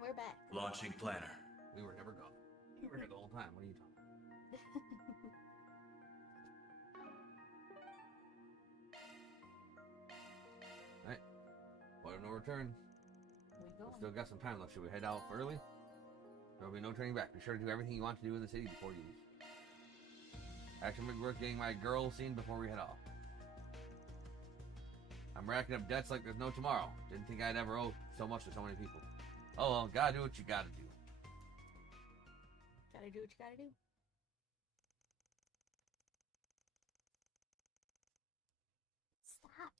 we're back. Launching planner. We were never gone. We were here the whole time. What are you talking about? Alright. Point of no return. We go. Still got some time left. Should we head out early? There'll be no turning back. Be sure to do everything you want to do in the city before you leave. Actually, make work getting my girl seen before we head off. I'm racking up debts like there's no tomorrow. Didn't think I'd ever owe so much to so many people. Oh well, gotta do what you gotta do. Gotta do what you gotta do. Stop.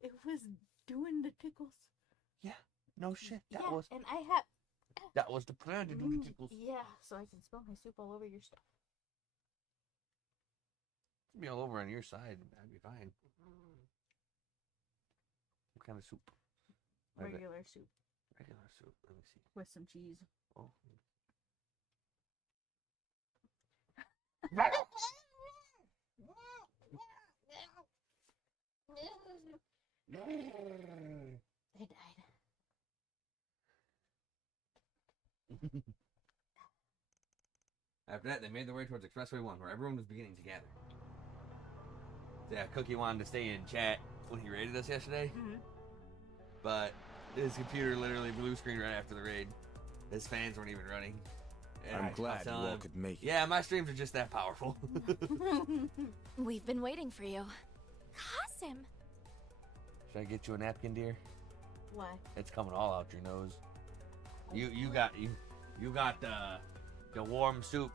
It was doing the tickles. Yeah, no shit. And I have. That was the plan to do the tickles. Yeah, so I can spill my soup all over your stuff. It'd be all over on your side. That'd be fine. What kind of soup? Regular soup Regular soup. Let me see. with some cheese. Oh. They died. After that, they made their way towards Expressway 1, where everyone was beginning to gather. Yeah, Cookie wanted to stay in chat when he raided us yesterday, but his computer literally blue screened right after the raid. His fans weren't even running. And I'm glad you all could make it. Yeah, my streams are just that powerful. We've been waiting for you. Qasim! Should I get you a napkin, dear? Why? It's coming all out your nose. You got the warm soup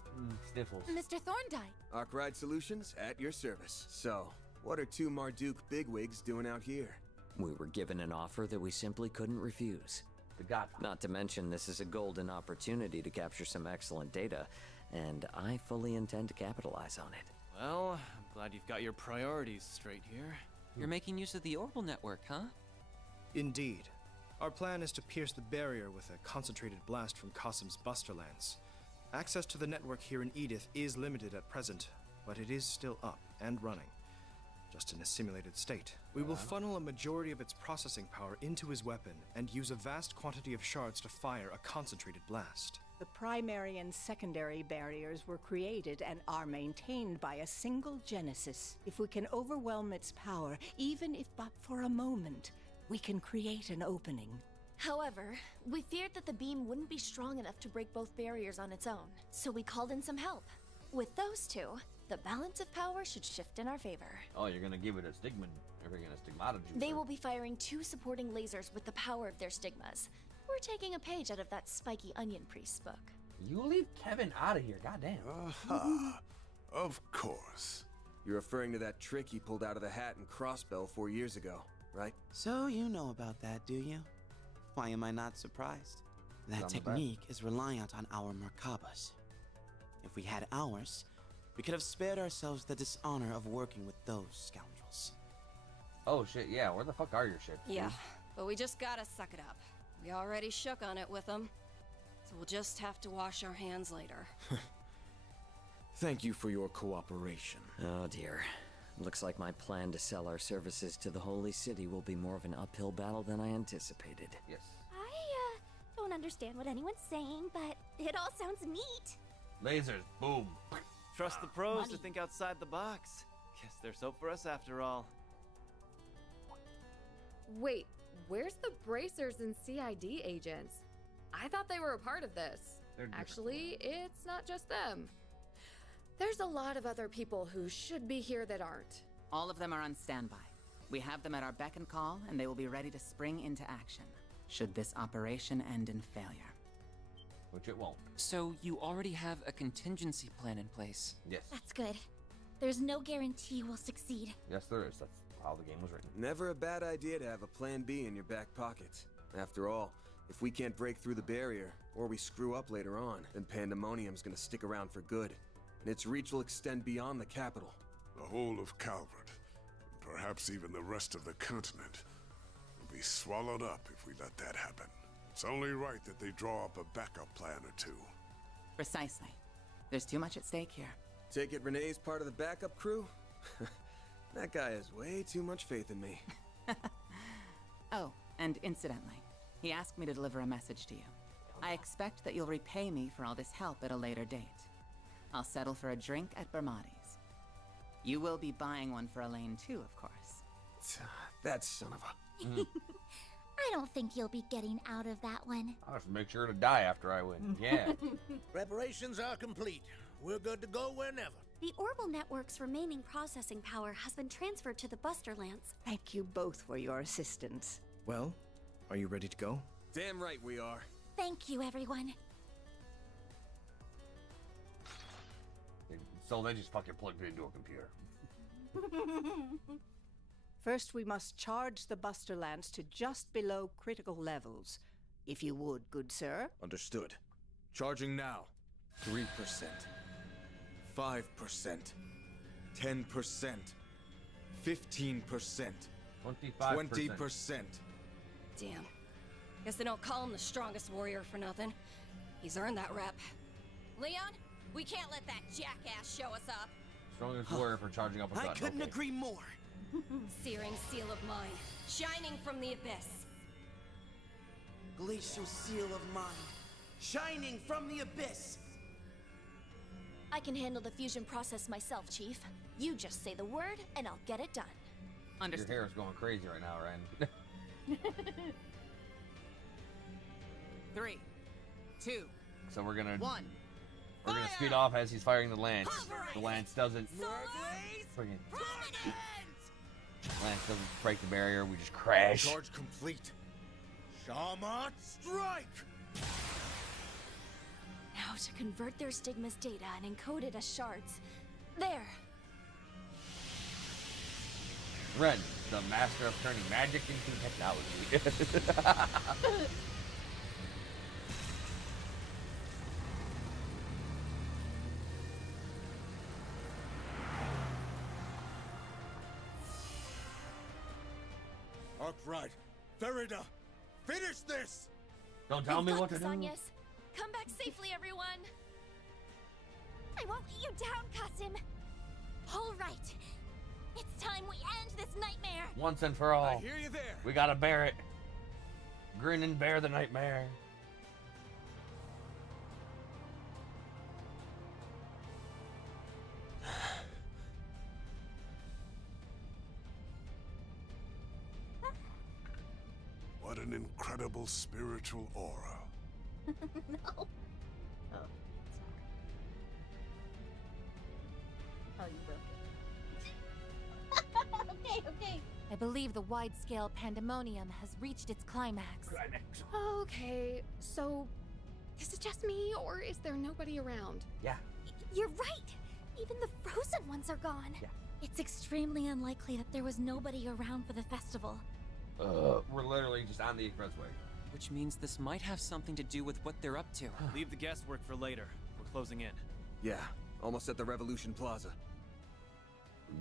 sniffles. Mr. Thorndike! Arkwright Solutions at your service. So, what are two Marduk bigwigs doing out here? We were given an offer that we simply couldn't refuse. The Godfather. Not to mention, this is a golden opportunity to capture some excellent data, and I fully intend to capitalize on it. Well, I'm glad you've got your priorities straight here. You're making use of the orbital network, huh? Indeed. Our plan is to pierce the barrier with a concentrated blast from Qasim's Buster Lance. Access to the network here in Edith is limited at present, but it is still up and running, just in a simulated state. We will funnel a majority of its processing power into his weapon and use a vast quantity of shards to fire a concentrated blast. The primary and secondary barriers were created and are maintained by a single genesis. If we can overwhelm its power, even if but for a moment, we can create an opening. However, we feared that the beam wouldn't be strong enough to break both barriers on its own, so we called in some help. With those two, the balance of power should shift in our favor. Oh, you're gonna give it a stigma, stigmata juicer. They will be firing 2 supporting lasers with the power of their stigmas. We're taking a page out of that spiky onion priest's book. You leave Kevin out of here, goddamn. Of course. You're referring to that trick he pulled out of the hat in Crossbell 4 years ago, right? So you know about that, do you? Why am I not surprised? That technique is reliant on our Merkabas. If we had ours, we could have spared ourselves the dishonor of working with those scoundrels. Oh shit, yeah, where the fuck are your ships? Yeah, but we just gotta suck it up. We already shook on it with them, so we'll just have to wash our hands later. Thank you for your cooperation. Oh dear. Looks like my plan to sell our services to the Holy City will be more of an uphill battle than I anticipated. Yes. I, don't understand what anyone's saying, but it all sounds neat. Lasers, boom. Trust the pros to think outside the box. Guess there's hope for us after all. Wait, where's the bracers and CID agents? I thought they were a part of this. Actually, it's not just them. There's a lot of other people who should be here that aren't. All of them are on standby. We have them at our beck and call, and they will be ready to spring into action, should this operation end in failure. Which it won't. So you already have a contingency plan in place? Yes. That's good. There's no guarantee we'll succeed. Yes, there is. That's how the game was written. Never a bad idea to have a plan B in your back pocket. After all, if we can't break through the barrier, or we screw up later on, then Pandemonium's gonna stick around for good. And its reach will extend beyond the capital. The whole of Calvert, and perhaps even the rest of the continent, will be swallowed up if we let that happen. It's only right that they draw up a backup plan or two. Precisely. There's too much at stake here. Take it Renee's part of the backup crew? That guy has way too much faith in me. Oh, and incidentally, He asked me to deliver a message to you. I expect that you'll repay me for all this help at a later date. I'll settle for a drink at Bermati's. You will be buying one for Elaine too, of course. That son of a... I don't think you'll be getting out of that one. I'll have to make sure to die after I win. Yeah. Preparations are complete. We're good to go whenever. The Orbital Network's remaining processing power has been transferred to the Busterlands. Thank you both for your assistance. Well, are you ready to go? Damn right we are. Thank you, everyone. So they just fucking plugged it into a computer. First, we must charge the Busterlands to just below critical levels. If you would, good sir. Understood. Charging now. 3%. 5%. 10%. 15%. 25%. 20%. Damn. Guess they don't call him the strongest warrior for nothing. He's earned that rep. Leon, we can't let that jackass show us up. Strongest warrior for charging up a gun. I couldn't okay. agree more. Searing seal of mine, shining from the abyss. Glacial seal of mine, shining from the abyss. I can handle the fusion process myself, Chief. You just say the word, and I'll get it done. Your hair is going crazy right now, Ren. 3, 2, So we're gonna 1. We're gonna speed off as he's firing the lance. The lance doesn't friggin' lance doesn't break the barrier. We just crash. Charge complete. Shaman strike! Now to convert their stigma's data and encode it as shards. There. Ren, the master of turning magic into technology. Upright. Verida, finish this! Don't tell me what to do. Sonyas. Come back safely, everyone. I won't let you down, Kasim. All right. It's time we end this nightmare. Once and for all. I hear you there. We gotta bear it. Grin and bear the nightmare. What an incredible spiritual aura. No. Oh. Oh, you broke it. Okay. I believe the wide-scale pandemonium has reached its climax. Okay, so this is just me, or is there nobody around? Yeah. You're right. Even the frozen ones are gone. Yeah. It's extremely unlikely that there was nobody around for the festival. We're literally just on the expressway. Which means this might have something to do with what they're up to. Leave the guesswork for later. We're closing in. Yeah, almost at the Revolution Plaza. I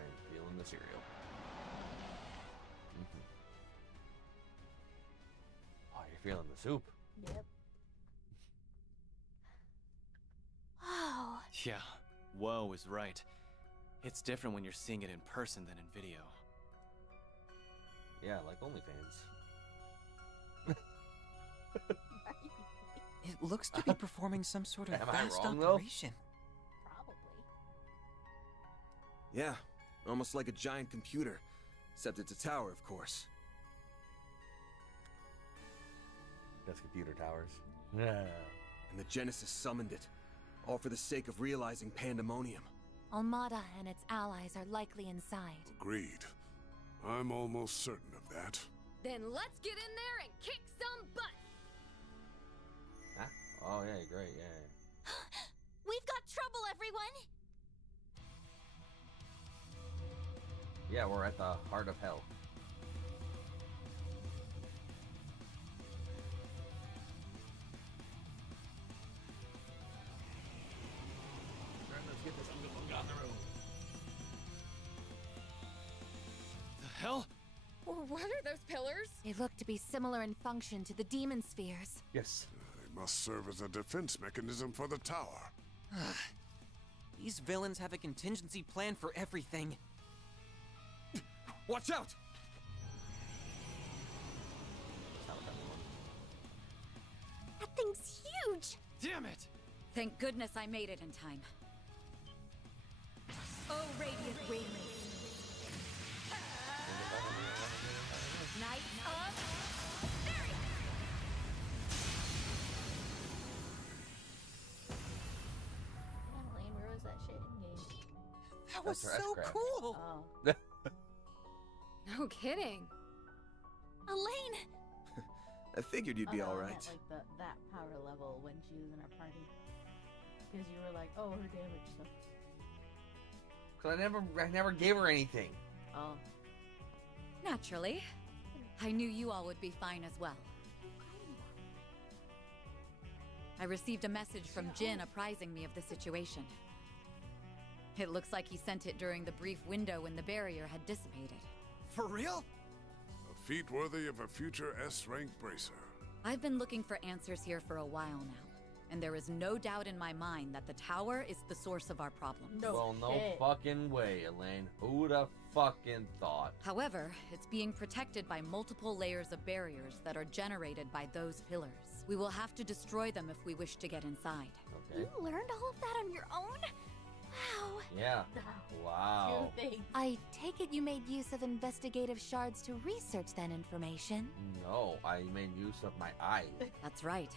am feeling the cereal. Oh, you're feeling the soup. Yep. Oh. Yeah, whoa is right. It's different when you're seeing it in person than in video. Yeah, like OnlyFans. It looks to be performing some sort of Am I vast wrong, though? operation. Probably. Yeah, almost like a giant computer. Except it's a tower, of course. That's computer towers. Yeah. And the Genesis summoned it. All for the sake of realizing pandemonium. Almada and its allies are likely inside. Agreed. I'm almost certain of that. Then let's get in there and kick some butt! Huh? Oh, yeah, great, yeah. We've got trouble, everyone. Yeah, we're at the heart of hell. Let's get this unga on the road. The hell? What are those pillars? They look to be similar in function to the demon spheres. Yes. They must serve as a defense mechanism for the tower. These villains have a contingency plan for everything. Watch out! Damn it! Thank goodness I made it in time. Oh, radiant wings. Knights of Fury! Yeah, Lane, where was that shit in game? That was That's so crap. cool. Oh. No kidding. Elaine! I figured you'd be Oh, no, I alright. meant, like that power level when she was in our party. Because you were like, oh, her damage sucks. Cause I never gave her anything. Oh. Naturally. I knew you all would be fine as well. I received a message from Jin apprising me of the situation. It looks like he sent it during the brief window when the barrier had dissipated. For real? A feat worthy of a future S-rank bracer. I've been looking for answers here for a while now, and there is no doubt in my mind that the tower is the source of our problems. Well, no fucking way, Elaine. Who'd have fucking thought? However, it's being protected by multiple layers of barriers that are generated by those pillars. We will have to destroy them if we wish to get inside. Okay. You learned all of that on your own? Wow. Yeah. Wow. I take it you made use of investigative shards to research that information. No, I made use of my eyes. That's right.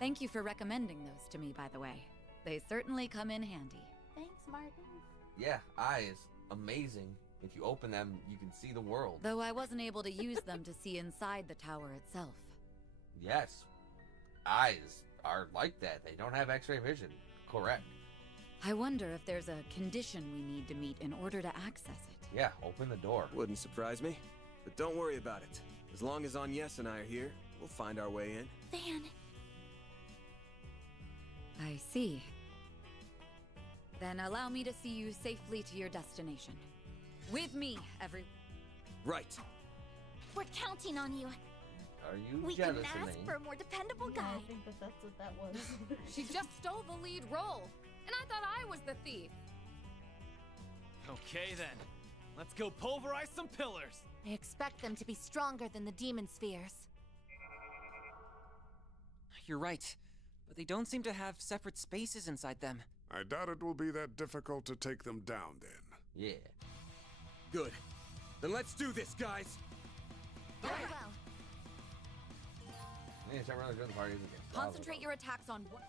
Thank you for recommending those to me, by the way. They certainly come in handy. Thanks, Martin. Yeah, eyes. Amazing. If you open them, you can see the world. Though I wasn't able to use them to see inside the tower itself. Yes. Eyes are like that. They don't have x-ray vision. Correct. I wonder if there's a condition we need to meet in order to access it. Yeah, open the door. Wouldn't surprise me. But don't worry about it. As long as Agnes and I are here, we'll find our way in. Van. I see. Then allow me to see you safely to your destination. With me, every... Right. We're counting on you. Are you We jealous, can ask Elaine? for a more dependable Yeah, guy. I think that's what that was. She just stole the lead role, and I thought I was the thief. Okay then. Let's go pulverize some pillars. I expect them to be stronger than the demon spheres. You're right. But they don't seem to have separate spaces inside them. I doubt it will be that difficult to take them down then. Yeah. Good. Then let's do this, guys! Very well. Yeah, it's not really good party. Concentrate your attacks on one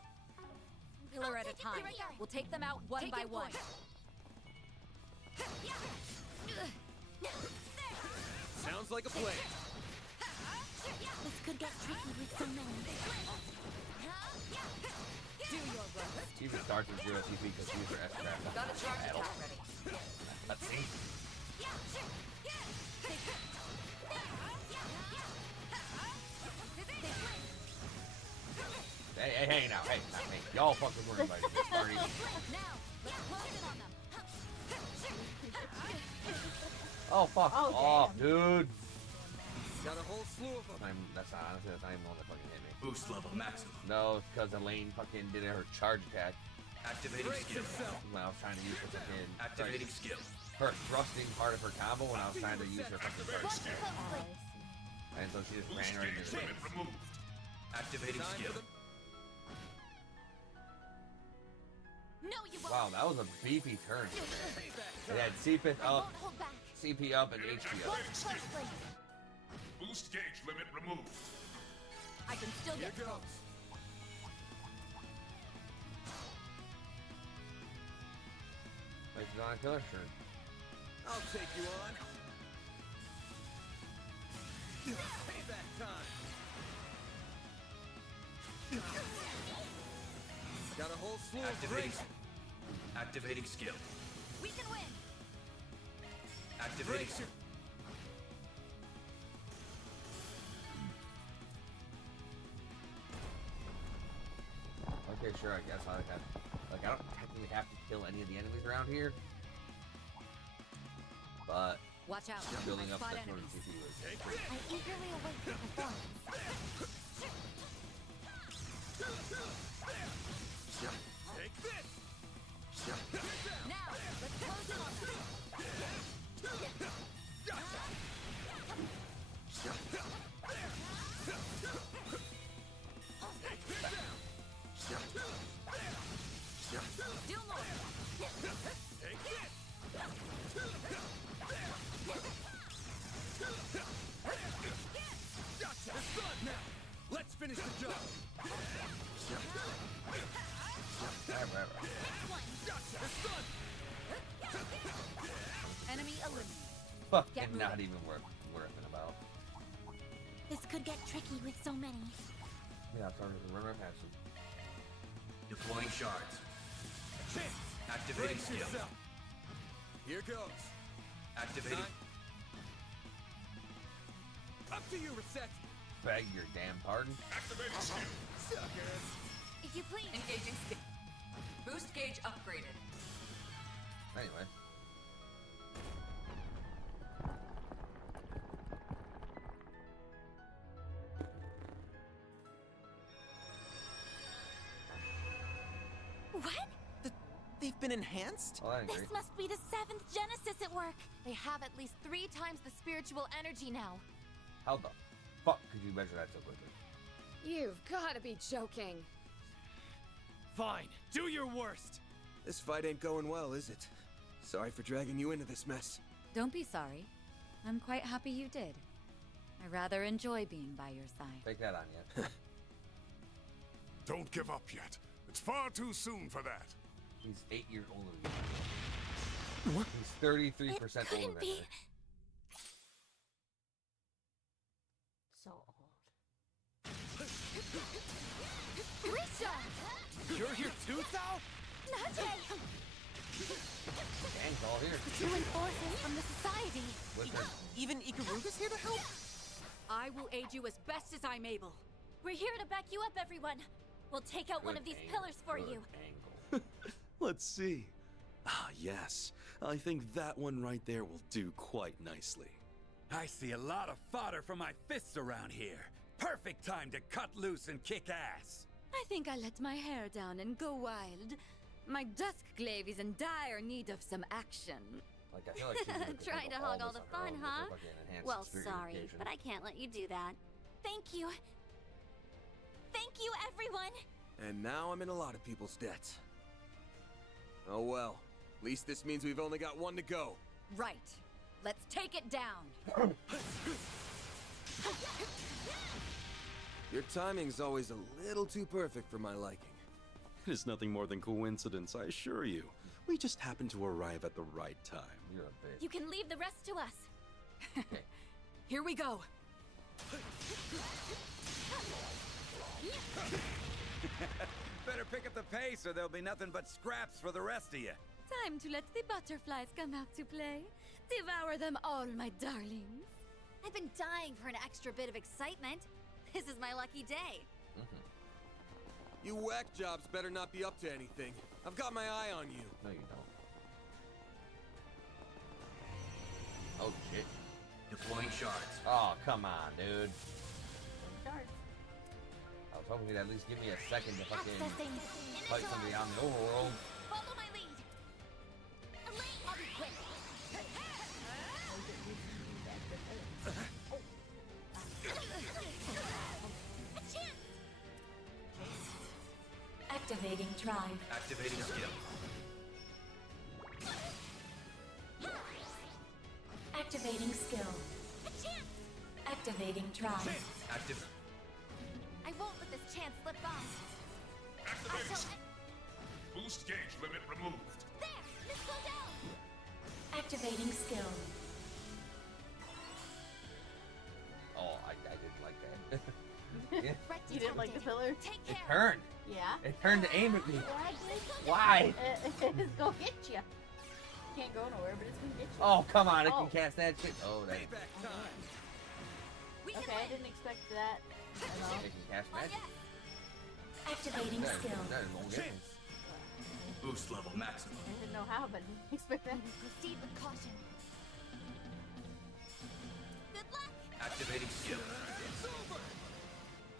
pillar at a time. We'll take them out one by one. Sounds like a plan. This could get tricky with so many. Do your work. She even starts with 0 CP because she's her S-craft. Got a charge attack ready. Let's see. Hey, now, hey, not me. Y'all fucking worry about this party. Now, let's close in on them. Oh, fuck off, dude. Got a whole slew of them. That's not, honestly, that's not even the one that fucking hit me. Boost level maximum. No, it's because Elaine fucking did her charge attack. Activating skill. When I was trying to use her fucking... Activating skill. Her thrusting part of her combo when I was trying to use her fucking charge attack. And so she just ran right into the Limit removed. Activating skill. No, you won't. Wow, that was a beefy turn. It had CP up, CP up, and HP up. Boost gauge limit removed. I can still get close. Like you're on a killer shirt. I'll take you on. Payback time. Got a whole slew of breaks. Activating skill. We can win. Activating skill. Okay, sure, I guess I don't technically have to kill any of the enemies around here. But watch out, building I up spot that sort of enemies. CPU is I eagerly await your performance. Take this. Now, let's close in on them. finish the job. Enemy eliminated. Fucking not even worth about. This could get tricky with so many. Yeah, I'm starting to run right past him. Deploying shards. Activating Brace skill. yourself. Here goes. Activating. Up to you, Reset. Beg your damn pardon. Activating skill. Suckers. If you please. Engaging skill. Boost gauge upgraded. Anyway. What? They've been enhanced? Oh, I agree. This must be the 7th Genesis at work. They have at least 3 times the spiritual energy now. How the fuck could you measure that so quickly? You've got to be joking. Fine. Do your worst. This fight ain't going well, is it? Sorry for dragging you into this mess. Don't be sorry. I'm quite happy you did. I rather enjoy being by your side. Take that on you. Don't give up yet. It's far too soon for that. He's 8 years older than you. What? He's 33% older than her. So old. Risha! You're here too, Thou? Najee! Gang's all here. Two enforcers from the society. Even Ikaruga's here to help? I will aid you as best as I'm able. We're here to back you up, everyone. We'll take out one of these pillars for you. Let's see. Ah, yes. I think that one right there will do quite nicely. I see a lot of fodder for my fists around here. Perfect time to cut loose and kick ass. I think I let my hair down and go wild. My dusk glaive is in dire need of some action. Like, I feel like she's gonna Trying to take hog all this the on her fun, own with huh? her fucking enhanced Well, spirit sorry, unification. but I can't let you do that. Thank you. Thank you, everyone. And now I'm in a lot of people's debt. Oh well. At least this means we've only got one to go. Right. Let's take it down. Your timing's always a little too perfect for my liking. It is nothing more than coincidence, I assure you. We just happened to arrive at the right time. You're a bitch. You can leave the rest to us. Here we go. Better pick up the pace or there'll be nothing but scraps for the rest of you. Time to let the butterflies come out to play. Devour them all, my darlings. I've been dying for an extra bit of excitement. This is my lucky day. You whack jobs better not be up to anything. I've got my eye on you. No, you don't. Oh, shit. Deploying shards. Oh, come on, dude. Shards. I was hoping you'd at least give me a second to fucking Accessing fight inventory. somebody out in the overworld. Follow my lead. Elaine, I'll be quick. A chance. Activating drive. Activating skill. Activating skill. A chance. Activating drive. Active. I won't let this chance slip by. Activating skill. Boost gauge limit removed. There, let's go down. Activating skill. Oh, I didn't like that. You didn't like the pillar? Take It care. turned. Yeah. It turned to aim at me. Yeah, it did. Why? It's gonna get you. Can't go nowhere, but it's gonna get you. Oh, come on. It Oh. can cast that shit. Oh, that. Okay, I didn't expect that at all. It can cast magic. Activating That is- skill. that is no difference. Boost level maximum. I didn't know how, but I didn't expect that. Proceed with caution. Good luck. Activating skill.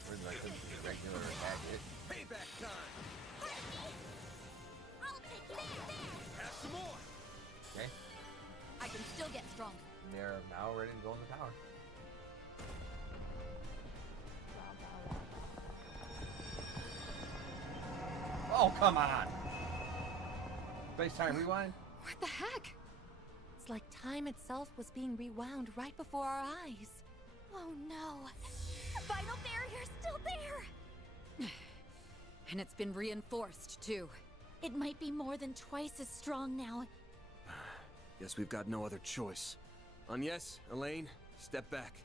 Where's like the regular attack hit? Payback time. I'll take you there. Have some more. Okay. I can still get stronger. They're now ready to go in the tower. Oh, come on! Space time rewind? What the heck? It's like time itself was being rewound right before our eyes. Oh no. The final barrier's still there. And it's been reinforced, too. It might be more than twice as strong now. Guess we've got no other choice. Agnes, Elaine, step back.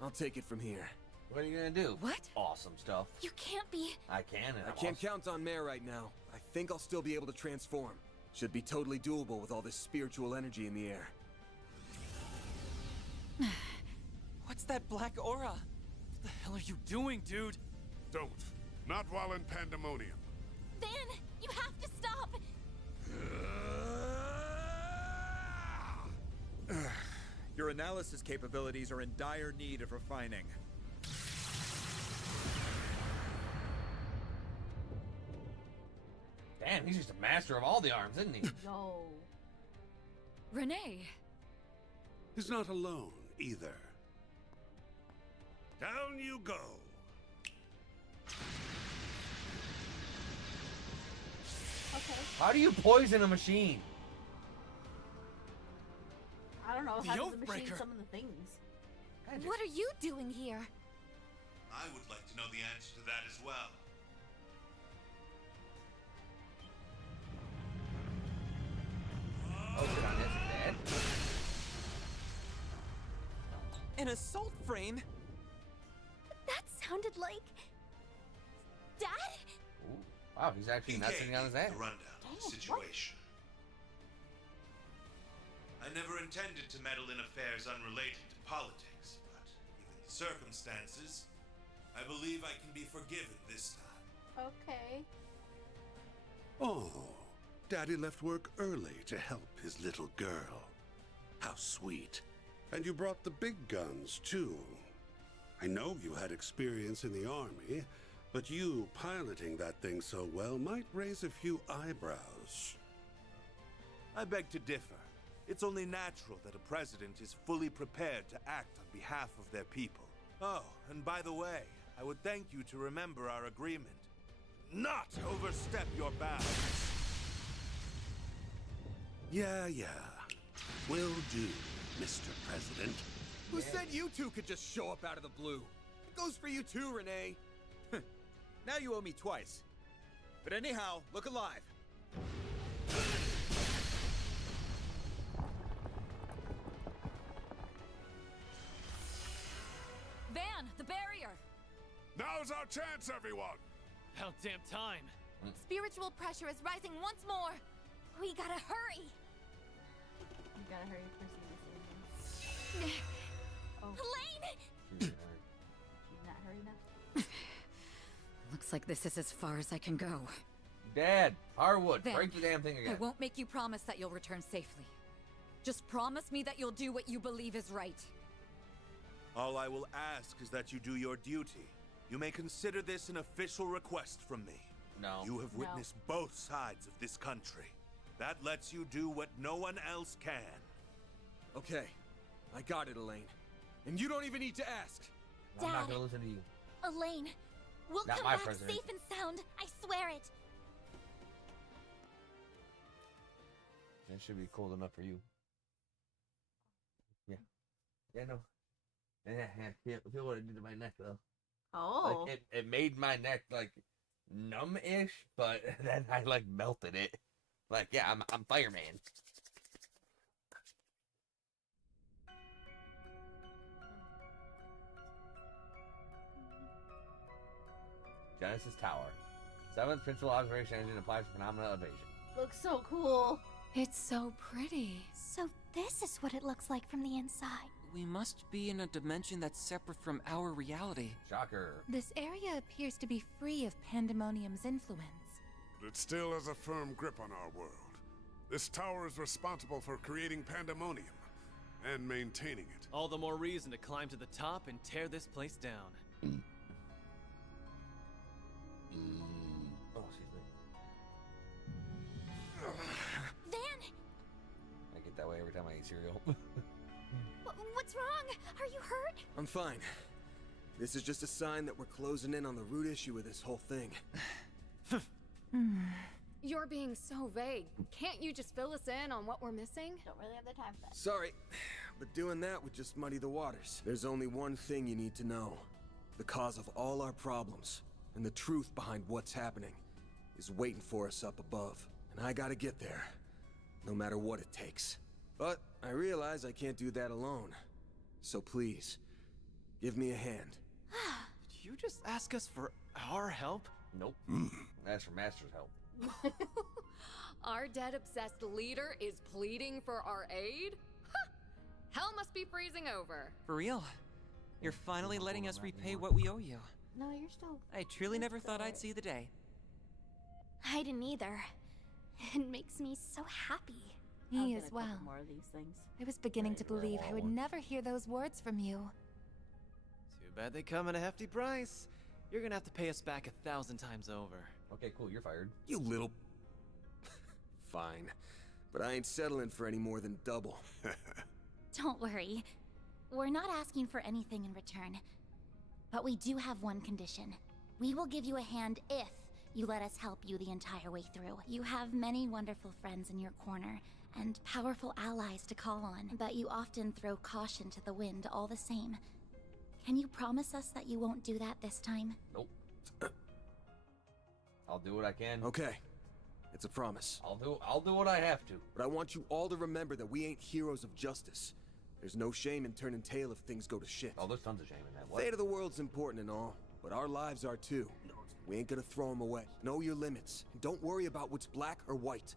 I'll take it from here. What are you gonna do? What? Awesome stuff. You can't be... I can. I can't count on Mare right now. I think I'll still be able to transform. Should be totally doable with all this spiritual energy in the air. What's that black aura? What the hell are you doing, dude? Don't. Not while in Pandemonium. Van, you have to stop! Your analysis capabilities are in dire need of refining. Damn, he's just a master of all the arms, isn't he? Yo. Renee. He's not alone, either. Down you go. Okay. How do you poison a machine? I don't know. The How does Oath the machine Breaker. summon the things? What are you doing here? I would like to know the answer to that as well. Oh, shit on this, Dad. An assault frame? That sounded like... Dad? Ooh. Wow, he's actually not sitting on his ass. The rundown of the situation. I never intended to meddle in affairs unrelated to politics, but given the circumstances, I believe I can be forgiven this time. Okay. Oh, Daddy left work early to help his little girl. How sweet. And you brought the big guns, too. I know you had experience in the army, but you piloting that thing so well might raise a few eyebrows. I beg to differ. It's only natural that a president is fully prepared to act on behalf of their people. Oh, and by the way, I would thank you to remember our agreement. Not overstep your bounds. Yeah. Will do, Mr. President. Who said you two could just show up out of the blue? It goes for you too, Renee. Now you owe me twice. But anyhow, look alive. Van, the barrier! Now's our chance, everyone! About damn time. Spiritual pressure is rising once more. We gotta hurry. You gotta hurry, Percy. Oh. Elaine! She's not hurry enough. Looks like this is as far as I can go. Dad, Harwood, Van, break the damn thing again. I won't make you promise that you'll return safely. Just promise me that you'll do what you believe is right. All I will ask is that you do your duty. You may consider this an official request from me. No. You have witnessed both sides of this country. That lets you do what no one else can. Okay, I got it, Elaine. And you don't even need to ask. I'm not Dad. gonna listen to you. Elaine, we'll Not come my back president. safe and sound. I swear it. That should be cold enough for you. Yeah. Yeah, no. Yeah. Feel what it did to my neck, though. Oh. Like, it made my neck, like, numb-ish, but then I, like, melted it. Like, yeah, I'm Fireman. Genesis Tower. 7th principal observation engine applies for phenomenal evasion. Looks so cool. It's so pretty. So this is what it looks like from the inside. We must be in a dimension that's separate from our reality. Shocker. This area appears to be free of Pandemonium's influence. But it still has a firm grip on our world. This tower is responsible for creating Pandemonium and maintaining it. All the more reason to climb to the top and tear this place down. Oh, excuse me. Van! I get that way every time I eat cereal. What's wrong? Are you hurt? I'm fine. This is just a sign that we're closing in on the root issue of this whole thing. You're being so vague. Can't you just fill us in on what we're missing? Don't really have the time for that. Sorry, but doing that would just muddy the waters. There's only one thing you need to know. The cause of all our problems. and the truth behind what's happening is waiting for us up above. And I gotta get there, no matter what it takes. But I realize I can't do that alone. So please, give me a hand. Did you just ask us for our help? Nope. Ask for Master's help. Our dead-obsessed leader is pleading for our aid? Huh. Hell must be freezing over. For real? You're finally letting us repay what we owe you. No, you're still. I truly never thought I'd see the day. I didn't either. It makes me so happy. Me as well. More of these things. I was beginning to believe I would never hear those words from you. Too bad they come at a hefty price. You're gonna have to pay us back 1,000 times over. Okay, cool, you're fired. You little... Fine. But I ain't settling for any more than double. Don't worry. We're not asking for anything in return. But we do have one condition. We will give you a hand if you let us help you the entire way through. You have many wonderful friends in your corner, and powerful allies to call on, but you often throw caution to the wind all the same. Can you promise us that you won't do that this time? Nope. I'll do what I can. Okay. It's a promise. I'll do what I have to. But I want you all to remember that we ain't heroes of justice. There's no shame in turning tail if things go to shit. Oh, there's tons of shame in that. What? Fate of the world's important and all, but our lives are too. We ain't gonna throw them away. Know your limits. And don't worry about what's black or white.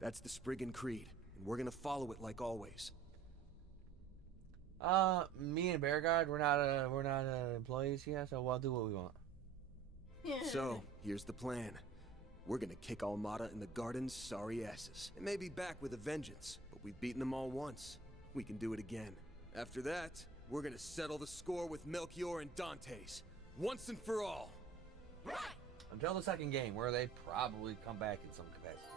That's the Spriggan Creed, and we're gonna follow it like always. Me and Bear God, we're not employees here, so we'll do what we want. So, here's the plan. We're gonna kick Almada and the Garden's sorry asses. It may be back with a vengeance, but we've beaten them all once. We can do it again. After that, we're gonna settle the score with Melchior and Dante's. Once and for all. Until the second game, where they probably come back in some capacity.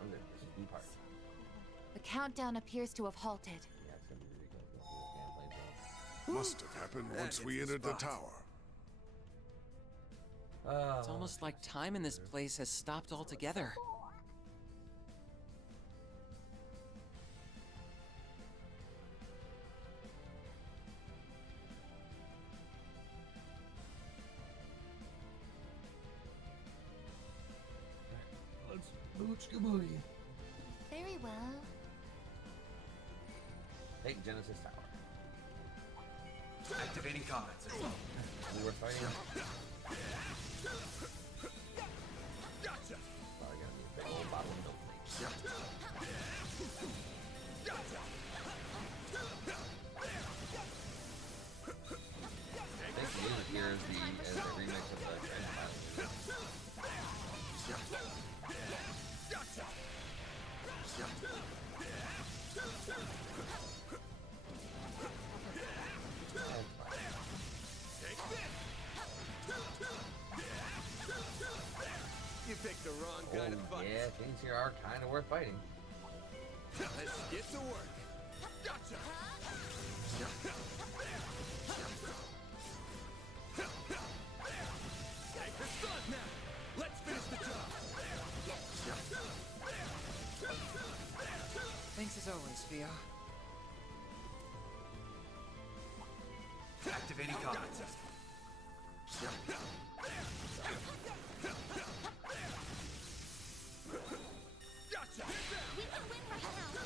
Okay, this is the part. The countdown appears to have halted. Yeah, it's gonna be ridiculous. Must have happened once we entered the tower. It's almost like time in this place has stopped altogether. Let's boots-a-booty. Very well. Take Genesis Tower. Activating combat system. We were fighting. Gotcha. Probably gonna be a big old bottle of milk. I think the music here is the remix of the Transformers. You picked the wrong kind of fight. Yeah, things here are kind of worth fighting. Let's get to work. Gotcha. Take the sun now. Let's finish the job. Thanks as always, Theo. Activating combat system. Gotcha. We can win right now.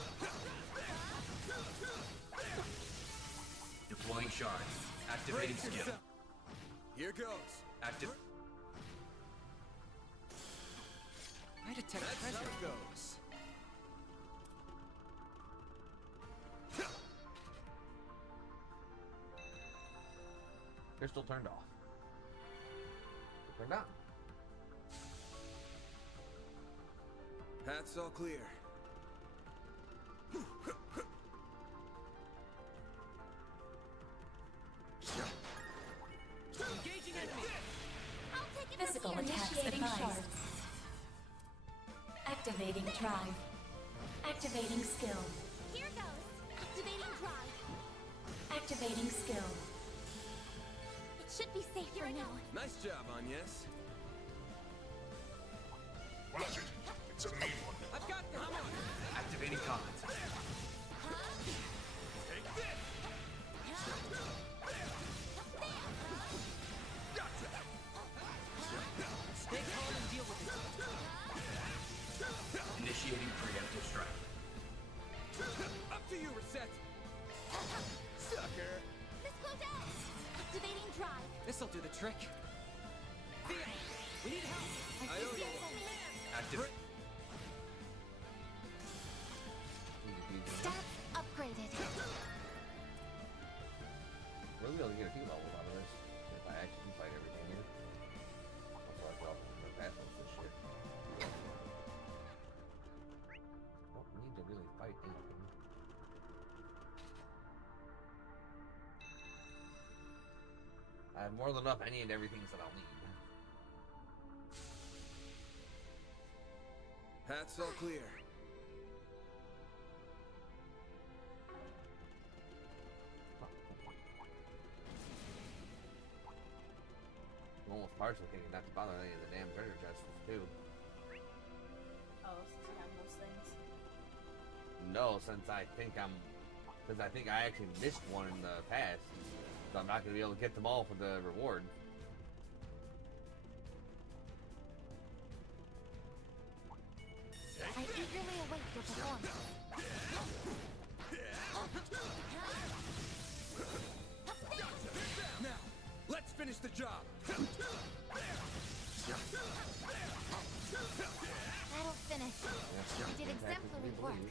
Deploying shards. Activating Brace skill. yourself. Here goes. Active. I detect That's treasure. how it goes. Crystal turned off. Turned on. Path's all clear. Engaging enemy. I'll take it Physical from here. attacks Initiating advised. shards. Activating drive. Activating skill. Here goes. Activating drive. Activating skill. It should be safe for now. Nice job, Agnes. Watch it. It's a mean one. I've got the hammer. Activating combat system. Take this. This'll do the trick. We need help. Activate. Stats upgraded. We'll be able to get a few levels out of this if I actually fight everything here. Also, I drop the fast ones this shit. Don't need to really fight anything. I have more than enough any and everything that I'll need. Path's all clear. I'm almost partially thinking not to bother any of the damn treasure chests too. Oh, since you have those things. No, since I think I actually missed one in the past, so I'm not gonna be able to get them all for the reward. I eagerly await your performance. Now, let's finish the job. That'll finish. You did exemplary work.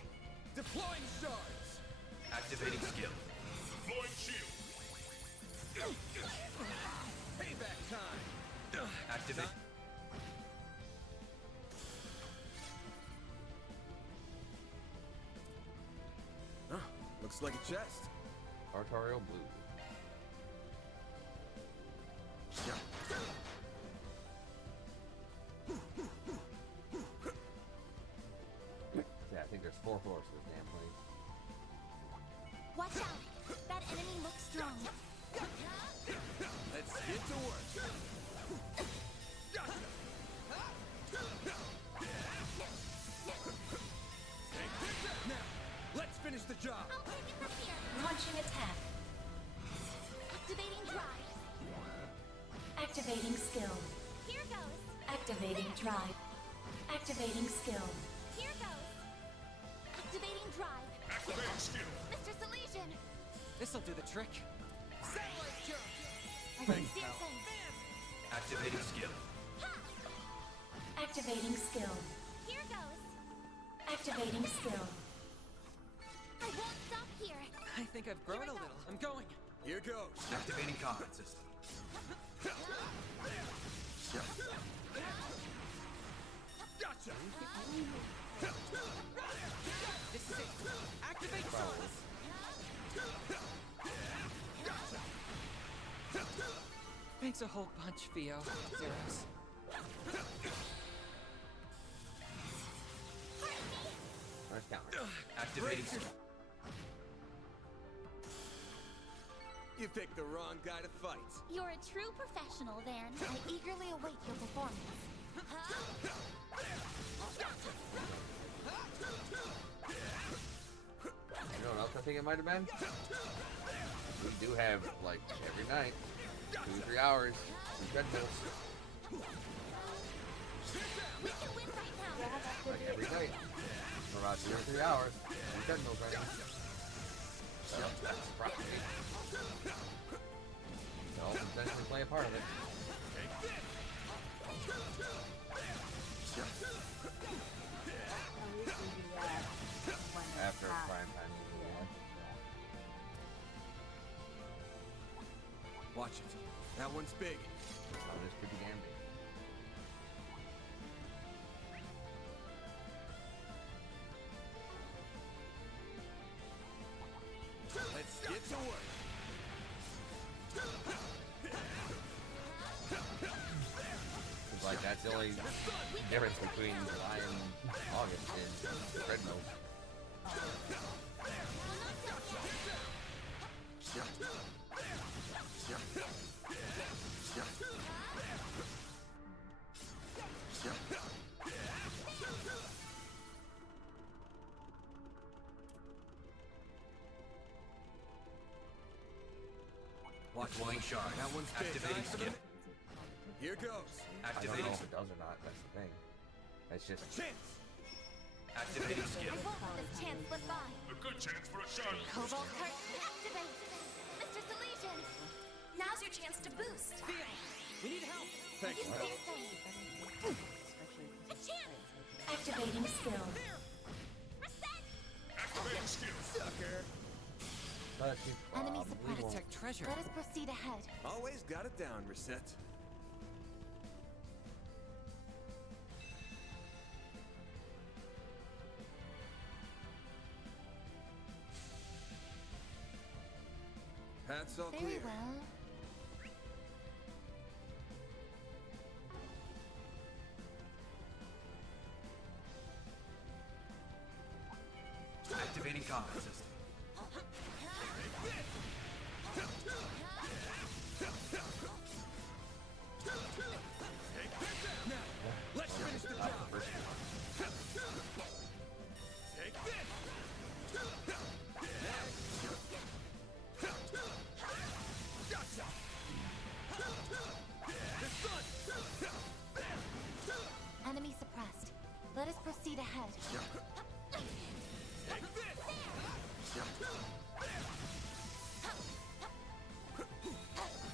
Deploying shards. Activating skill. Deploying shield. Payback time. Activate. Huh, looks like a chest. Artorial blue. Yeah, I think there's 4 floors to this damn place. Watch out! That enemy looks strong. Let's get to work. Gotcha. Now, let's finish the job. I'll take it from here. Launching attack. Activating drive. Activating skill. Here goes. Activating drive. Activating skill. Here goes. Activating drive. Activating skill. Mr. Salesian. This'll do the trick. Satellite jump. I can see things. Activating skill. Activating skill. Here goes. Activating skill. I won't stop here. I think I've grown a little. I'm going. Here goes. Activating combat system. Gotcha. This is it. Activate shards. Thanks a whole bunch, Theo. Zeros. Nice counter. Activating skill. You picked the wrong guy to fight. You're a true professional, then. I eagerly await your performance. You know what else I think it might have been? We do have, like, every night, 2 to 3 hours, 2 treadmills. We can win right now. Like, every night. For about 2 or 3 hours, 2 treadmills right now. So, that's probably. I'll potentially play a part of it. After prime time. Watch it. That one's big. Oh, this could be damn big. Let's get to work. It's like that's the only difference between July and August is the treadmills. Watch Deploying shard. That one's big. Activating skill. Here goes. I don't Activating know if it does or not, that's the thing. That's just chance. Activating skill. I won't let this chance slip by. A good chance for a shard. Cobalt Curtain activate. Mr. Salesian. Now's your chance to boost. Thanks, pal. Activating skill. Activating skill. Sucker. Enemy suppressed. Protect treasure. Let us proceed ahead. Always got it down, Reset. Path's all Very clear. well. Activating combat system. Now, let's finish the job. Take this. Gotcha. Enemy suppressed. Let us proceed ahead. Take this.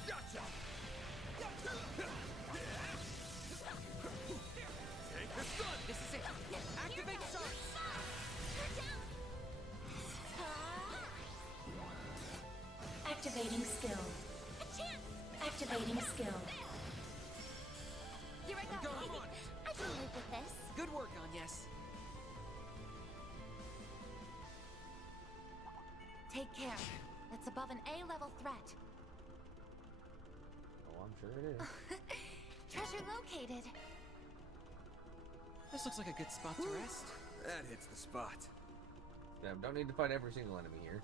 Gotcha. Take this gun. This is it. Activate shards. Activating skill. Activating skill. Here I go. I can live with this. Good work, Agnes. Take care. That's above an A-level threat. Oh, I'm sure it is. Treasure located. This looks like a good spot to rest. That hits the spot. Yeah, don't need to fight every single enemy here.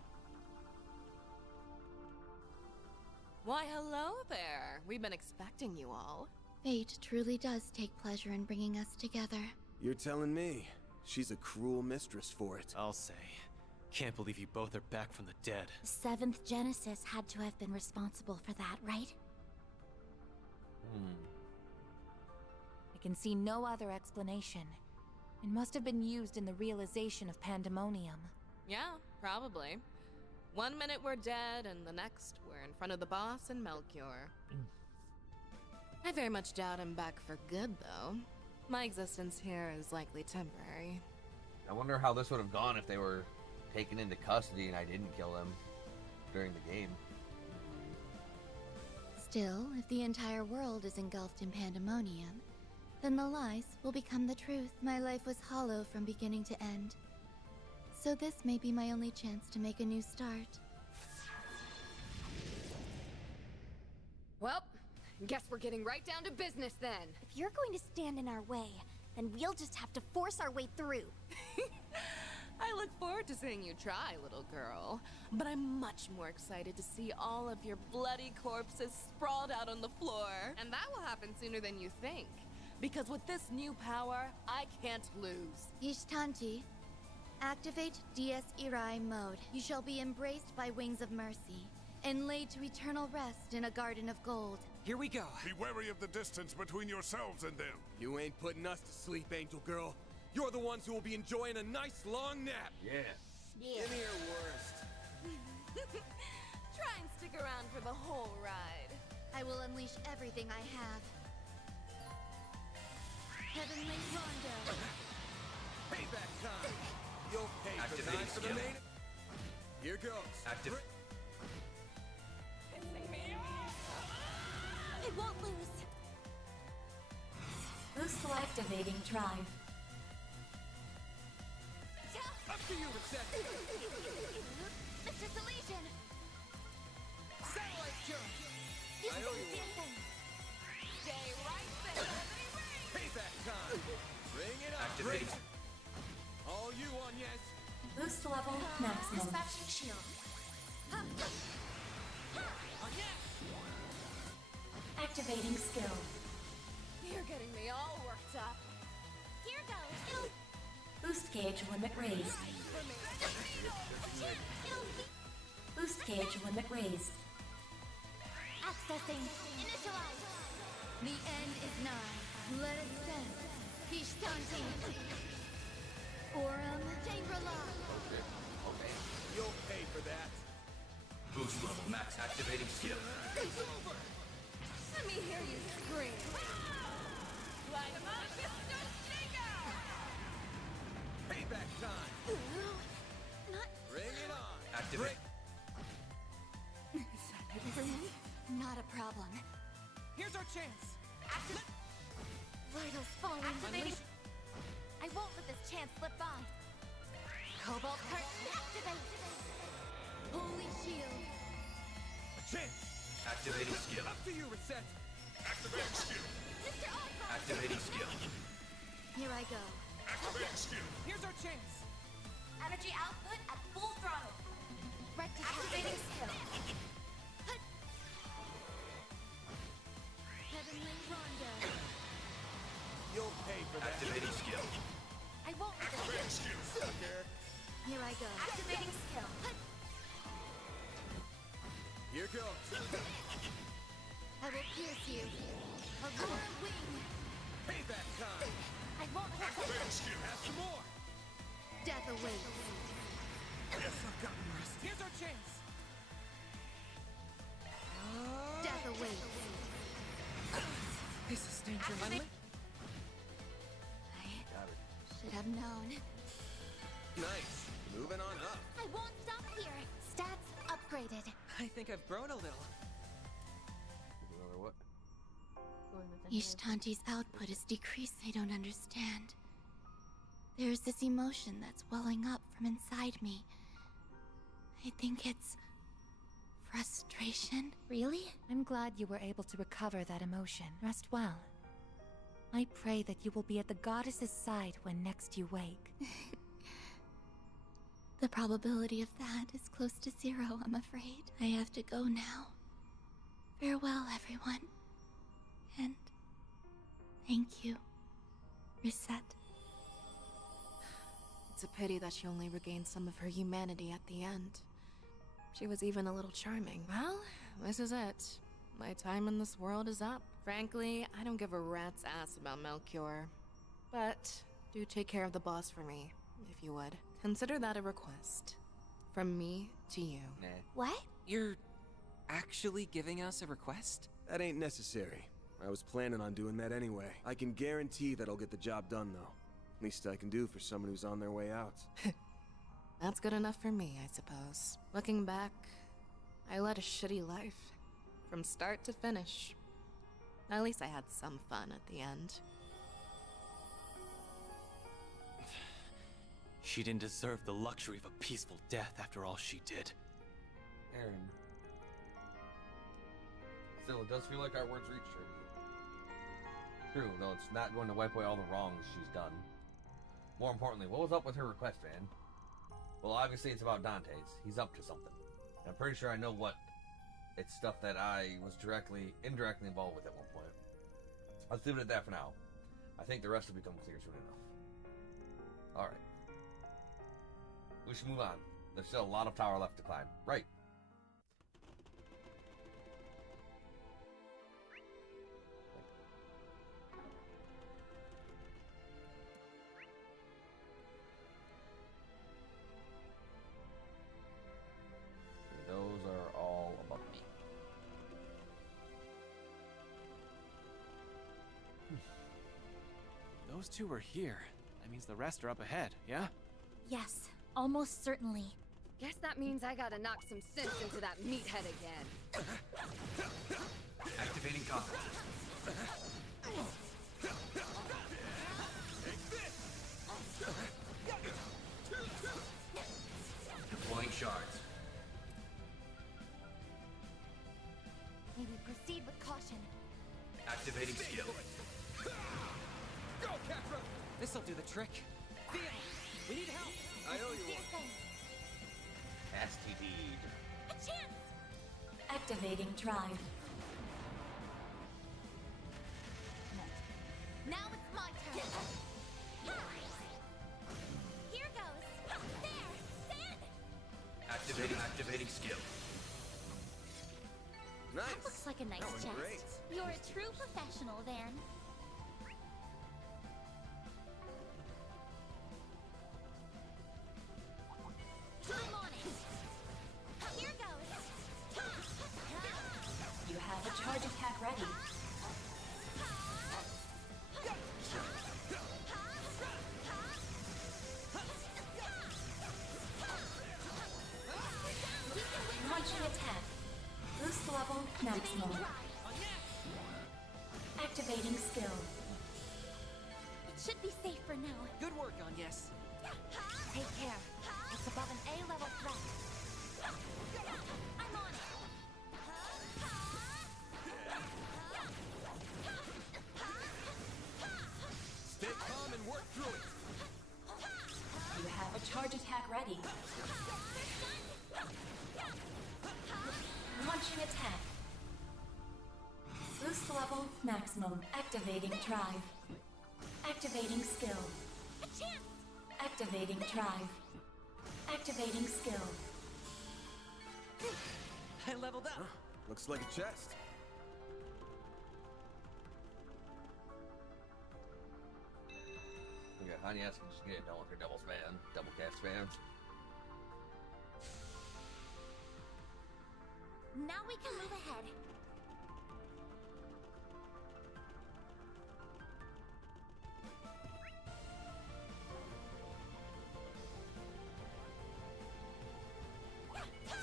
Why, hello there. We've been expecting you all. Fate truly does take pleasure in bringing us together. You're telling me she's a cruel mistress for it. I'll say. Can't believe you both are back from the dead. Seventh Genesis had to have been responsible for that, right? I can see no other explanation. It must have been used in the realization of pandemonium. Yeah, probably. One minute we're dead, and the next we're in front of the boss and Melchior. I very much doubt I'm back for good, though. My existence here is likely temporary. I wonder how this would have gone if they were taken into custody and I didn't kill them during the game. Still, if the entire world is engulfed in pandemonium, then the lies will become the truth. My life was hollow from beginning to end. So this may be my only chance to make a new start. Well, guess we're getting right down to business then. If you're going to stand in our way, then we'll just have to force our way through. I look forward to seeing you try, little girl. But I'm much more excited to see all of your bloody corpses sprawled out on the floor. And that will happen sooner than you think. Because with this new power, I can't lose. Ishtanti, activate DS Irai mode. You shall be embraced by wings of mercy and laid to eternal rest in a garden of gold. Here we go. Be wary of the distance between yourselves and them. You ain't putting us to sleep, Angel Girl. You're the ones who will be enjoying a nice long nap. Yeah. Give me your worst. Try and stick around for the whole ride. I will unleash everything I have. Heavenly Rondo. Payback time. You'll pay for Activating time for the skill. main. Here goes. Active. I won't lose. Boost activating drive. Up to you, Reset. Mr. Salesian! Satellite jump. You I can owe do you the one. thing. Stay right there. Payback time. Bring it up. Activating. All you, Agnes. Boost level maximum. Dispatching shield. Activating skill. You're getting me all worked up. Here goes. Boost gauge limit raised. Boost gauge limit raised. Accessing. Initialize. The end is nigh. Let us stand. Ishtanti. Forum Chamberlain. Okay. You'll pay for that. Boost level max activating skill. Let me hear you scream. Payback time! Bring it on! Activate. Not a problem. Here's our chance. Vitals falling. Activating. I won't let this chance slip by. Cobalt Curtain activate. Holy Shield. A chance! Activating skill. Up to you, Reset! Activating skill. Mr. Ultron. Activating skill. Here I go. Activating skill. Here's our chance. Energy output at full throttle. Activating skill. Heavenly Rondo. You'll pay for that. Activating skill. I won't let this Activating skill. Sucker! Here I go. Activating skill. Here goes! I will pierce you. Aurora Wing. Payback time! I won't let this. Activating skill. Have some more! Death awaits. Yes, I've gotten rest. Here's our chance. Death awaits. They sustained your money. Got it. Should have known. Nice. Moving on up. I won't stop here. Stats upgraded. I think I've grown a little. Another what? Ishtanti's output is decreased. I don't understand. There's this emotion that's welling up from inside me. I think it's frustration. Really? I'm glad you were able to recover that emotion. Rest well. I pray that you will be at the goddess's side when next you wake. The probability of that is close to 0, I'm afraid. I have to go now. Farewell, everyone. And thank you, Reset. It's a pity that she only regained some of her humanity at the end. She was even a little charming. Well, this is it. My time in this world is up. Frankly, I don't give a rat's ass about Melchior. But do take care of the boss for me, if you would. Consider that a request. From me to you. Nah. What? You're actually giving us a request? That ain't necessary. I was planning on doing that anyway. I can guarantee that I'll get the job done, though. Least I can do for someone who's on their way out. That's good enough for me, I suppose. Looking back, I led a shitty life. From start to finish. At least I had some fun at the end. She didn't deserve the luxury of a peaceful death after all she did. Aaron. Still, it does feel like our words reached her. True, though it's not going to wipe away all the wrongs she's done. More importantly, what was up with her request, man? Well, obviously it's about Dante's. He's up to something. I'm pretty sure I know what. It's stuff that I was indirectly involved with at one point. Let's leave it at that for now. I think the rest will become clear soon enough. Alright. We should move on. There's still a lot of tower left to climb. Right. Those are all above me. Those two are here. That means the rest are up ahead, yeah? Yes, almost certainly. Guess that means I gotta knock some sense into that meathead again. Activating combo. Deploying shards. May we proceed with caution. Activating skill. Go, Capra! This'll do the trick. Theo, we need help. I owe you one. STD. A chance! Activating drive. Now it's my turn. Here goes. There! Stand! Activating skill. Nice. That looks like a nice That was chest. great. You're a true professional, Van. I'm on it. Here goes. You have a charge attack ready. level maximum. Activating skill. It should be safe for now. Good work, Agnes. Take care. It's above an A-level threat. I'm on it. Stay calm and work through it. You have a charge attack ready. Launching attack. Boost level maximum. Activating drive. Activating skill. Activating drive. Activating skill. I leveled up. Looks like a chest. Okay, Honey, I can just get it done with her double spam, double cast spam. Now we can move ahead.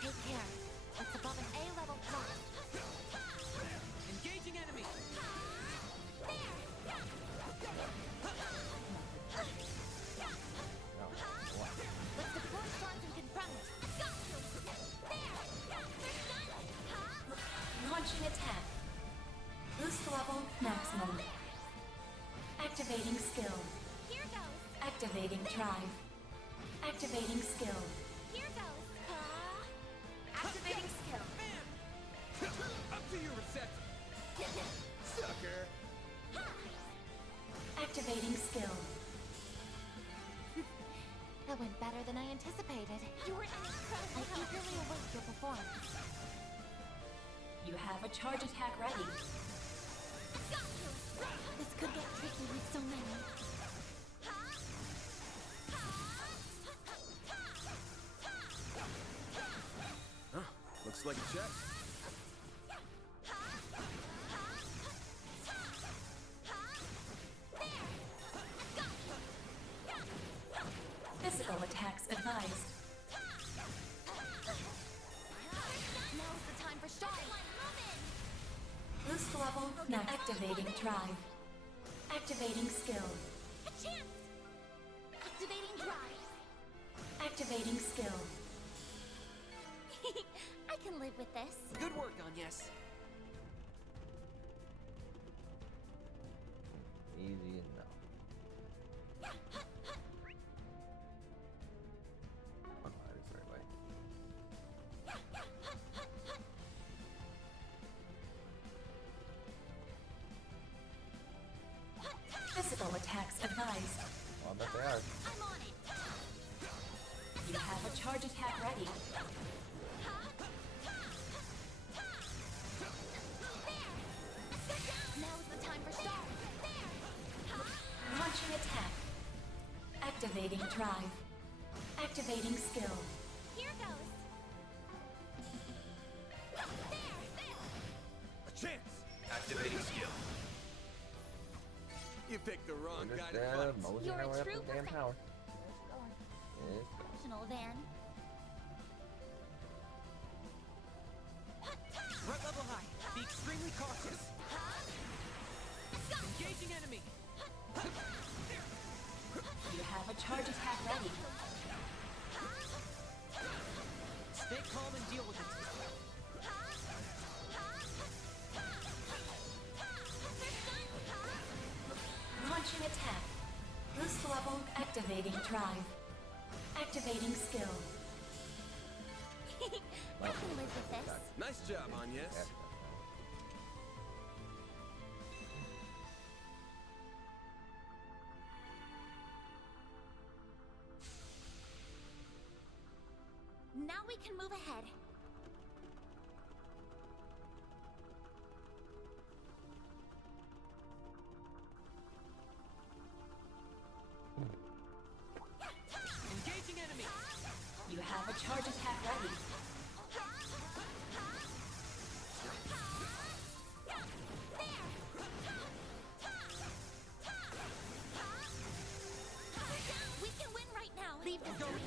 Take care. It's above an A-level threat. Engaging enemy. Let's deploy storms and confront it. Launching attack. Boost level maximum. Activating skill. Here goes. Activating drive. Activating skill. Here goes. Activating skill. Up to your reception. Sucker. Activating skill. That went better than I anticipated. You were incredible. I eagerly await your performance. You have a charge attack ready. This could get tricky with so many. Huh, looks like a chest. Physical attacks advised. Now's the time for starting. Boost level now. Activating drive. Activating skill. A chance. Activating drive. Activating skill. I can live with this. Good work, Agnes. Easy enough. Oh, that is the right way. Physical attacks advised. Well, I bet they are. I'm on it. You have a charge attack ready. Now's the time for start. Launching attack. Activating drive. Activating skill. Here goes. A chance. Activating skill. You picked the wrong We're guy just to fight. moseying You're our a way up true the damn tower. Yes. Professional van. Red level high. Be extremely cautious. Engaging enemy. You have a charge attack ready. Stay calm and deal with it. Launching attack. Boost level. Activating drive. Activating skill. I can live with this. Nice job, Agnes. Now we can move ahead. Engaging enemy. You have a charge attack ready. We can win right now. Leave this to me.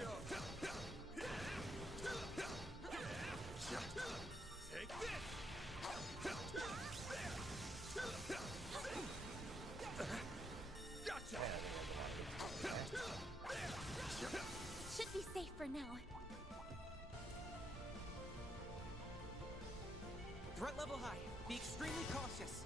Threat level high. Be extremely cautious.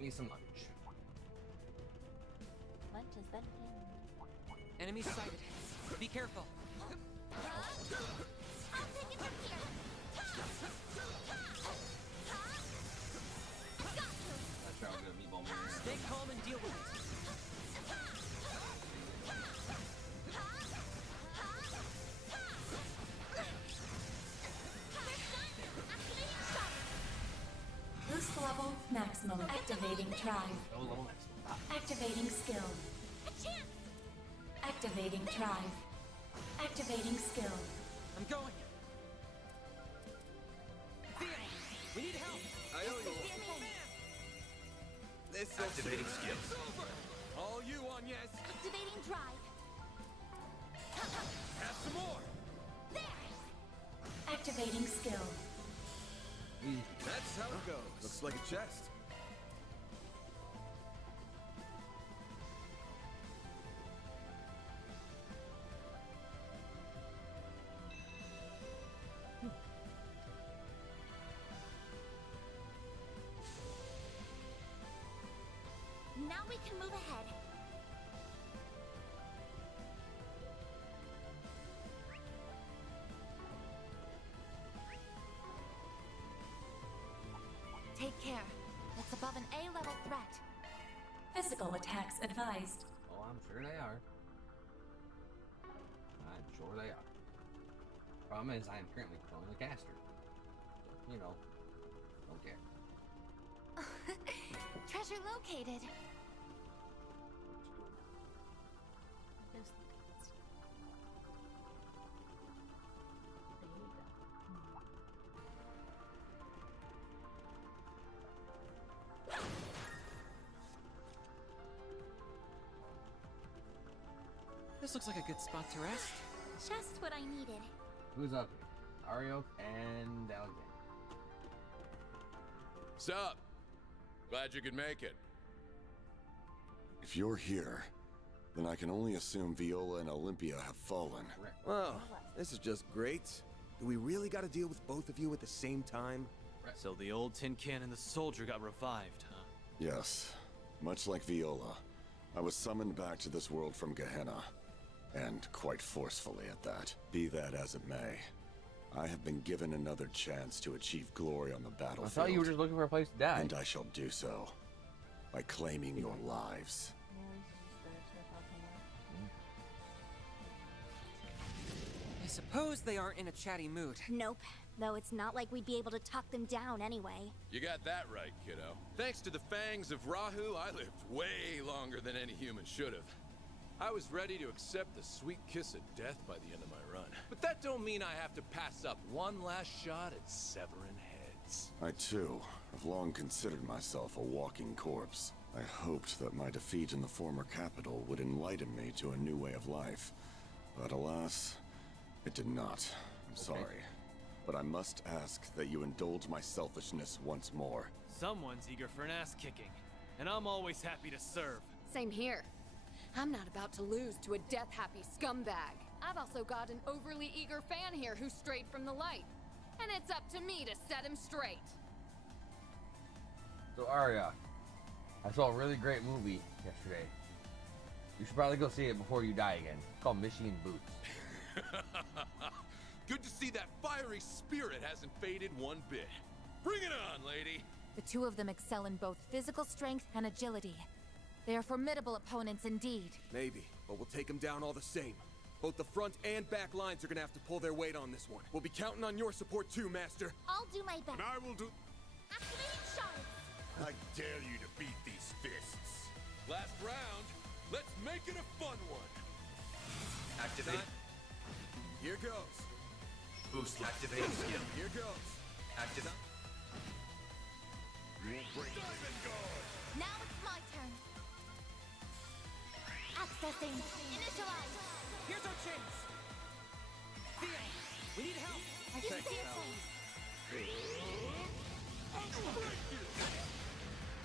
me some lunch. Lunch is then Enemy sighted. Be careful. I'll take it from here. That's how I'm gonna meatball man. Stay calm and deal with it. Boost level maximum. Activating tribe. Activating skill. Activating tribe. Activating skill. I'm going. We need help. I owe you one. This activating skills. All you on, yes. Activating drive. Have some more. Activating skill. That's how it goes. Looks like a chest. Now we can move ahead. Take care. That's above an A-level threat. Physical attacks advised. Oh, I'm sure they are. I'm sure they are. Problem is, I am currently controlling the caster. So, you know, don't care. Treasure located. This looks like a good spot to rest. Just what I needed. Who's up here? Ariok and Alexander. Sup? Glad you could make it. If you're here, then I can only assume Viola and Olympia have fallen. Well, this is just great. Do we really gotta deal with both of you at the same time? So the old tin can and the soldier got revived, huh? Yes. Much like Viola, I was summoned back to this world from Gehenna. And quite forcefully at that. Be that as it may, I have been given another chance to achieve glory on the battlefield. I thought you were just looking for a place to die. And I shall do so by claiming your lives. I suppose they aren't in a chatty mood. Nope. Though it's not like we'd be able to talk them down anyway. You got that right, kiddo. Thanks to the fangs of Rahu, I lived way longer than any human should have. I was ready to accept the sweet kiss of death by the end of my run. But that don't mean I have to pass up one last shot at severing heads. I, too, have long considered myself a walking corpse. I hoped that my defeat in the former capital would enlighten me to a new way of life. But alas, it did not. I'm sorry. But I must ask that you indulge my selfishness once more. Someone's eager for an ass kicking, and I'm always happy to serve. Same here. I'm not about to lose to a death-happy scumbag. I've also got an overly eager fan here who strayed from the light. And it's up to me to set him straight. So Arya, I saw a really great movie yesterday. You should probably go see it before you die again. It's called Mishy and Boots. Good to see that fiery spirit hasn't faded one bit. Bring it on, lady! The two of them excel in both physical strength and agility. They are formidable opponents indeed. Maybe, but we'll take them down all the same. Both the front and back lines are gonna have to pull their weight on this one. We'll be counting on your support too, Master. I'll do my best. And I will do... Activating shards. I dare you to beat these fists. Last round, let's make it a fun one. Activate. Here goes. Boost activating skill. Here goes. Activate. Now it's my turn. Accessing. Initialize. Here's our chance. Theo, we need help. You see things.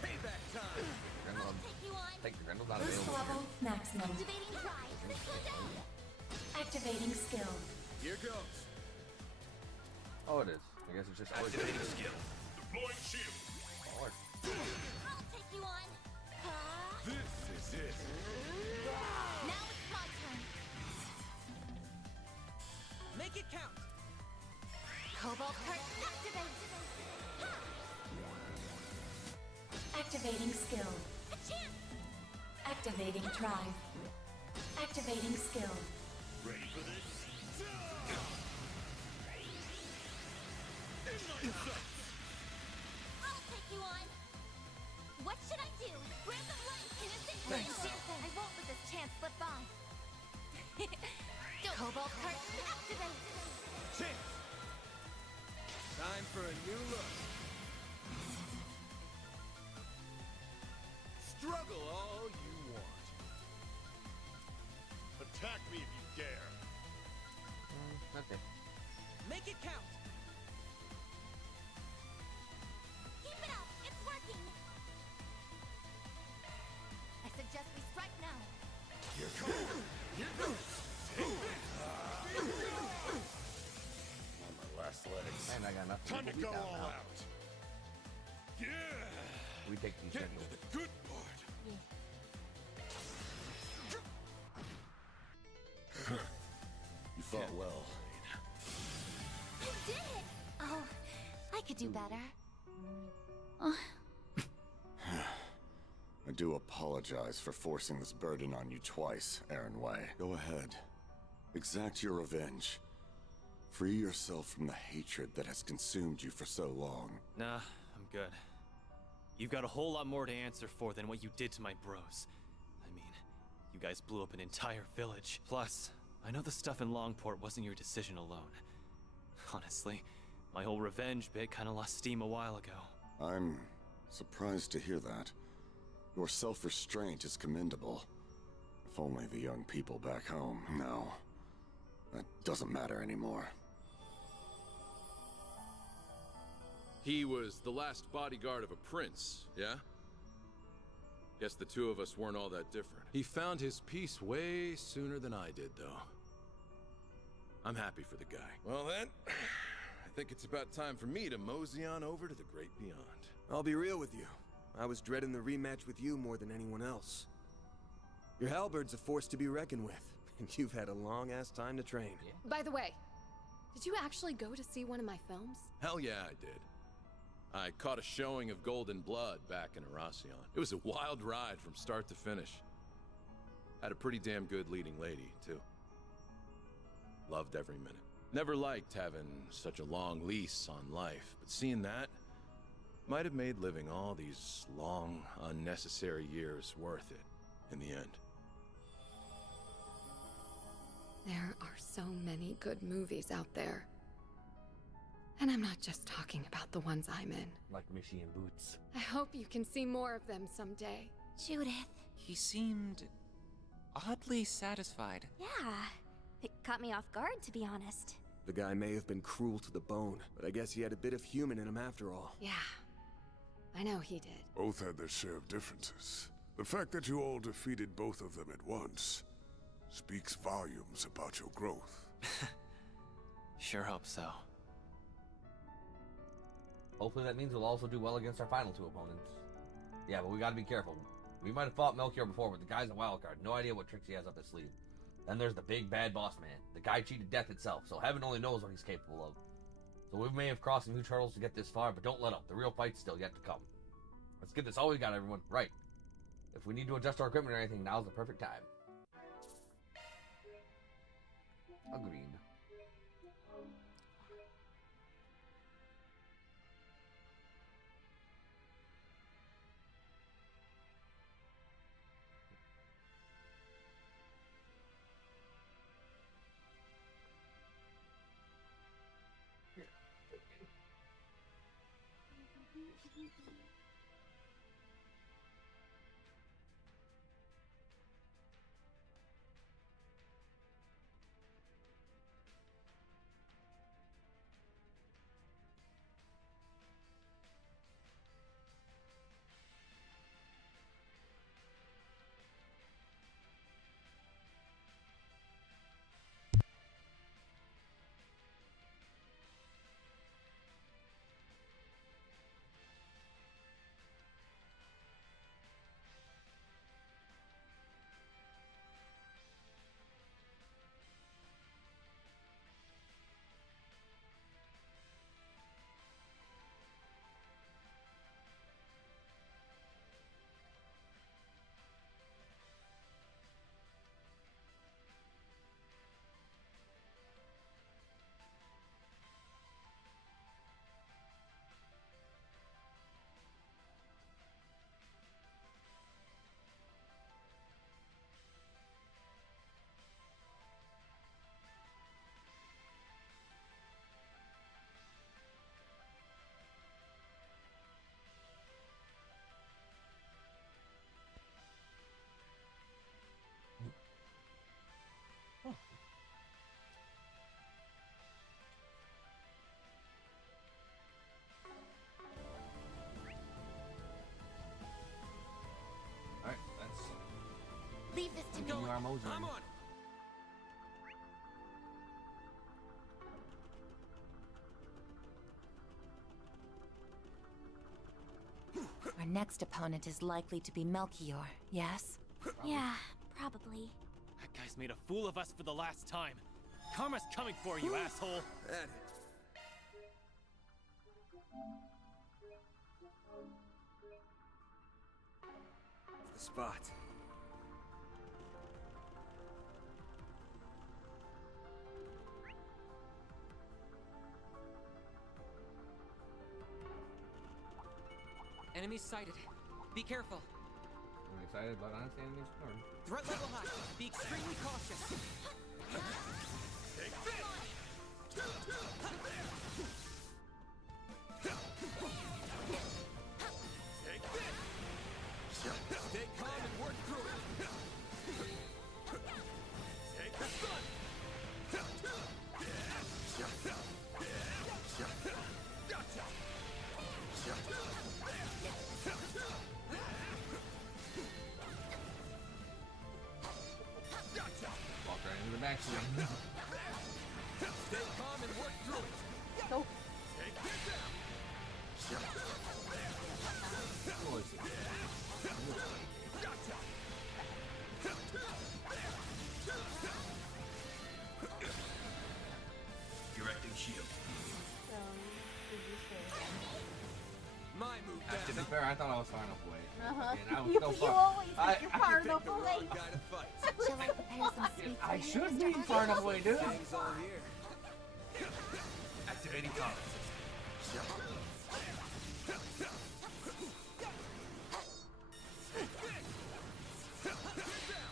Payback time. I'll take you on. Take the Grendel out of Boost level maximum. Activating drive. Activating skill. Here goes. Oh, it is. I guess it's just Activating skill. Deploying shield. Baller. I'll take you on. This is it. Now it's my turn. Make it count. Cobalt Curse activate. Ha! Activating skill. A chance. Activating drive. Activating skill. Ready for this? I'll take you on. What should I do? Grab the light, innocent Thanks. I won't let this chance slip by. Cobalt Curse activate. Chance! Time for a new look. Struggle all you want. Attack me if you dare. Okay. Make it count. Keep it up. It's working. I suggest we strike now. Here comes. Here goes. On my last legs. And I got nothing. Time to beat go down all now. out. Yeah. We take these Getting signals. to the good part. You fought well. You did it. Oh, I could do better. I do apologize for forcing this burden on you twice, Aaron Way. Go ahead. Exact your revenge. Free yourself from the hatred that has consumed you for so long. Nah, I'm good. You've got a whole lot more to answer for than what you did to my bros. I mean, you guys blew up an entire village. Plus, I know the stuff in Longport wasn't your decision alone. Honestly, my whole revenge bit kinda lost steam a while ago. I'm surprised to hear that. Your self-restraint is commendable. If only the young people back home. No, that doesn't matter anymore. He was the last bodyguard of a prince, yeah? Guess the two of us weren't all that different. He found his peace way sooner than I did, though. I'm happy for the guy. Well then, I think it's about time for me to mosey on over to the great beyond. I'll be real with you. I was dreading the rematch with you more than anyone else. Your halberd's a force to be reckoned with, and you've had a long-ass time to train. By the way, did you actually go to see one of my films? Hell yeah, I did. I caught a showing of Golden Blood back in Arasion. It was a wild ride from start to finish. Had a pretty damn good leading lady, too. Loved every minute. Never liked having such a long lease on life, but seeing that might have made living all these long, unnecessary years worth it in the end. There are so many good movies out there. And I'm not just talking about the ones I'm in. Like Missy and Boots. I hope you can see more of them someday. Judith. He seemed oddly satisfied. Yeah. It caught me off guard, to be honest. The guy may have been cruel to the bone, but I guess he had a bit of human in him after all. Yeah. I know he did. Both had their share of differences. The fact that you all defeated both of them at once speaks volumes about your growth. Sure hope so. Hopefully that means we'll also do well against our final two opponents. Yeah, but we gotta be careful. We might have fought Melchior before, but the guy's a wild card. No idea what tricks he has up his sleeve. Then there's the big bad boss man. The guy cheated death itself, so heaven only knows what he's capable of. So we may have crossed some huge hurdles to get this far, but don't let up. The real fight's still yet to come. Let's get this all we got, everyone. Right. If we need to adjust our equipment or anything, now's the perfect time. Agreed. our emoji. I'm on it. Our next opponent is likely to be Melchior, yes? Yeah, probably. That guy's made a fool of us for the last time. Karma's coming for you, asshole. At it. The spot. Enemies sighted. Be careful. I'm excited, but honestly, enemies corn. Threat level high. Be extremely cautious. Take this. Take this. Stay calm and work through it. Take the sun. Gotcha. Walk right into the back swing. Stay calm and work through it. Go. Take this out. Gotcha. Directing shield. So, did you say? My move. To be fair, I thought I was far enough away. And I was You, so you far. always think you're far enough away. Guy to fight. Shall I prepare some sweets I for you, should Mr. be far enough away, dude. Gang's all here. Activating comms.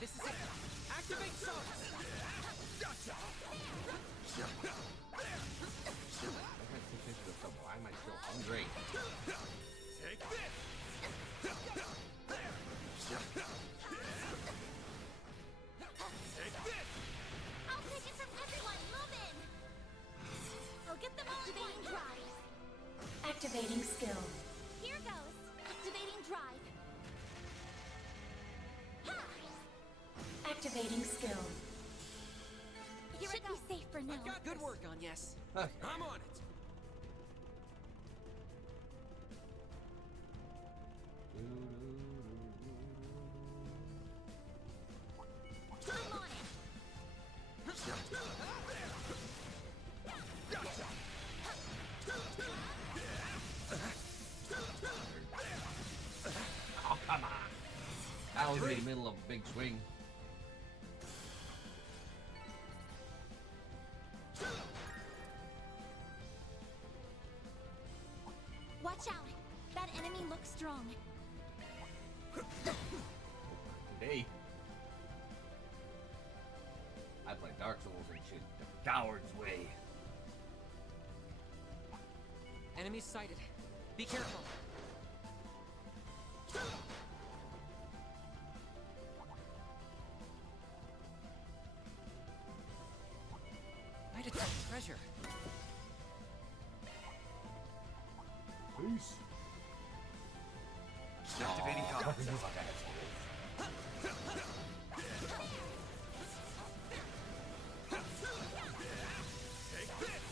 This is it. Activate sauce. Gotcha. Why am I still hungry? Take this. Take this. I'll take it from everyone. Move in. I'll get them all activating drive. Activating skill. Here goes. Activating drive. Ha! Activating skill. Here should be safe for now. Good work, Agnes. I'm on it. I'm on it. Oh, come on. That was in the middle of a big swing. Watch out. That enemy looks strong. Today, I play Dark Souls and shit the coward's way. Enemies sighted. Be careful. I detect treasure. Peace. Activating comms. Take this.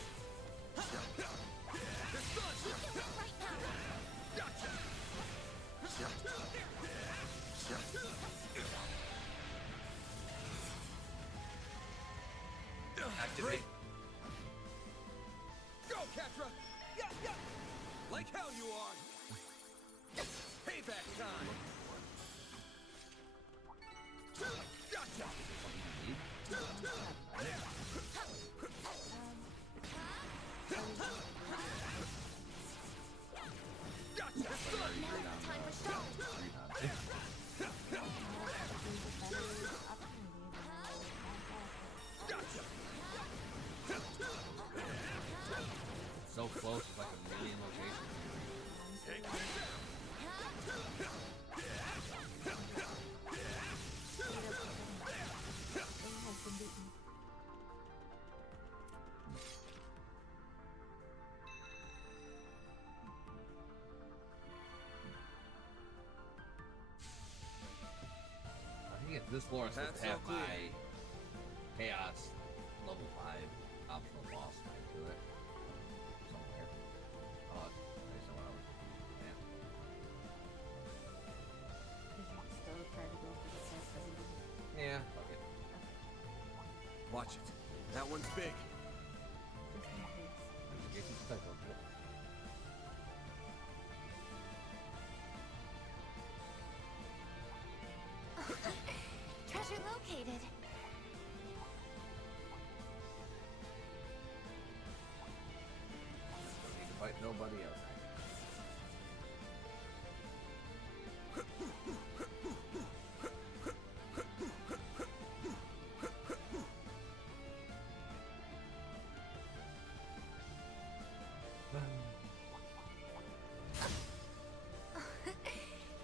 The sun. Right now. Gotcha. Activate. Go, Catra. Yeah, yeah. Like hell you are. Payback time. Gotcha. Gotcha. Now's the time for strong. Gotcha. So close, it's like a million locations. Take this I think it's This floor is supposed That's to have all clear. my Chaos level 5 optional boss fight to it. Somewhere. Oh, there's someone else. Yeah. Did you still try to go for the set that we did? Yeah, fuck it. Watch it. That one's big. Just in case. I guess it's special. Treasure located. Don't need to fight nobody else.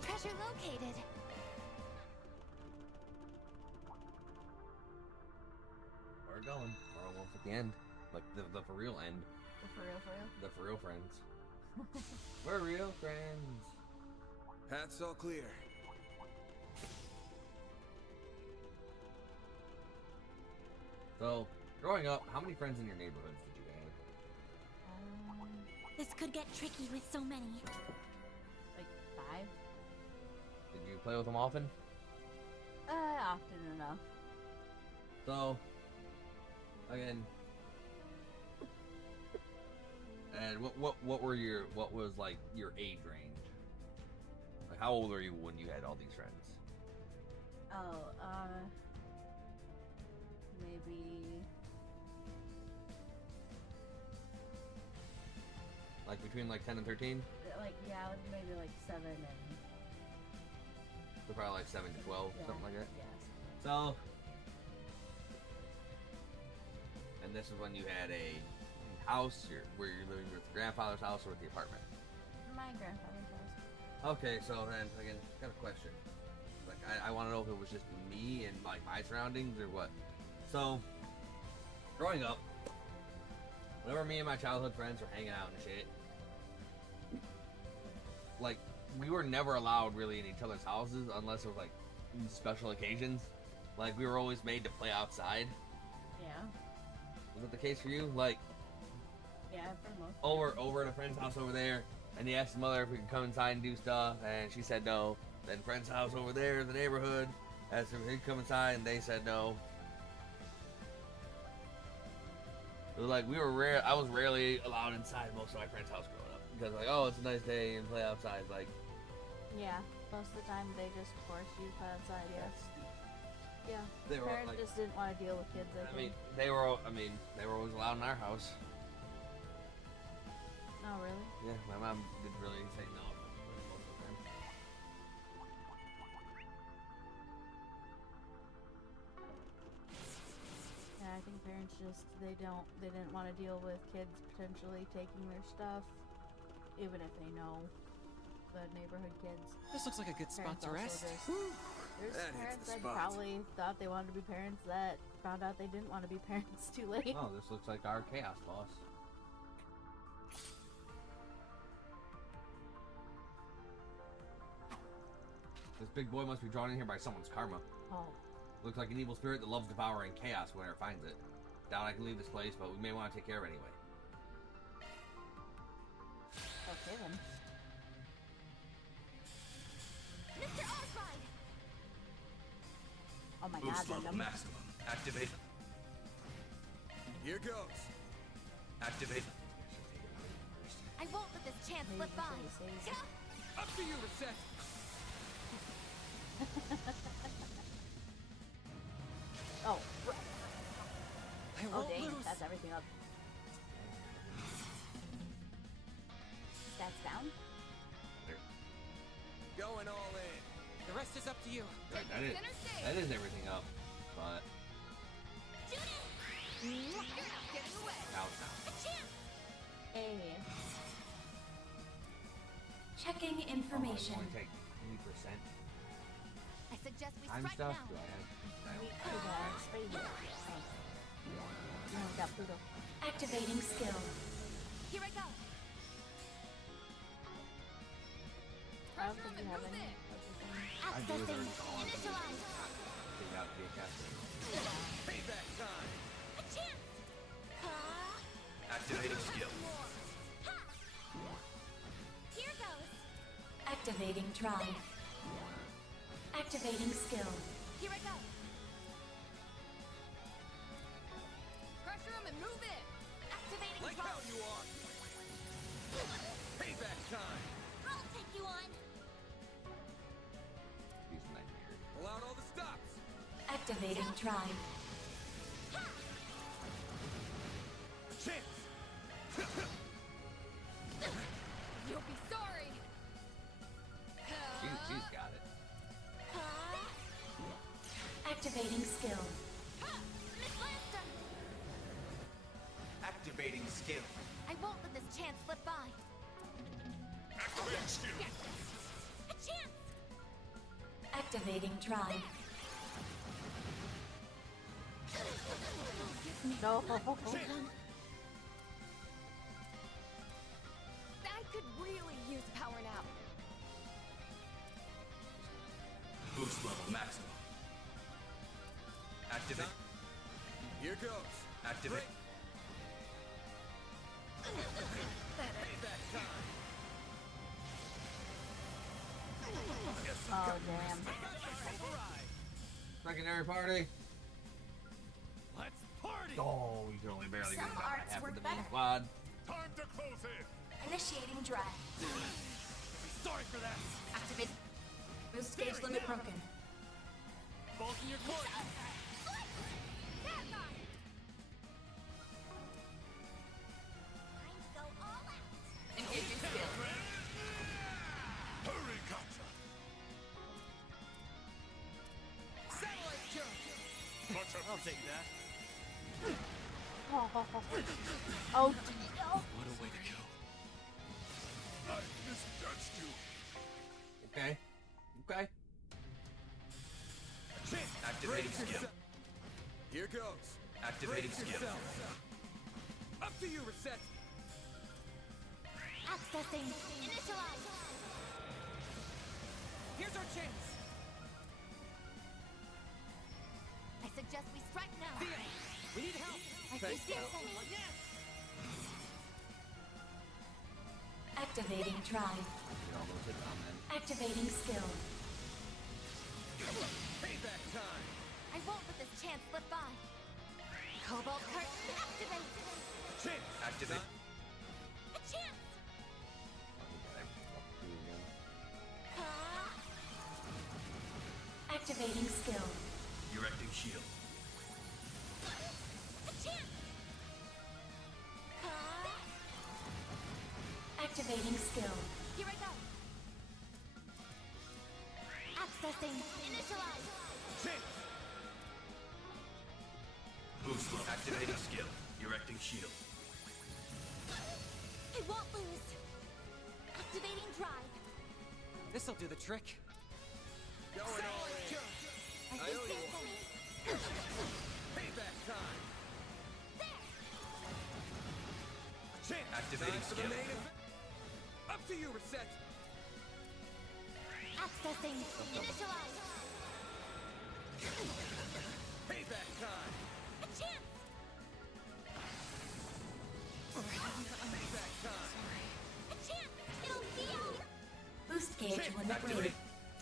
Treasure located. We're going. We're almost at the end. Like the for real end. The for real, for real? The for real friends. We're real friends. Path's all clear. So, growing up, how many friends in your neighborhoods did you have? This could get tricky with so many. Like 5? Did you play with them often? Often enough. So, again, and what was like your age range? Like, how old were you when you had all these friends? Oh, maybe Like between like 10 and 13? like maybe like 7 and So probably like 7 to 12, yeah, something like that. Yeah. So, and this is when you had a house, where you're living with your grandfather's house or with the apartment. My grandfather's house. Okay, so then again, got a question. Like, I want to know if it was just me and like my surroundings or what. So, growing up, whenever me and my childhood friends were hanging out and shit, like we were never allowed really in each other's houses unless it was like special occasions. Like we were always made to play outside. Yeah. Was that the case for you? Like, Yeah, for the most part. over at a friend's house over there, and he asked his mother if we could come inside and do stuff, and she said no. Then friend's house over there in the neighborhood asked if he'd come inside, and they said no. It was like we were rare. I was rarely allowed inside most of my friend's house growing up because like, oh, it's a nice day and play outside. Like, Yeah, most of the time they just force you to play outside. Yes. Yeah. They were, Parents like- just didn't want to deal with kids. I I mean, think. they were always allowed in our house. Oh really? Yeah, my mom didn't really say no most of the time. Yeah, I think parents they didn't want to deal with kids potentially taking their stuff, even if they know the neighborhood kids. This looks like a good spot Parents to also rest. There's That hits parents the that spot. probably thought they wanted to be parents that found out they didn't want to be parents too late. Oh, this looks like our chaos boss. This big boy must be drawn in here by someone's karma. Oh. Looks like an evil spirit that loves devouring chaos whenever it finds it. Doubt I can leave this place, but we may want to take care of it anyway. Okay then. Mr. Osride! Oh my Boost god, level the maximum. Activate. Here goes. Activate. I won't let this chance slip by. Up to you, Reset. Oh. I Oh won't dang, lose. that's everything up. Stats down? Going all in. The rest is up to you. That is everything up, but now it's down. Hey. Checking Oh, I information. only take 20%. I suggest we Time strike stuff? now. Do I have? Got Pluto. Activating skill. Here I go. I don't think we have any. I do it Accessing. every call. Initialize. got to be a captain. Payback time. A chance! Activating skill. Here goes! Activating drive. Activating skill. Here I go! Pressure him and move in! Activating Like how you are. Payback time. I'll take you on! He's a nightmare. Pull out all the stops. Activating drive. Chance. You'll be sorry! She's got it. Activating skill. Miss Lanta! Activating skill. I won't let this chance slip by. Activating skill. A chance! Activating drive. No. I could really use power now. Boost level maximum. Activate. Here goes. Activate. Payback time. Oh, damn. Secondary party. Let's party. Oh, you can only barely get Some about arts half work of the better. main squad. Time to close in. Initiating drive. Sorry for that. Activate. Boost gauge limit broken. Bulk in your court. Engaging skill. Hurry, gotcha. Satellite jump. Much I'll take that. Oh, What a way to go. I misjudged you. Okay. Okay. Activating skill. Here goes. Activating skill. Up to you, Reset. Accessing. Initialize. Here's our chance. I suggest we strike now. We need help. I see dancing. Activating drive. Get all those hits on then. Activating skill. Payback time. I won't let this chance slip by. Cobalt curtain activate. Chance. Activate. A chance. Activating skill. Erecting shield. A chance. Activating skill. Here I go. Accessing. Initialize. Chance. Boost level. Activating skill. Erecting shield. I won't lose. Activating drive. This'll do the trick. Going all in. I I see owe you dancing. Payback time. There. Chance. Activating skill. Up to you, Reset. Accessing. Initialize. Payback time. A chance. Payback time. A chance. It'll heal. Boost gauge limit Activate. break.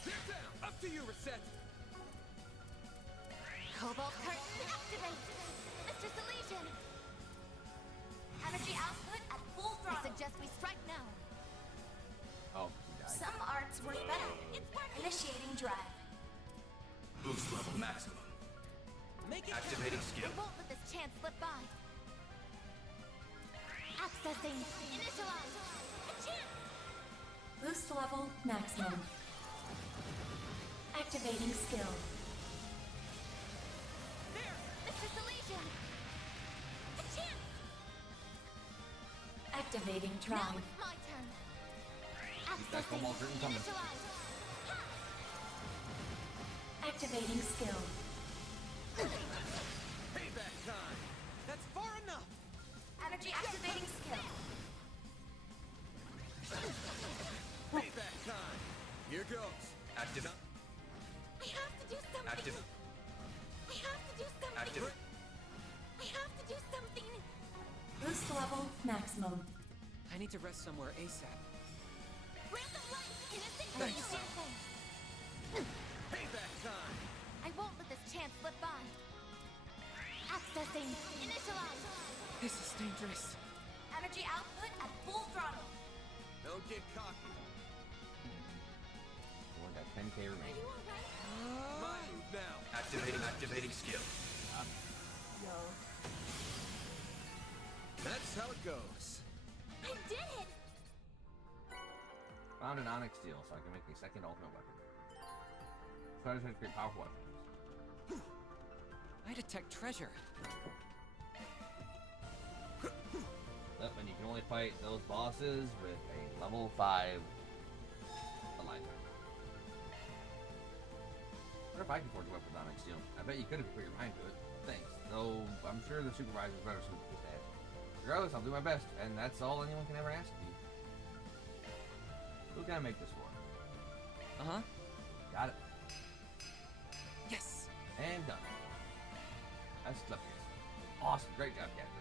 Get down. Up to you, Reset. Cobalt curtain activate. Mr. Salesian. Energy output at full throttle. I suggest we strike now. Oh, he died. Some arts work better. It's working. Initiating drive. Boost level maximum. Activating skill. I won't let this chance slip by. Accessing. Initialize. A chance. Boost level maximum. Activating skill. There. Mr. Salesian. A chance. Activating Now drive. it's my turn. that Accessing. Cobalt curtain coming. Initialize. Ha! Activating skill. Payback time. That's far enough. Energy activating skill. Payback time. Here goes. Active. I have to do something. Active. level maximum. I need to rest somewhere ASAP. Thanks. Payback time! I won't let this chance slip by. Accessing. Initialize. This is dangerous. Energy output at full throttle. Don't get cocky. Only got 10k remaining. My move now. Activating skill. Yo. That's how it goes. I did it! Found an onyx steel, so I can make a second ultimate weapon. Started to create powerful weapons. I detect treasure. Yep, and you can only fight those bosses with a level 5 alignment. What if I can forge a weapon with onyx steel? I bet you could if you put your mind to it. Thanks. Though I'm sure the supervisor's better suited to that. Regardless, I'll do my best, and that's all anyone can ever ask of you. Who can I make this for? Uh-huh. Got it. Yes. And done. That's Clubkiss. Awesome. Great job, Captain.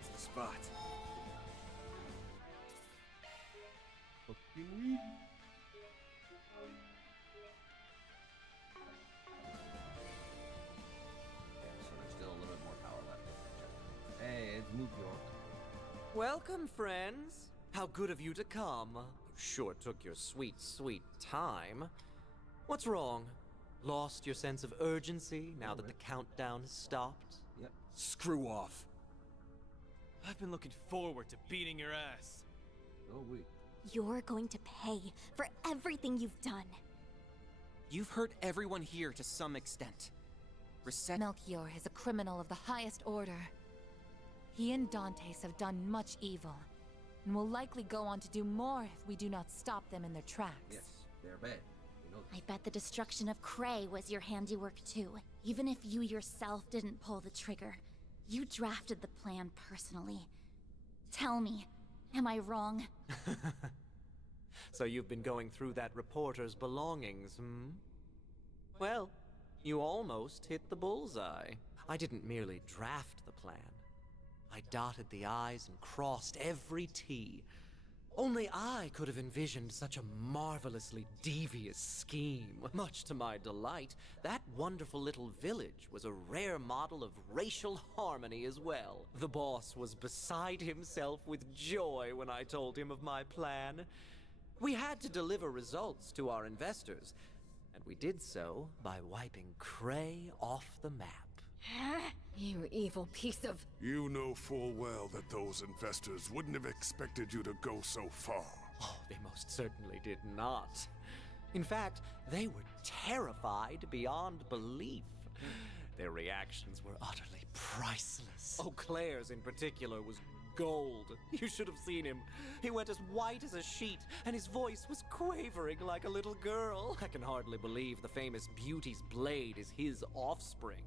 It's the spot. Okay. So there's still a little bit more power left. Hey, it's Mook York. Welcome, friends. How good of you to come. Sure took your sweet, sweet time. What's wrong? Lost your sense of urgency now that the countdown has stopped? Yep. Screw off. I've been looking forward to beating your ass. Oh, wait. You're going to pay for everything you've done. You've hurt everyone here to some extent. Melchior is a criminal of the highest order. He and Dantes have done much evil, and will likely go on to do more if we do not stop them in their tracks. Yes, they're bad. We know I bet the destruction of Cray was your handiwork too. Even if you yourself didn't pull the trigger, you drafted the plan personally. Tell me, am I wrong? So you've been going through that reporter's belongings, hmm? Well, you almost hit the bullseye. I didn't merely draft the plan. I dotted the I's and crossed every T. Only I could have envisioned such a marvelously devious scheme. Much to my delight, that wonderful little village was a rare model of racial harmony as well. The boss was beside himself with joy when I told him of my plan. We had to deliver results to our investors, and we did so by wiping Cray off the map. You evil piece of... You know full well that those investors wouldn't have expected you to go so far. Oh, they most certainly did not. In fact, they were terrified beyond belief. Their reactions were utterly priceless. Eau Claire's in particular was gold. You should have seen him. He went as white as a sheet, and his voice was quavering like a little girl. I can hardly believe the famous Beauty's blade is his offspring.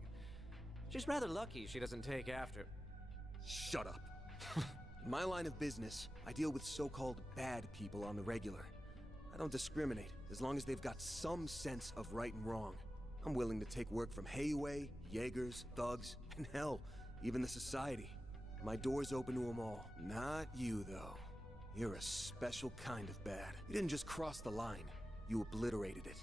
She's rather lucky she doesn't take after... Shut up. In my line of business, I deal with so-called bad people on the regular. I don't discriminate, as long as they've got some sense of right and wrong. I'm willing to take work from Hayway, Jaegers, thugs, and hell, even the society. My door's open to them all. Not you, though. You're a special kind of bad. You didn't just cross the line, you obliterated it.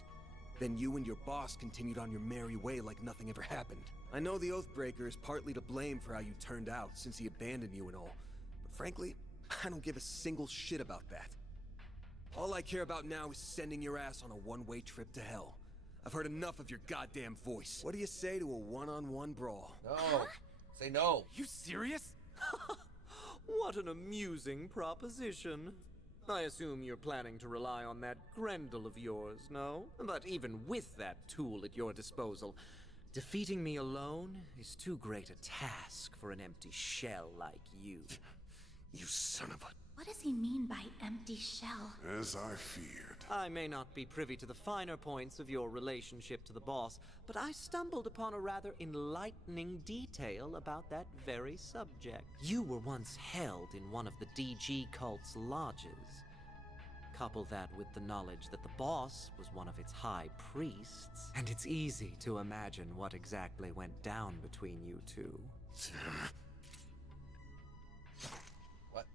Then you and your boss continued on your merry way like nothing ever happened. I know the Oathbreaker is partly to blame for how you turned out, since he abandoned you and all. But frankly, I don't give a single shit about that. All I care about now is sending your ass on a one-way trip to hell. I've heard enough of your goddamn voice. What do you say to a one-on-one brawl? No. Say no. You serious? What an amusing proposition. I assume you're planning to rely on that Grendel of yours, no? But even with that tool at your disposal, defeating me alone is too great a task for an empty shell like you. You son of a... What does he mean by empty shell? As I feared. I may not be privy to the finer points of your relationship to the boss, but I stumbled upon a rather enlightening detail about that very subject. You were once held in one of the DG cult's lodges. Couple that with the knowledge that the boss was one of its high priests, and it's easy to imagine what exactly went down between you two. What?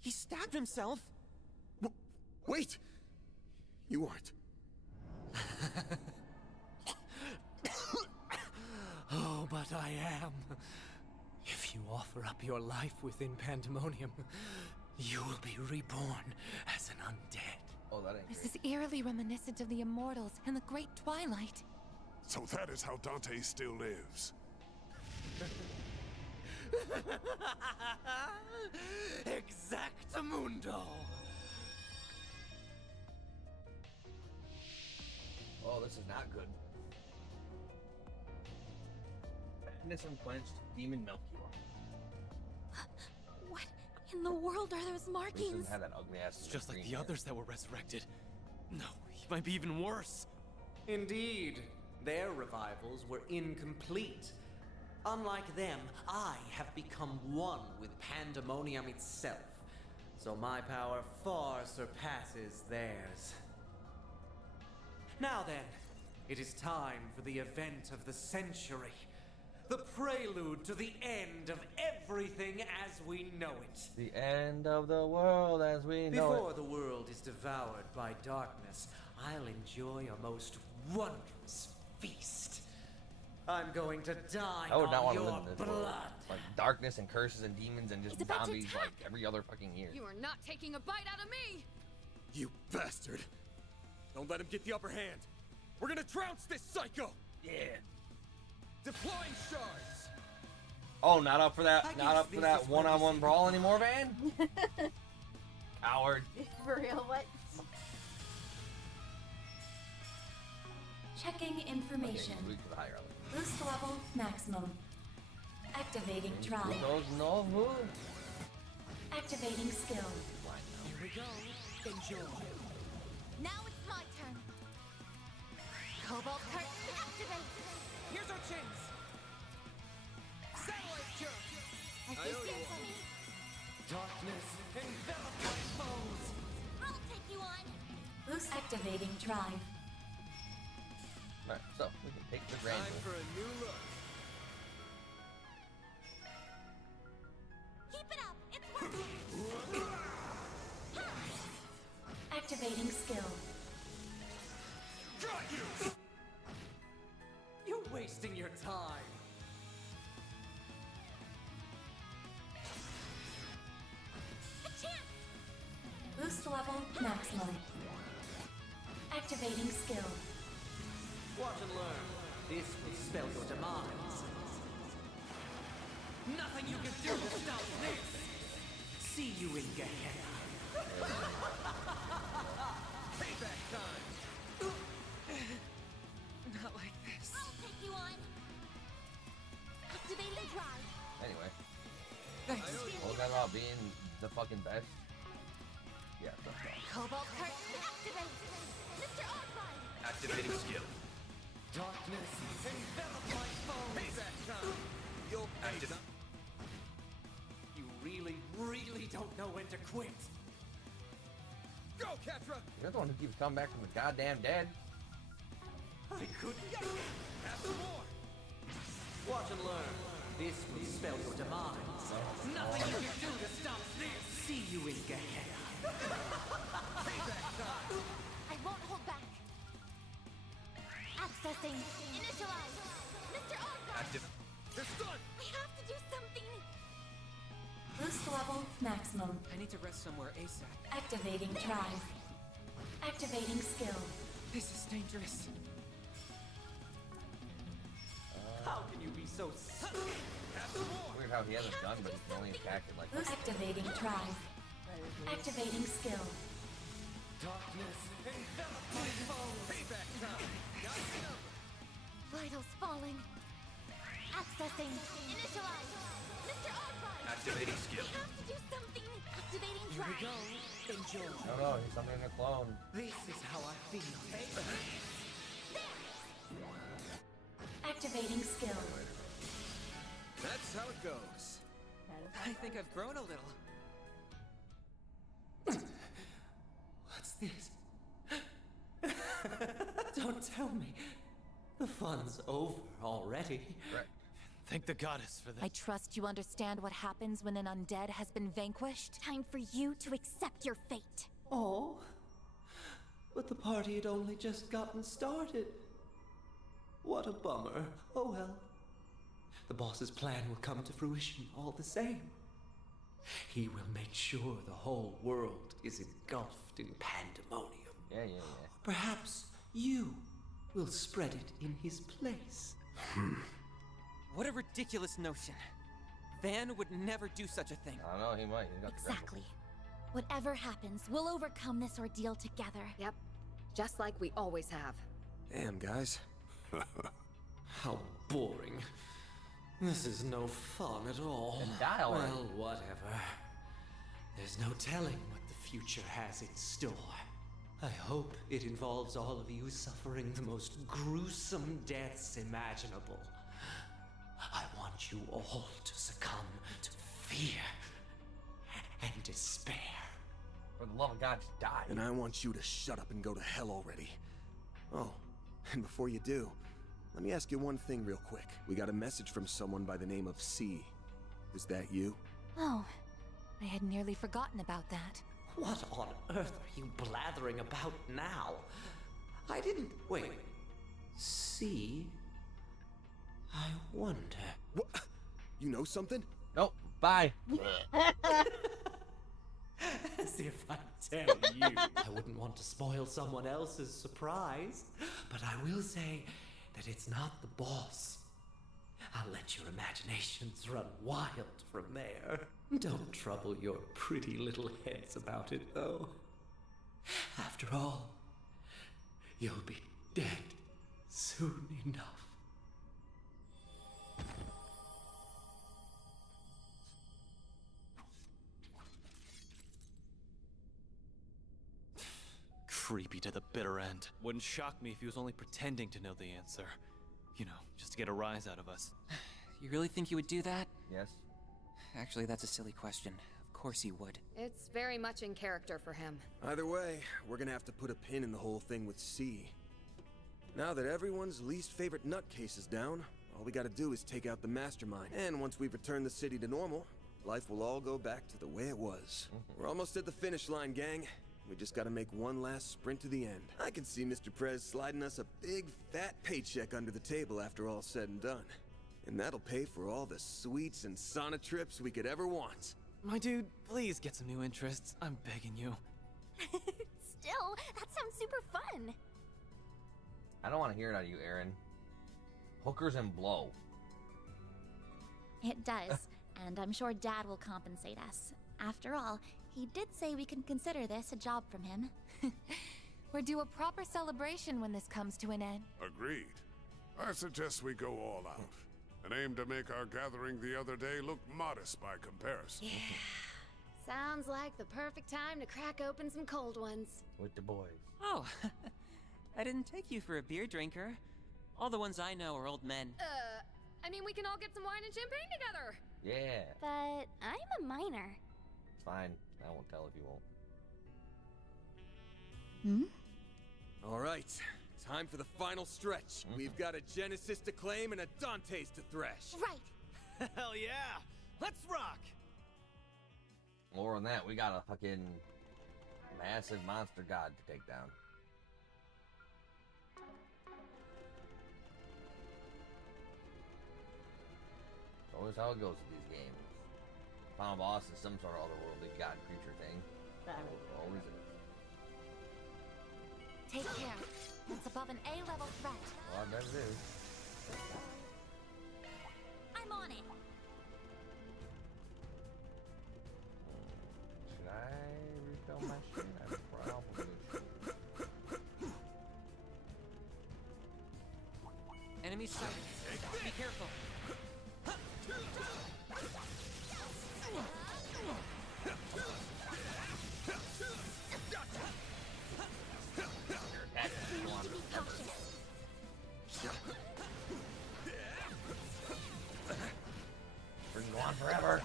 He stabbed himself? Wait! You aren't. Oh, but I am. If you offer up your life within Pandemonium, you will be reborn as an undead. Oh, that ain't This great. is eerily reminiscent of the Immortals and the Great Twilight. So that is how Dante still lives. Exactamundo! Oh, this is not good. Madness unquenched, demon Melchior. What in the world are those At least markings? doesn't have that ugly ass. It's just like green the hair. others that were resurrected. No, he might be even worse. Indeed, their revivals were incomplete. Unlike them, I have become one with Pandemonium itself, so my power far surpasses theirs. Now then, it is time for the event of the century. The prelude to the end of everything as we know it. The end of the world as we know Before it. the world is devoured by darkness, I'll enjoy a most wondrous feast. I'm going to die I would not on want to your live in this blood. world. Like darkness and curses and demons and just It's about to zombies attack. like every other fucking year. You are not taking a bite out of me! You bastard! Don't let him get the upper hand. We're gonna trounce this psycho! Yeah. Deploying shards! Oh, not up for that. I Not guess up for this that is what one-on-one we brawl anymore, man. Coward. For real, what? Checking information. Okay, weak to the higher level. Boost level maximum. Activating Who drive. knows no who? Activating skill. Here we go. Enjoy. Now it's my turn. Cobalt curtain activate. Here's our chance. Satellite jerk. I see fearfully. Darkness, envelop my foes. I'll take you on. Boost activating drive. Alright, so we can take the grand. Time for a new look. Keep it up. It's working. Activating skill. Got you! You're wasting your time. A chance. Boost level maximum. Activating skill. Watch and learn. This will spell your demise. Nothing you can do to stop this. See you in Gehenna. Payback time! Not like this. I'll take you on. Activating drive. Anyway, Thanks. whole guy about being the fucking best. Yeah, that's right. Cobalt curtain activate. Mr. Oddride. Activating skill. Darkness, envelop my foes. Payback time! You'll pay some. You really don't know when to quit. Go, Catra! You're the one who keeps coming back from the goddamn dead. I couldn't. Have some more! Watch and learn. This will spell your demise. Nothing you can do to stop this. See you in Gehenna. Payback time! I won't hold back. Accessing. Initialize. Mr. Oddride. Active. It's done! I have to do something. Boost level maximum. I need to rest somewhere ASAP. Activating drive. Activating skill. This is dangerous. How can you be so sick? Have some more! Weird how he has a gun, but he can only attack it like. Boost activating drive. Activating skill. Darkness, envelop my foes. Payback time! Got the number! Vitals falling. Accessing. Initialize. Mr. Oddride. Activating skill. I have to do something. Activating Here we drive. go. Enjoy. No, he's summoning a clone. This is how I feel. Activating skill. That's how it goes. I think I've grown a little. What's this? Don't tell me. The fun's over already. Right. Thank the goddess for this. I trust you understand what happens when an undead has been vanquished. Time for you to accept your fate. Oh, but the party had only just gotten started. What a bummer. Oh well. The boss's plan will come to fruition all the same. He will make sure the whole world is engulfed in pandemonium. Yeah. Perhaps you will spread it in his place. What a ridiculous notion. Van would never do such a thing. I don't know, he might. He's got the Exactly. Whatever happens, we'll overcome this ordeal together. Yep. Just like we always have. Damn, guys. How boring. This is no fun at all. And die already. Well, whatever. There's no telling what the future has in store. I hope it involves all of you suffering the most gruesome deaths imaginable. I want you all to succumb to fear and despair. For the love of God, just die. And I want you to shut up and go to hell already. Oh, and before you do, let me ask you one thing real quick. We got a message from someone by the name of C. Is that you? Oh, I had nearly forgotten about that. What on earth are you blathering about now? I didn't... Wait. See? I wonder... What? You know something? Nope. Bye. As if I tell you. I wouldn't want to spoil someone else's surprise, but I will say that it's not the boss. I'll let your imaginations run wild from there. Don't trouble your pretty little heads about it, though. After all, you'll be dead soon enough. Creepy to the bitter end. Wouldn't shock me if he was only pretending to know the answer. You know, just to get a rise out of us. You really think he would do that? Yes. Actually, that's a silly question. Of course he would. It's very much in character for him. Either way, we're gonna have to put a pin in the whole thing with C. Now that everyone's least favorite nutcase is down, all we gotta do is take out the mastermind. And once we've returned the city to normal, life will all go back to the way it was. We're almost at the finish line, gang. We just gotta make one last sprint to the end. I can see Mr. Prez sliding us a big, fat paycheck under the table after all's said and done. And that'll pay for all the sweets and sauna trips we could ever want. My dude, please get some new interests. I'm begging you. Still, that sounds super fun. I don't want to hear it out of you, Aaron. Hookers and blow. It does, and I'm sure Dad will compensate us. After all, he did say we can consider this a job from him. We're due a proper celebration when this comes to an end. Agreed. I suggest we go all out and aim to make our gathering the other day look modest by comparison. Sounds like the perfect time to crack open some cold ones. With the boys. Oh, I didn't take you for a beer drinker. All the ones I know are old men. I mean, we can all get some wine and champagne together. Yeah. But I'm a minor. It's fine. I won't tell if you won't. All right, time for the final stretch. We've got a Genesis to claim and a Dante's to thresh. Right. Hell yeah! Let's rock! More than that, we got a fucking massive monster god to take down. It's always how it goes with these games. Final boss is some sort of otherworldly god creature thing. Always is. Take care. It's above an A-level threat. Well, I bet it is. I'm on it. Should I refill my shit? I probably should. Enemy sighted. Be careful. Freaking go on forever.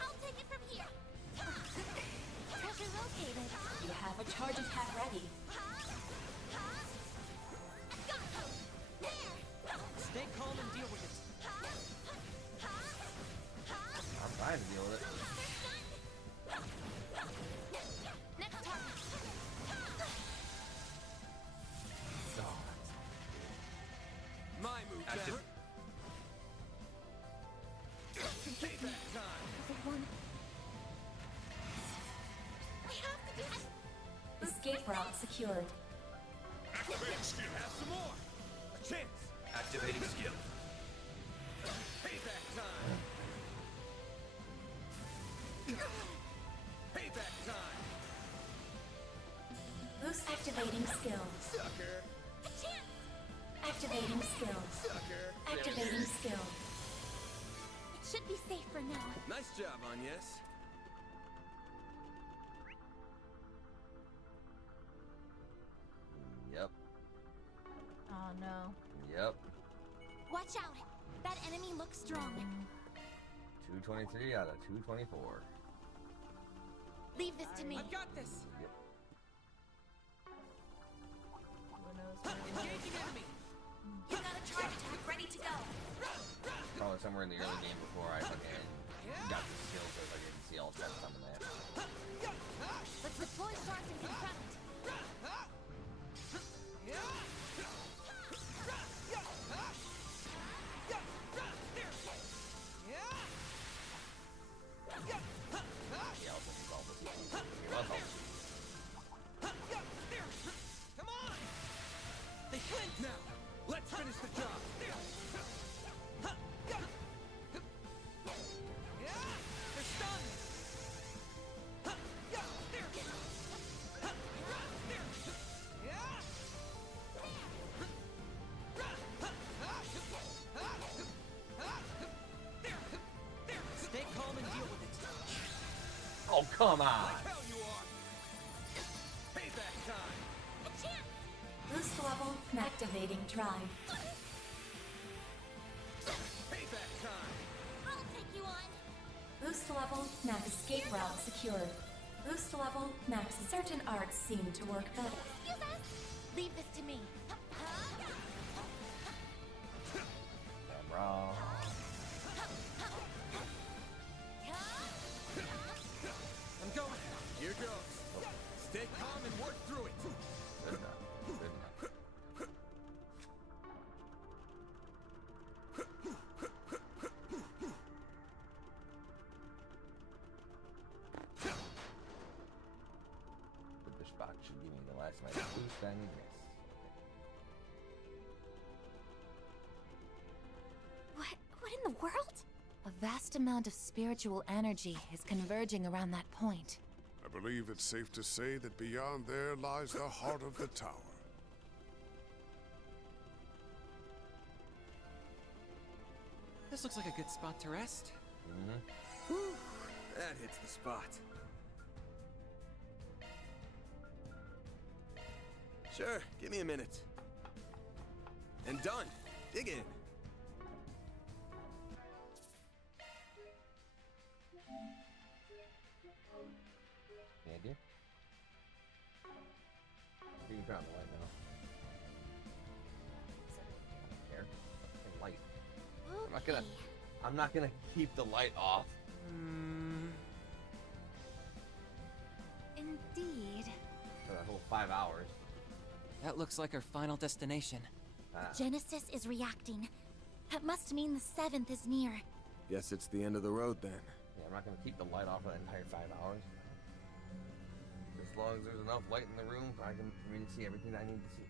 I'll take it from here. Treasure located. You have a charge attack ready. Stay calm and deal with it. I'm trying to deal with it. Next target. My move, Active. Payback time. Everyone. We have to do this. Escape route secured. Activating skill. Have some more. A chance. Activating skill. Payback time. Payback time. Boost activating skill. Sucker. Activating skill. Sucker. Activating skill. It should be safe for now. Nice job, Agnes. Yep. Oh no. Yep. Watch out. That enemy looks strong. 223 out of 224. Leave this to me. I've got this. Yep. Who knows where it is. Engaging enemy. You got a charge attack ready to go. Probably somewhere in the early game before I fucking got the skills so I didn't see all that some of that. Let's deploy sharks and confront it. Yeah, I'll just solve this. You're welcome. Come on. They flinch. Now, let's finish the job. They're stunned. Stay calm and deal with it. Oh, come on! Like hell you are. Payback time. Boost level activating drive. Payback time. I'll take you on. Boost level max. Escape route secured. Boost level max. Certain arts seem to work better. Excuse us. Leave this to me. I'm wrong. I'm going. Here goes. Stay calm and work through it. Good enough. Good enough. The Bishbok should give me the last night boost I need this. What in the world? A vast amount of spiritual energy is converging around that point. I believe it's safe to say that beyond there lies the heart of the tower. This looks like a good spot to rest. Mm-hmm. That hits the spot. Sure, give me a minute. And done. Dig in. Yeah, dear. You can turn on the light now. Here. Fucking light. I'm not gonna keep the light off. Indeed. For that whole 5 hours. That looks like our final destination. Genesis is reacting. That must mean the 7th is near. Guess it's the end of the road then. Yeah, I'm not gonna keep the light off for the entire 5 hours. As long as there's enough light in the room, for me to see everything I need to see.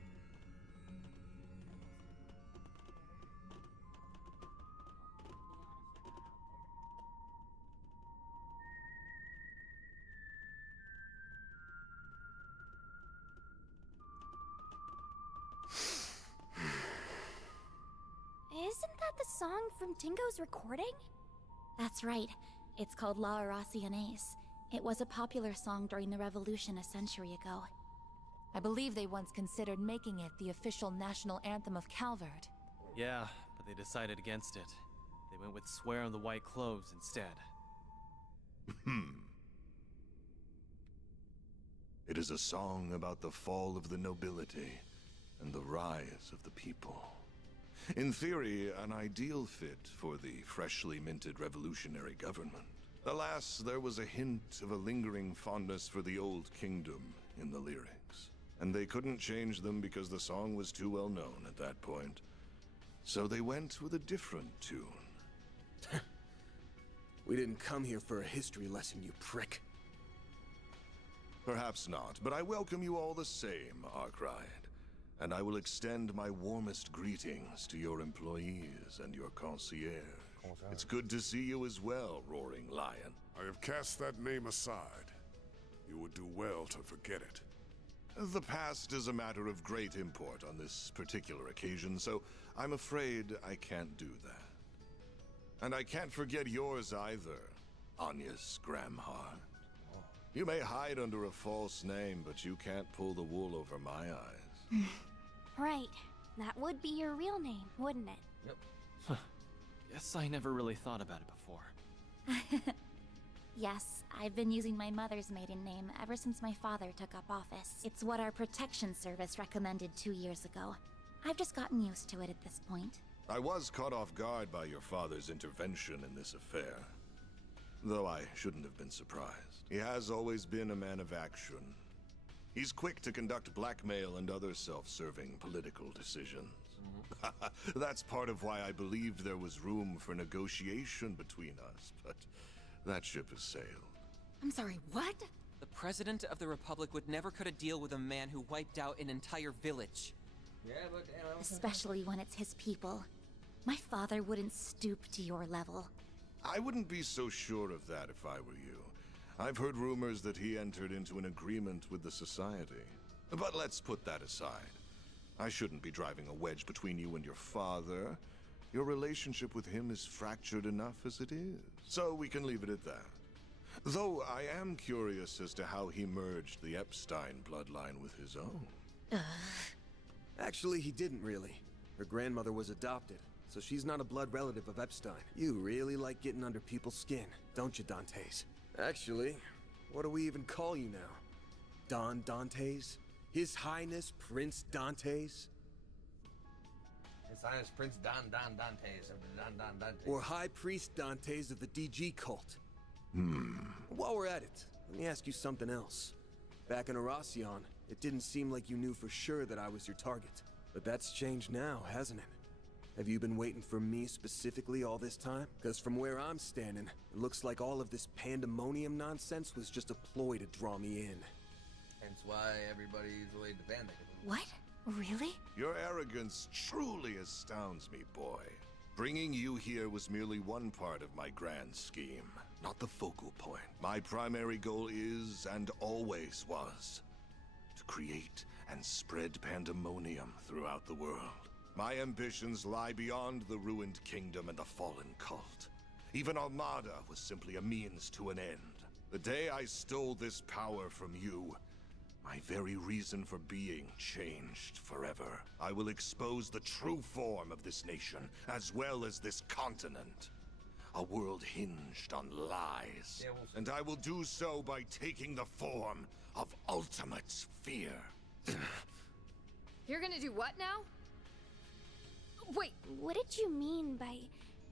Isn't that the song from Tingo's recording? That's right. It's called La Aracianes. It was a popular song during the revolution a century ago. I believe they once considered making it the official national anthem of Calvard. Yeah, but but they decided against it. They went with Swear on the White Cloves instead. It is a song about the fall of the nobility and the rise of the people. In theory, an ideal fit for the freshly minted revolutionary government. Alas, there was a hint of a lingering fondness for the old kingdom in the lyrics. And they couldn't change them because the song was too well known at that point. So they went with a different tune. We didn't come here for a history lesson, you prick. Perhaps not, but I welcome you all the same, Arkride. And I will extend my warmest greetings to your employees and your concierge. It's good to see you as well, Roaring Lion. I have cast that name aside. You would do well to forget it. The past is a matter of great import on this particular occasion, so I'm afraid I can't do that. And I can't forget yours either, Anya's Gramhar. You may hide under a false name, but you can't pull the wool over my eyes. Right. That would be your real name, wouldn't it? Yep. Guess I never really thought about it before. Yes, I've been using my mother's maiden name ever since my father took up office. It's what our protection service recommended 2 years ago. I've just gotten used to it at this point. I was caught off guard by your father's intervention in this affair. Though I shouldn't have been surprised. He has always been a man of action. He's quick to conduct blackmail and other self-serving political decisions. That's part of why I believed there was room for negotiation between us, but that ship has sailed. I'm sorry, what? The President of the Republic would never cut a deal with a man who wiped out an entire village. Yeah, but Especially when it's his people. My father wouldn't stoop to your level. I wouldn't be so sure of that if I were you. I've heard rumors that he entered into an agreement with the Society. But let's put that aside. I shouldn't be driving a wedge between you and your father. Your relationship with him is fractured enough as it is. So we can leave it at that. Though I am curious as to how he merged the Epstein bloodline with his own. Actually, he didn't really. Her grandmother was adopted, so she's not a blood relative of Epstein. You really like getting under people's skin, don't you, Dantes? Actually, what do we even call you now? Don Dantes? His Highness Prince Dantes? His Highness Prince Dantes of the Dantes. Or High Priest Dantes of the DG cult? While we're at it, let me ask you something else. Back in Arasion, it didn't seem like you knew for sure that I was your target. But that's changed now, hasn't it? Have you been waiting for me specifically all this time? Because from where I'm standing, it looks like all of this pandemonium nonsense was just a ploy to draw me in. Hence why everybody's related to Van. What? Really? Your arrogance truly astounds me, boy. Bringing you here was merely one part of my grand scheme, not the focal point. My primary goal is, and always was, to create and spread pandemonium throughout the world. My ambitions lie beyond the ruined kingdom and the fallen cult. Even Armada was simply a means to an end. The day I stole this power from you, my very reason for being changed forever. I will expose the true form of this nation, as well as this continent. A world hinged on lies. And I will do so by taking the form of ultimate fear. You're gonna do what now? Wait! What did you mean by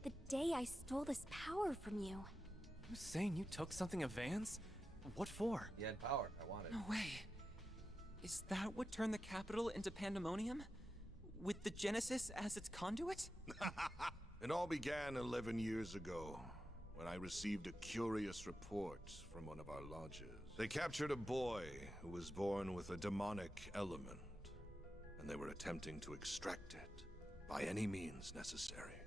the day I stole this power from you? You saying you took something of Van's? What for? You had power. I wanted. No way. Is that what turned the capital into pandemonium? With the Genesis as its conduit? It all began 11 years ago, when I received a curious report from one of our lodges. They captured a boy who was born with a demonic element, and they were attempting to extract it by any means necessary.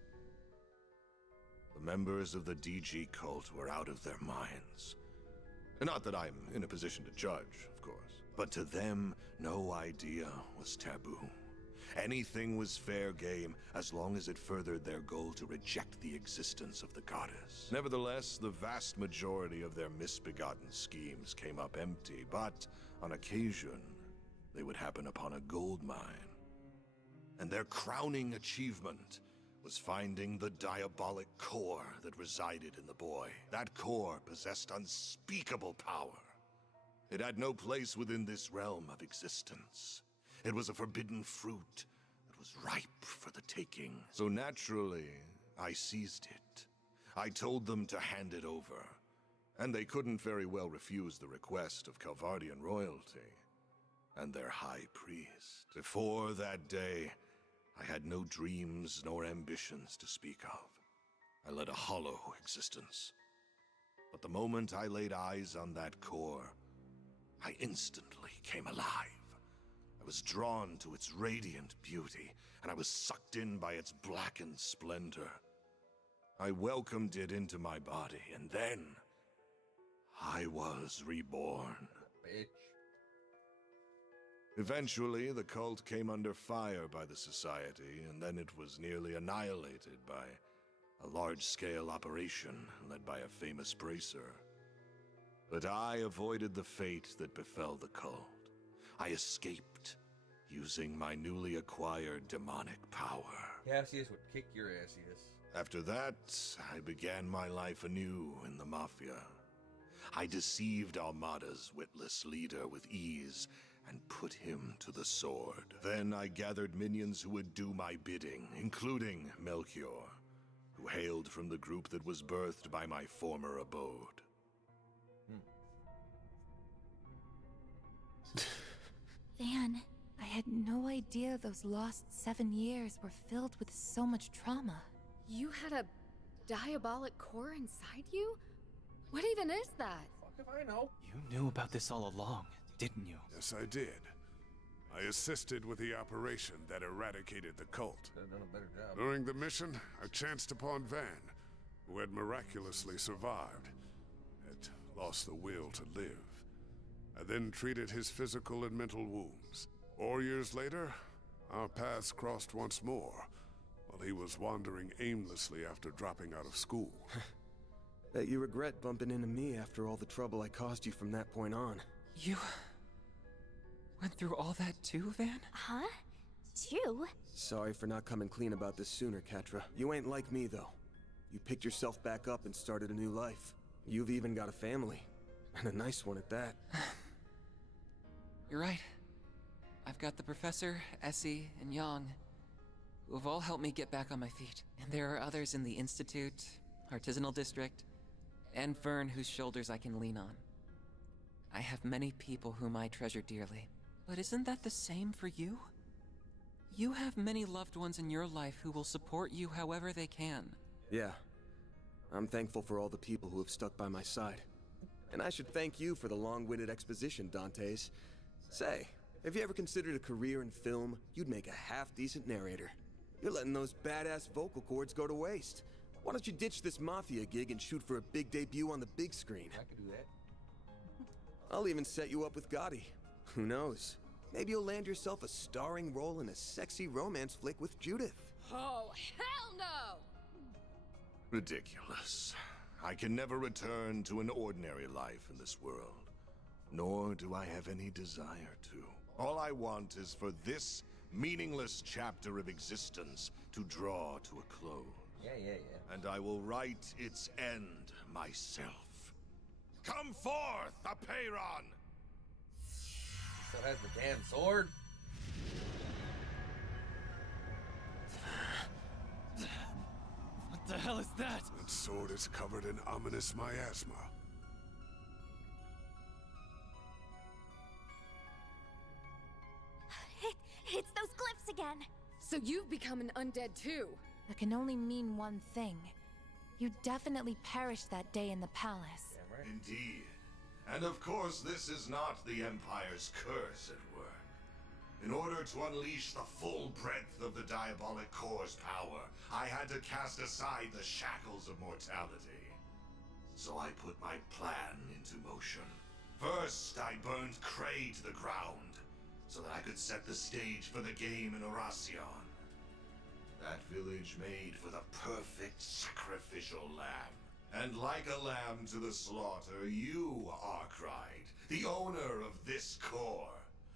The members of the DG cult were out of their minds. Not that I'm in a position to judge, of course. But to them, no idea was taboo. Anything was fair game as long as it furthered their goal to reject the existence of the goddess. Nevertheless, the vast majority of their misbegotten schemes came up empty, but on occasion, they would happen upon a gold mine. And their crowning achievement was finding the diabolic core that resided in the boy. That core possessed unspeakable power. It had no place within this realm of existence. It was a forbidden fruit that was ripe for the taking. So naturally, I seized it. I told them to hand it over, and they couldn't very well refuse the request of Calvardian royalty and their high priest. Before that day, I had no dreams nor ambitions to speak of. I led a hollow existence. But the moment I laid eyes on that core, I instantly came alive. I was drawn to its radiant beauty, and I was sucked in by its blackened splendor. I welcomed it into my body, and then I was reborn. Bitch. Eventually, the cult came under fire by the Society, and then it was nearly annihilated by a large-scale operation led by a famous bracer. But I avoided the fate that befell the cult. I escaped, using my newly acquired demonic power. Cassius would kick your assius. After that, I began my life anew in the Mafia. I deceived Almada's witless leader with ease and put him to the sword. Then I gathered minions who would do my bidding, including Melchior, who hailed from the group that was birthed by my former abode. Van, I had no idea those lost 7 years were filled with so much trauma. You had a diabolic core inside you? What even is that? Fuck if I know. You knew about this all along, didn't you? Yes, I did. I assisted with the operation that eradicated the cult. Could have done a better job. During the mission, I chanced upon Van, who had miraculously survived, had lost the will to live. I then treated his physical and mental wounds. 4 years later, our paths crossed once more, while he was wandering aimlessly after dropping out of school. Bet you regret bumping into me after all the trouble I caused you from that point on. You went through all that too, Van? Huh? Too? Sorry for not coming clean about this sooner, Catra. You ain't like me, though. You picked yourself back up and started a new life. You've even got a family. And a nice one at that. You're right. I've got the Professor, Essie, and Yang, who have all helped me get back on my feet. And there are others in the Institute, Artisanal District, and Vern whose shoulders I can lean on. I have many people whom I treasure dearly. But isn't that the same for you? You have many loved ones in your life who will support you however they can. Yeah. I'm thankful for all the people who have stuck by my side. And I should thank you for the long-winded exposition, Dantes. Say, have you ever considered a career in film? You'd make a half-decent narrator. You're letting those badass vocal cords go to waste. Why don't you ditch this Mafia gig and shoot for a big debut on the big screen? I could do that. I'll even set you up with Gotti. Who knows? Maybe you'll land yourself a starring role in a sexy romance flick with Judith. Oh, hell no! Ridiculous. I can never return to an ordinary life in this world. Nor do I have any desire to. All I want is for this meaningless chapter of existence to draw to a close. Yeah. And I will write its end myself. Come forth, Apeiron! Still has the damn sword. What the hell is that? That sword is covered in ominous miasma. It's those glyphs again! So you've become an undead too? That can only mean one thing. You definitely perished that day in the palace. Yeah, right. Indeed. And of course, this is not the Empire's curse at work. In order to unleash the full breadth of the Diabolic Core's power, I had to cast aside the shackles of mortality. So I put my plan into motion. First, I burned Cray to the ground, so that I could set the stage for the game in Oracion. That village made for the perfect sacrificial lamb. And like a lamb to the slaughter, you, Arkwright, the owner of this core,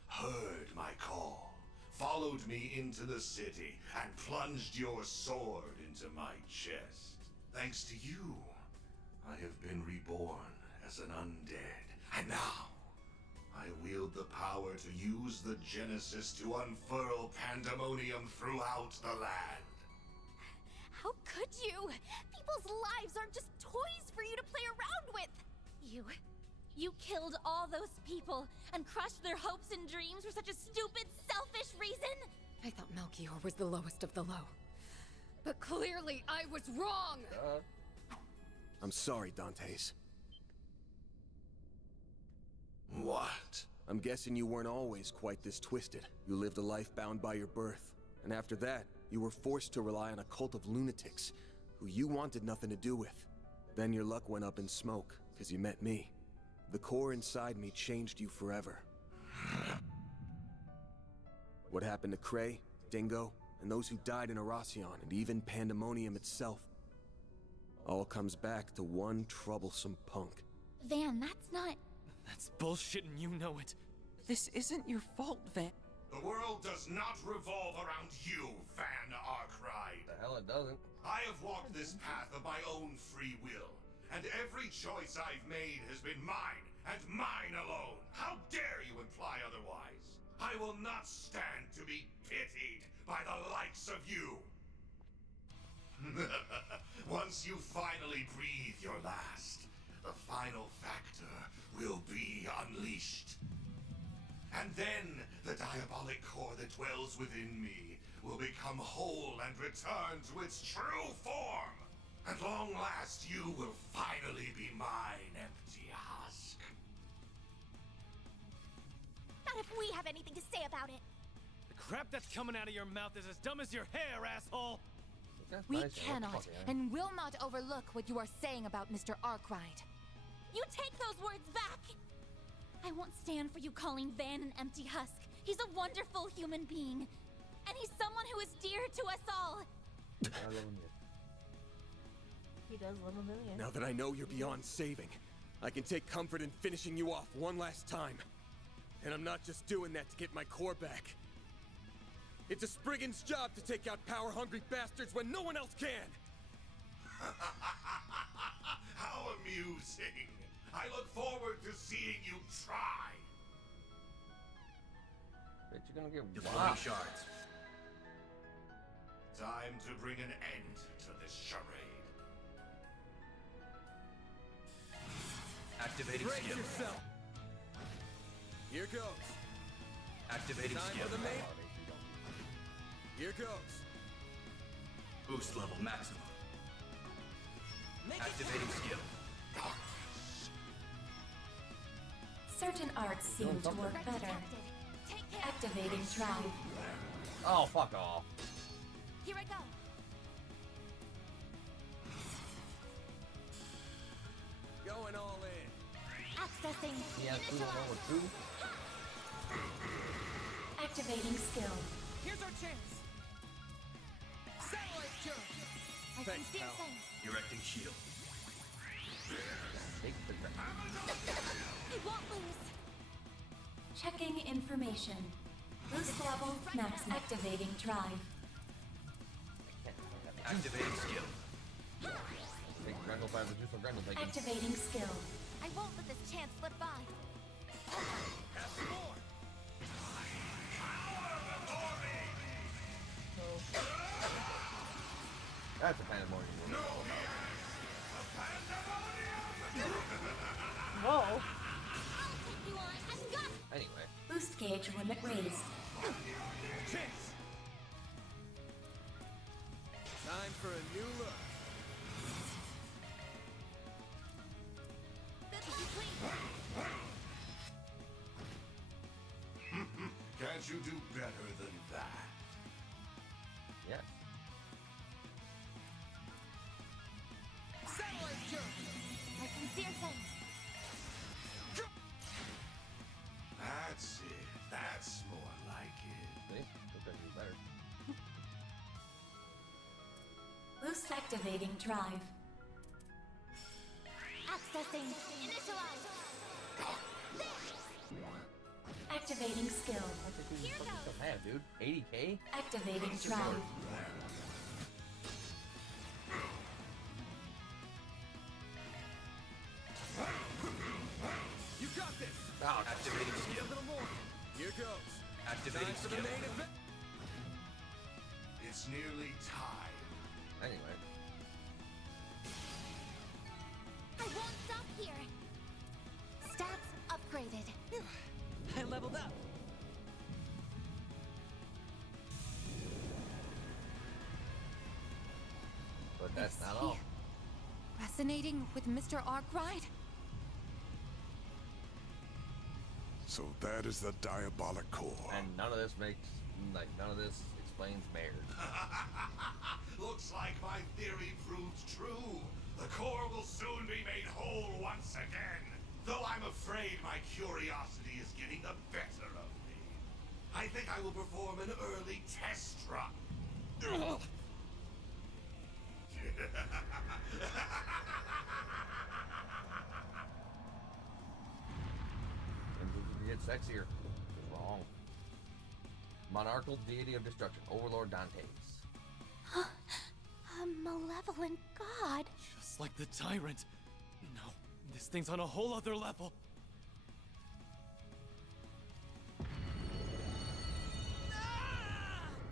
heard my call, followed me into the city, and plunged your sword into my chest. Thanks to you, I have been reborn as an undead. And now, I wield the power to use the Genesis to unfurl pandemonium throughout the land. How could you? People's lives aren't just toys for you to play around with! You killed all those people and crushed their hopes and dreams for such a stupid, selfish reason? I thought Melchior was the lowest of the low. But clearly I was wrong! I'm sorry, Dantes. What? I'm guessing you weren't always quite this twisted. You lived a life bound by your birth. And after that, you were forced to rely on a cult of lunatics who you wanted nothing to do with. Then your luck went up in smoke, because you met me. The core inside me changed you forever. What happened to Cray, Dingo, and those who died in Arasion, and even Pandemonium itself, all comes back to one troublesome punk. Van, that's not... That's bullshit and you know it. This isn't your fault, Van. The world does not revolve around you, Van Arkwright. The hell it doesn't. I have walked this path of my own free will, and every choice I've made has been mine, and mine alone. How dare you imply otherwise? I will not stand to be pitied by the likes of you. Once you finally breathe your last, the final factor will be unleashed. And then, the diabolic core that dwells within me will become whole and return to its true form. At long last, you will finally be mine, empty husk. Not if we have anything to say about it. The crap that's coming out of your mouth is as dumb as your hair, asshole! We cannot and will not overlook what you are saying about Mr. Arkwright. You take those words back! I won't stand for you calling Van an empty husk. He's a wonderful human being. And he's someone who is dear to us all. I love him. He does love a million. Now that I know you're beyond saving, I can take comfort in finishing you off one last time. And I'm not just doing that to get my core back. It's a Spriggan's job to take out power-hungry bastards when no one else can! How amusing! I look forward to seeing you try! Bet you're gonna get deploying shards. Time to bring an end to this charade. Activating Brace skill. yourself. Here goes. Activating Time skill. for the main. Here goes. Boost level maximum. Activating skill. Certain arts seem to work better. Activating drive. Oh, fuck off. Here I go. Going all in. Accessing. Yeah, Initialize. 2 Activating skill. Here's our chance. Satellite jump. My Thanks, sincere pal. thanks. Erecting shield. I won't lose. Checking information. Boost level max. Activating drive. Activating skill. Activating skill. I won't let this chance slip by. Have some more! That's a pandemonium. No! Whoa. I'll take you on. I've got it. Anyway. Boost gauge limit raised. Chase! Time for a new look. Physically clean. Can't you do better than that? Yes. Satellite jump. My sincere thanks. That's it. That's more like it. See? Look at you better. Boost activating drive. Accessing. Initialize. Activating skill. Here goes. Still have, dude. 80k? Activating drive. Activating Time for the skill. main event. It's nearly time. Anyway. I won't stop here. Stats upgraded. I leveled up. But that's Is not he all. Resonating with Mr. Arkwright? So that is the diabolic core. And none of this explains Baird. Looks like my theory proves true. The core will soon be made whole once again. Though I'm afraid my curiosity is getting the better of me. I think I will perform an early test run. And we can get sexier. Wrong. Monarchical deity of destruction, Overlord Dantes. A malevolent god. Just like the tyrant. No, this thing's on a whole other level.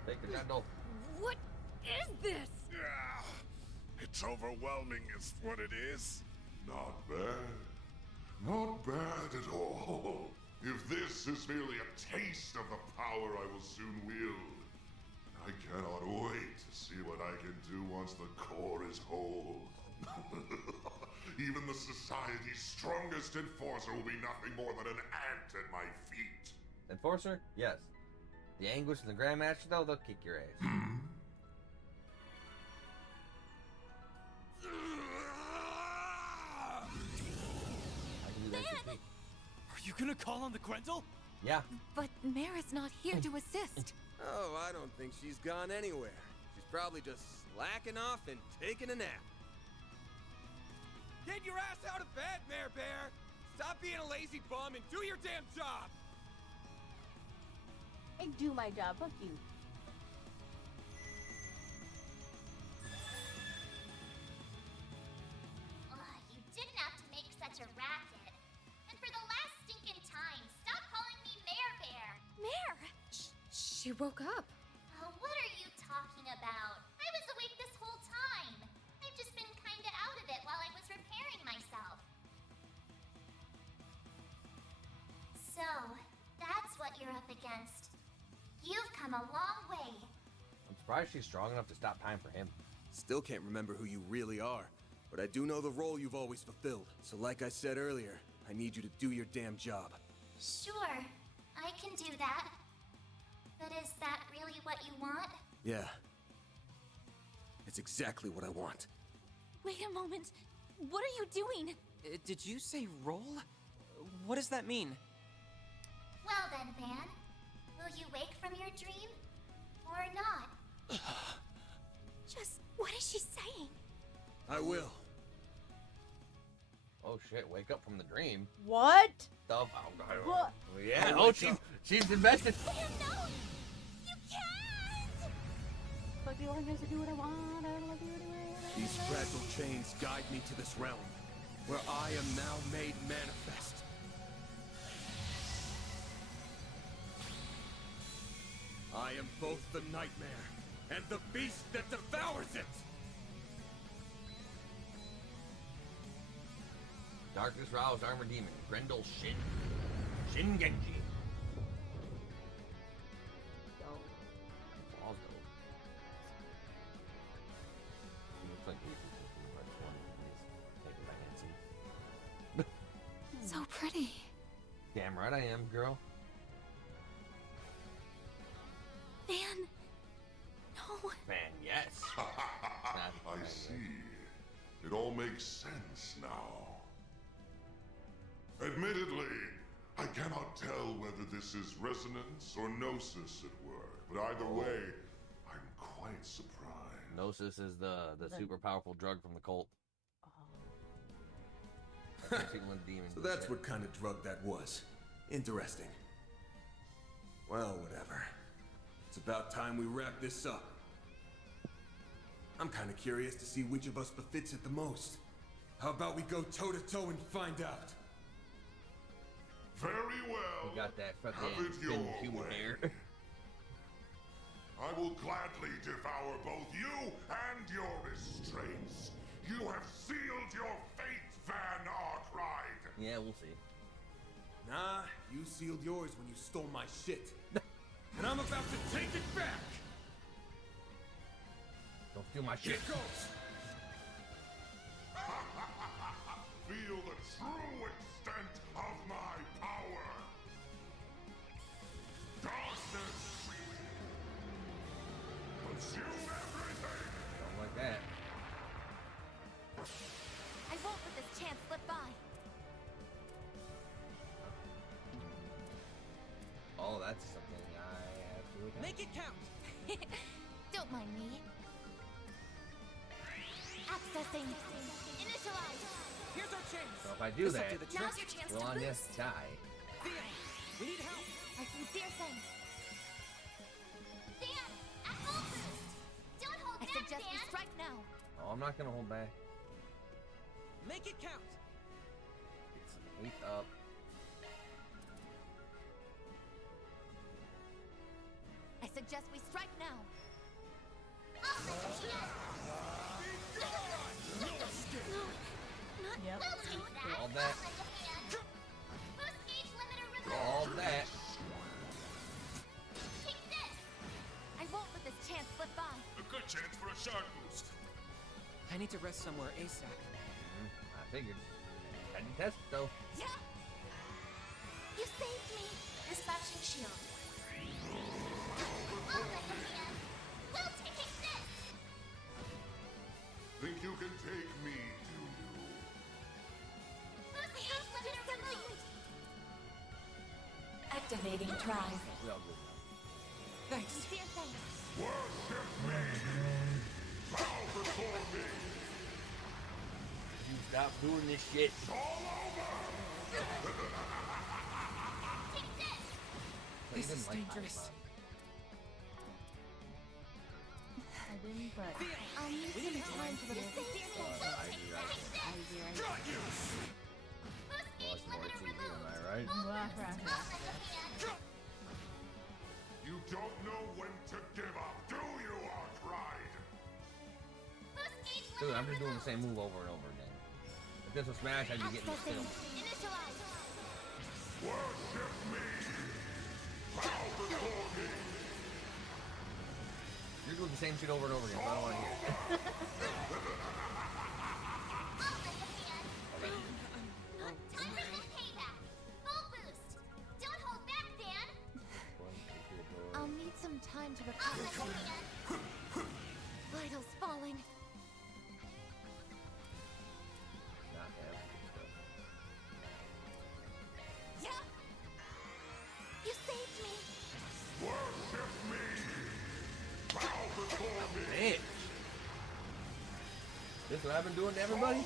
Take the candle. What is this? It's overwhelming is what it is. Not bad. Not bad at all. If this is merely a taste of the power I will soon wield, I cannot wait to see what I can do once the core is whole. Even the Society's strongest enforcer will be nothing more than an ant at my feet. Enforcer? Yes. The Anguish and the Grandmaster, though, they'll kick your ass. I can do that shit too. Are you gonna call on the Grendel? Yeah. But Mara's not here to assist. Oh, I don't think she's gone anywhere. She's probably just slacking off and taking a nap. Get your ass out of bed, Mare Bear! Stop being a lazy bum and do your damn job! I do my job. Fuck you. You didn't have to make such a racket. And for the last stinking time, stop calling me Mare Bear. Mare! She woke up. What are you talking about? I was awake this whole time. I've just been kinda out of it while I was repairing myself. So, that's what you're up against. You've come a long way. I'm surprised she's strong enough to stop time for him. Still can't remember who you really are, but I do know the role you've always fulfilled. So like I said earlier, I need you to do your damn job. Sure, I can do that. But is that really what you want? Yeah. It's exactly what I want. Wait a moment. What are you doing? Did you say roll? What does that mean? Well then, Van. Will you wake from your dream? Or not? Just, what is she saying? I will. Oh shit, wake up from the dream. What? What? Yeah, oh, she's invested. Van, no! You can't! Fuck you, I guess I do what I want. I don't love you anyway. These fragile chains guide me to this realm, where I am now made manifest. I am both the nightmare and the beast that devours it! Darkness roused armor demon, Grendel Shin Genji. Balls go. He looks like he's taken by Nancy. So pretty. Damn right I am, girl. Van. No. Man, yes. I see. It all makes sense now. Admittedly, I cannot tell whether this is resonance or gnosis at work, but either way, I'm quite surprised. Gnosis is the super powerful drug from the cult. So that's what kind of drug that was. Interesting. Well, whatever. It's about time we wrap this up. I'm kind of curious to see which of us befits it the most. How about we go toe-to-toe and find out? Very well. You got that Have fucking it your human way. hair. I will gladly devour both you and your restraints. You have sealed your fate, Van Arkride. Yeah, we'll see. Nah, you sealed yours when you stole my shit. And I'm about to take it back! Don't steal my Here shit. goes! Feel the true extent of my power. Darkness. Consume everything. Don't like that. I won't let this chance slip by. Oh, that's something I absolutely can. Make it count. Don't mind me. Accessing. Initialize. Here's our chance. So if I do that, Now's your chance will to on boost. this die? Thea, we need help. My sincere thanks. Dan, at full boost. Don't hold back, Dan. I suggest we strike now. Oh, I'm not gonna hold back. Make it count. Get some heat up. I suggest we strike now. Yep. All that. All that. I won't let this chance slip by. A good chance for a shark boost. I need to rest somewhere ASAP. I figured. Had to test it though. Yeah. You saved me. Dispatching shield. I'll lend a hand. We'll take this. Think you can take me, do you? Activating drive. We all good now. Thanks. Sincere thanks. Worship me. Bow before me. You stop doing this shit. It's all over. Take this. This is dangerous. I didn't, but I'll need some time to look. Got you. Lost more TV, am I right? You don't know when to give up, do you, Arkride? Dude, I'm just doing the same move over and over again. If this was Smash, I'd be getting this still. Worship me. Bow before me. You're doing the same shit over and over again, so I don't want to hear it. I'll need some time to recover. Vitals falling. Not everything still. Yeah. You saved me. Worship me. Bow before me. Bitch. This is what I've been doing to everybody? you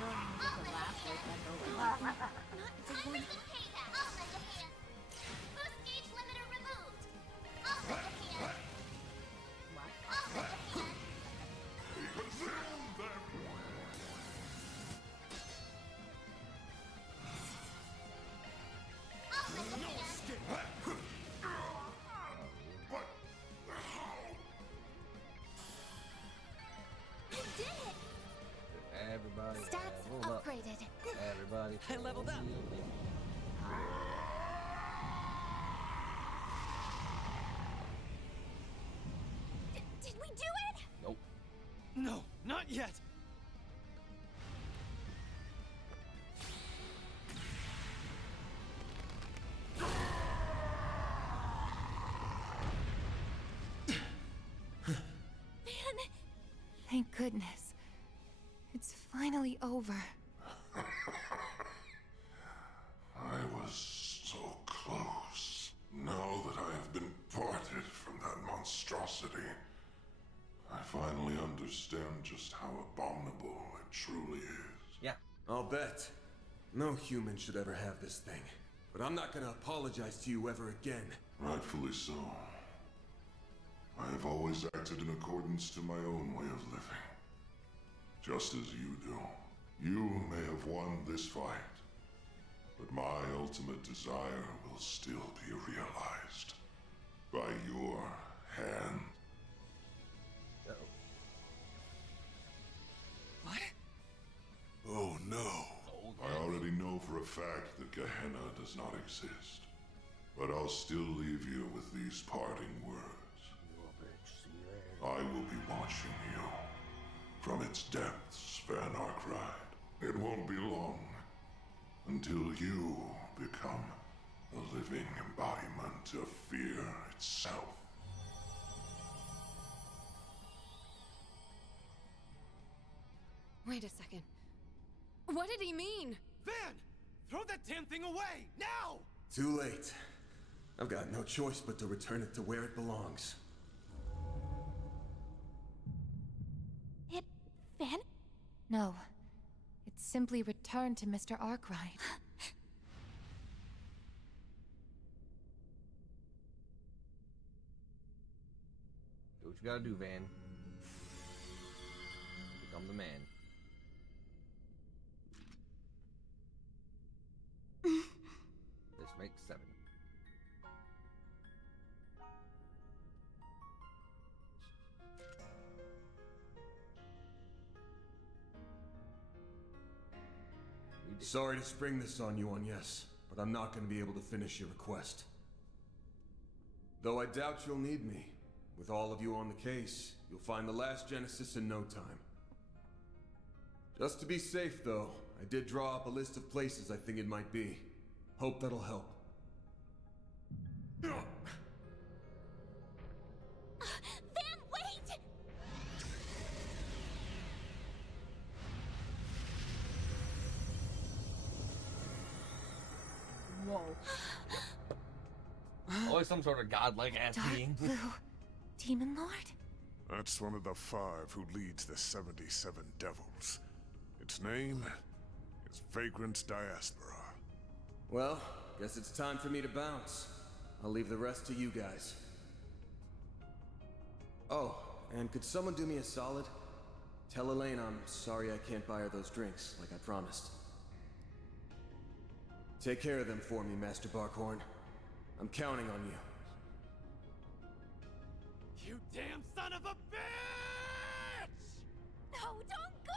don't even get to laugh like that over. Consume them. No escape. But how? You did it. Everybody. Stats level up. upgraded. Everybody. I leveled up. Did we do it? Nope. No, not yet. Man. Thank goodness. It's finally over. I was so close. Now that I have been parted from that monstrosity, I finally understand just how abominable it truly is. Yeah. I'll bet. No human should ever have this thing. But I'm not gonna apologize to you ever again. Rightfully so. I have always acted in accordance to my own way of living. Just as you do. You may have won this fight, but my ultimate desire will still be realized by your hand. What? Oh no. I already know for a fact that Gehenna does not exist. But I'll still leave you with these parting words. I will be watching you from its depths, Van Arkwright. It won't be long until you become a living embodiment of fear itself. Wait a second. What did he mean? Van! Throw that damn thing away! Now! Too late. I've got no choice but to return it to where it belongs. It... Van? No. It's simply returned to Mr. Arkwright. Do what you gotta do, Van. Become the man. This makes 7. Sorry to spring this on you, yes, but I'm not going to be able to finish your request. Though I doubt you'll need me. With all of you on the case, you'll find the last Genesis in no time. Just to be safe, though, I did draw up a list of places I think it might be. Hope that'll help. Van, wait! Whoa. Always some sort of godlike ass Dark being. Blue Demon Lord? That's one of the 5 who leads the 77 Devils. Its name is Vagrant's Diaspora. Well, guess it's time for me to bounce. I'll leave the rest to you guys. Oh, and could someone do me a solid? Tell Elaine I'm sorry I can't buy her those drinks, like I promised. Take care of them for me, Master Barkhorn. I'm counting on you. You damn son of a bitch! No, don't go!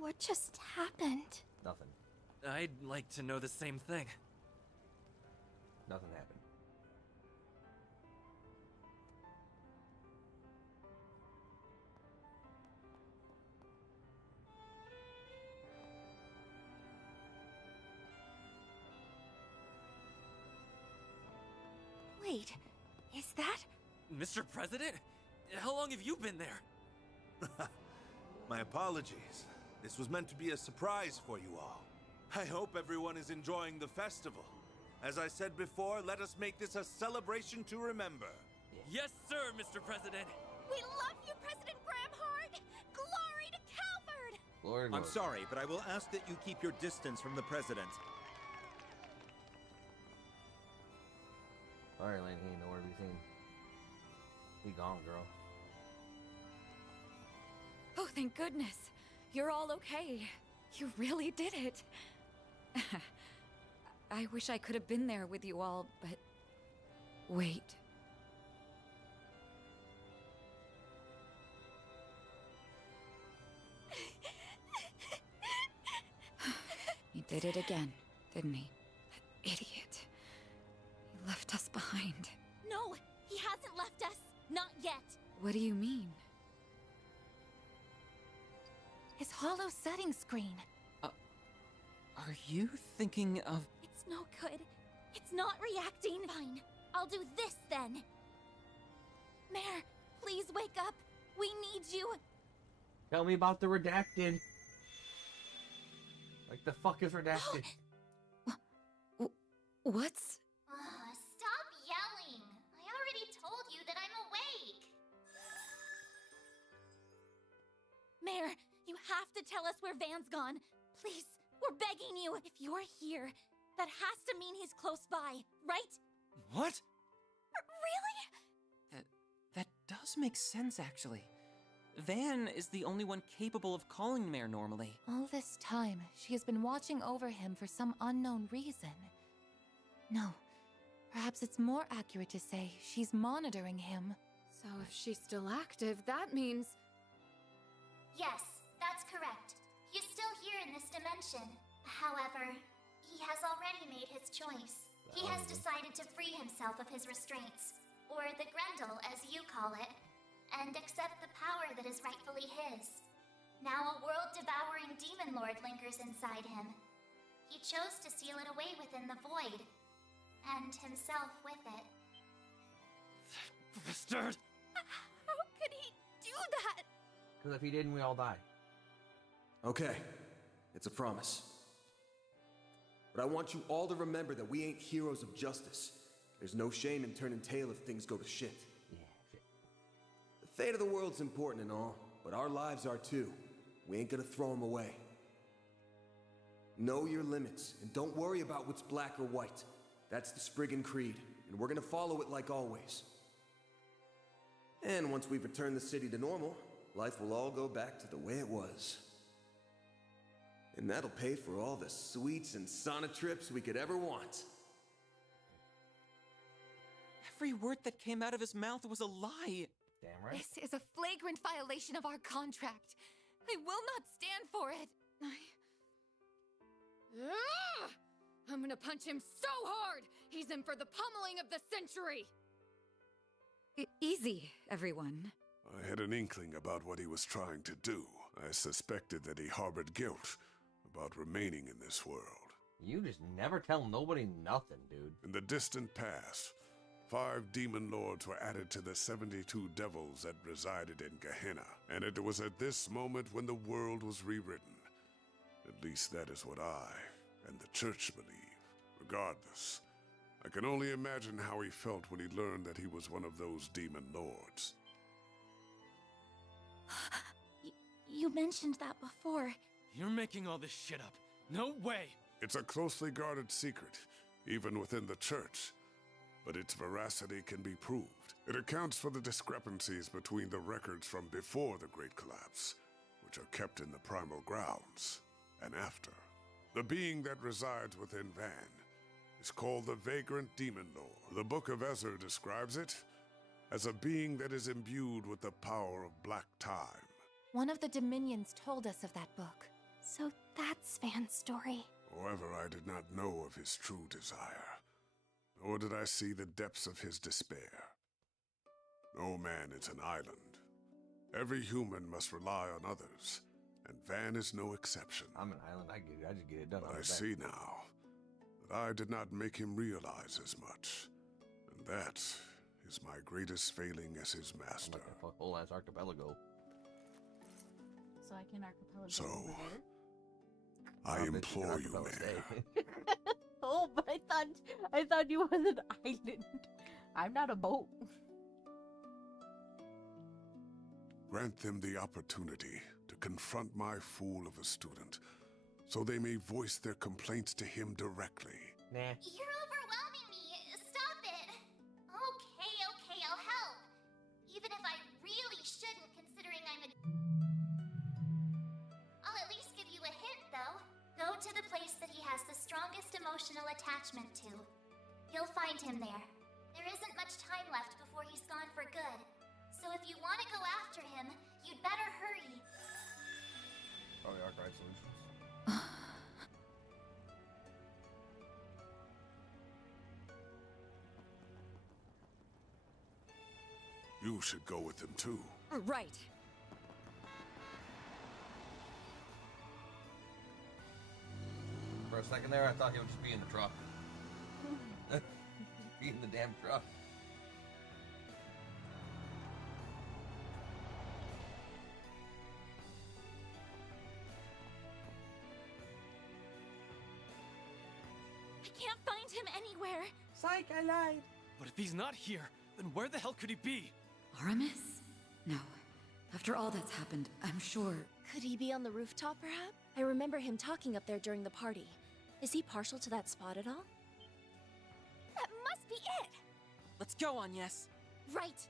What just happened? Nothing. I'd like to know the same thing. Nothing happened. Wait, is that? Mr. President? How long have you been there? My apologies. This was meant to be a surprise for you all. I hope everyone is enjoying the festival. As I said before, let us make this a celebration to remember. Yes, sir, Mr. President. We love you, President Bramhard! Glory to Calvard! Lord, I'm sorry, but I will ask that you keep your distance from the president. Sorry, Lane, he ain't nowhere to be seen. He gone, girl. Oh, thank goodness. You're all okay. You really did it. I wish I could have been there with you all, but... Wait. He did it again, didn't he? That idiot. He left us behind. No, he hasn't left us. Not yet. What do you mean? His hollow setting screen. Are you thinking of... It's no good. It's not reacting. Fine. I'll do this then. Mare, please wake up. We need you. Tell me about the redacted. Like the fuck is redacted? What's... Stop yelling. I already told you that I'm awake. Mare, you have to tell us where Van's gone. Please, we're begging you. If you're here, that has to mean he's close by, right? What? Really? That does make sense, actually. Van is the only one capable of calling Mare normally. All this time, she has been watching over him for some unknown reason. No, perhaps it's more accurate to say she's monitoring him. So if she's still active, that means... Yes, that's correct. He's still here in this dimension. However, he has already made his choice. He has decided to free himself of his restraints, or the Grendel, as you call it, and accept the power that is rightfully his. Now a world-devouring demon lord lingers inside him. He chose to seal it away within the void, and himself with it. Bastard! How could he do that? Because if he didn't, we all die. Okay, it's a promise. But I want you all to remember that we ain't heroes of justice. There's no shame in turning tail if things go to shit. Yeah, shit. The fate of the world's important and all, but our lives are too. We ain't gonna throw them away. Know your limits, and don't worry about what's black or white. That's the Spriggan Creed, and we're gonna follow it like always. And once we've returned the city to normal, life will all go back to the way it was. And that'll pay for all the sweets and sauna trips we could ever want. Every word that came out of his mouth was a lie. Damn right. This is a flagrant violation of our contract. I will not stand for it. I'm gonna punch him so hard! He's in for the pummeling of the century! Easy, everyone. I had an inkling about what he was trying to do. I suspected that he harbored guilt about remaining in this world. You just never tell nobody nothing, dude. In the distant past, 5 demon lords were added to the 72 devils that resided in Gehenna, and it was at this moment when the world was rewritten. At least that is what I and the church believe. Regardless, I can only imagine how he felt when he learned that he was one of those demon lords. You mentioned that before. You're making all this shit up. No way! It's a closely guarded secret, even within the church, but its veracity can be proved. It accounts for the discrepancies between the records from before the Great Collapse, which are kept in the primal grounds, and after. The being that resides within Van is called the Vagrant Demon Lord. The Book of Ezra describes it as a being that is imbued with the power of black time. One of the Dominions told us of that book. So that's Van's story. However, I did not know of his true desire, nor did I see the depths of his despair. No man is an island. Every human must rely on others, and Van is no exception. I'm an island, I get it, I just get it done. But I see now that I did not make him realize as much, and that is my greatest failing as his master. Like a whole ass archipelago. So I can archipelago So, over there? I implore you, Mare. Oh, but I thought you was an island. I'm not a boat. Grant them the opportunity to confront my fool of a student, so they may voice their complaints to him directly. Nah. You're overwhelming me. Stop it. Okay, I'll help. Even if I really shouldn't, considering I'm a... I'll at least give you a hint, though. Go to the place that he has the strongest emotional attachment to. You'll find him there. There isn't much time left before he's gone for good. So if you want to go after him, you'd better hurry. Probably Archive Solutions. You should go with them too. Right. For a second there, I thought he would just be in the truck. Be in the damn truck. I can't find him anywhere. Psych, I lied. But if he's not here, then where the hell could he be? Aramis? No. After all that's happened, I'm sure... Could he be on the rooftop, perhaps? I remember him talking up there during the party. Is he partial to that spot at all? That must be it! Let's go, Agnes. Right.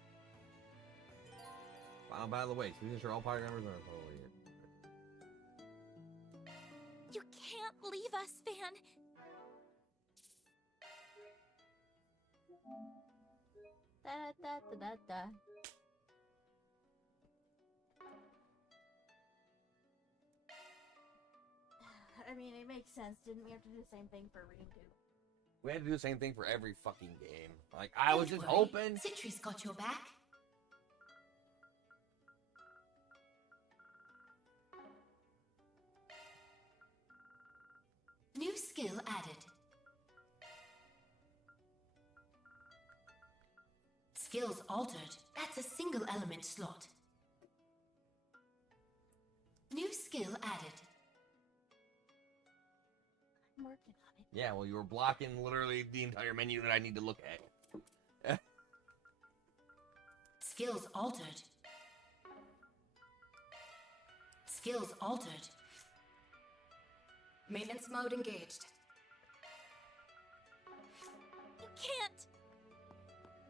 Final battle awaits. Please ensure all party members are totally here. You can't leave us, Fan. Da da da da da. I mean, it makes sense. Didn't we have to do the same thing for Ream 2? We had to do the same thing for every fucking game. Like, I was just hoping. Citri's got your back. New skill added. Skills altered. That's a single element slot. New skill added. I'm working on it. Yeah, well, you were blocking literally the entire menu that I need to look at. Skills altered. Skills altered. Maintenance mode engaged. You can't!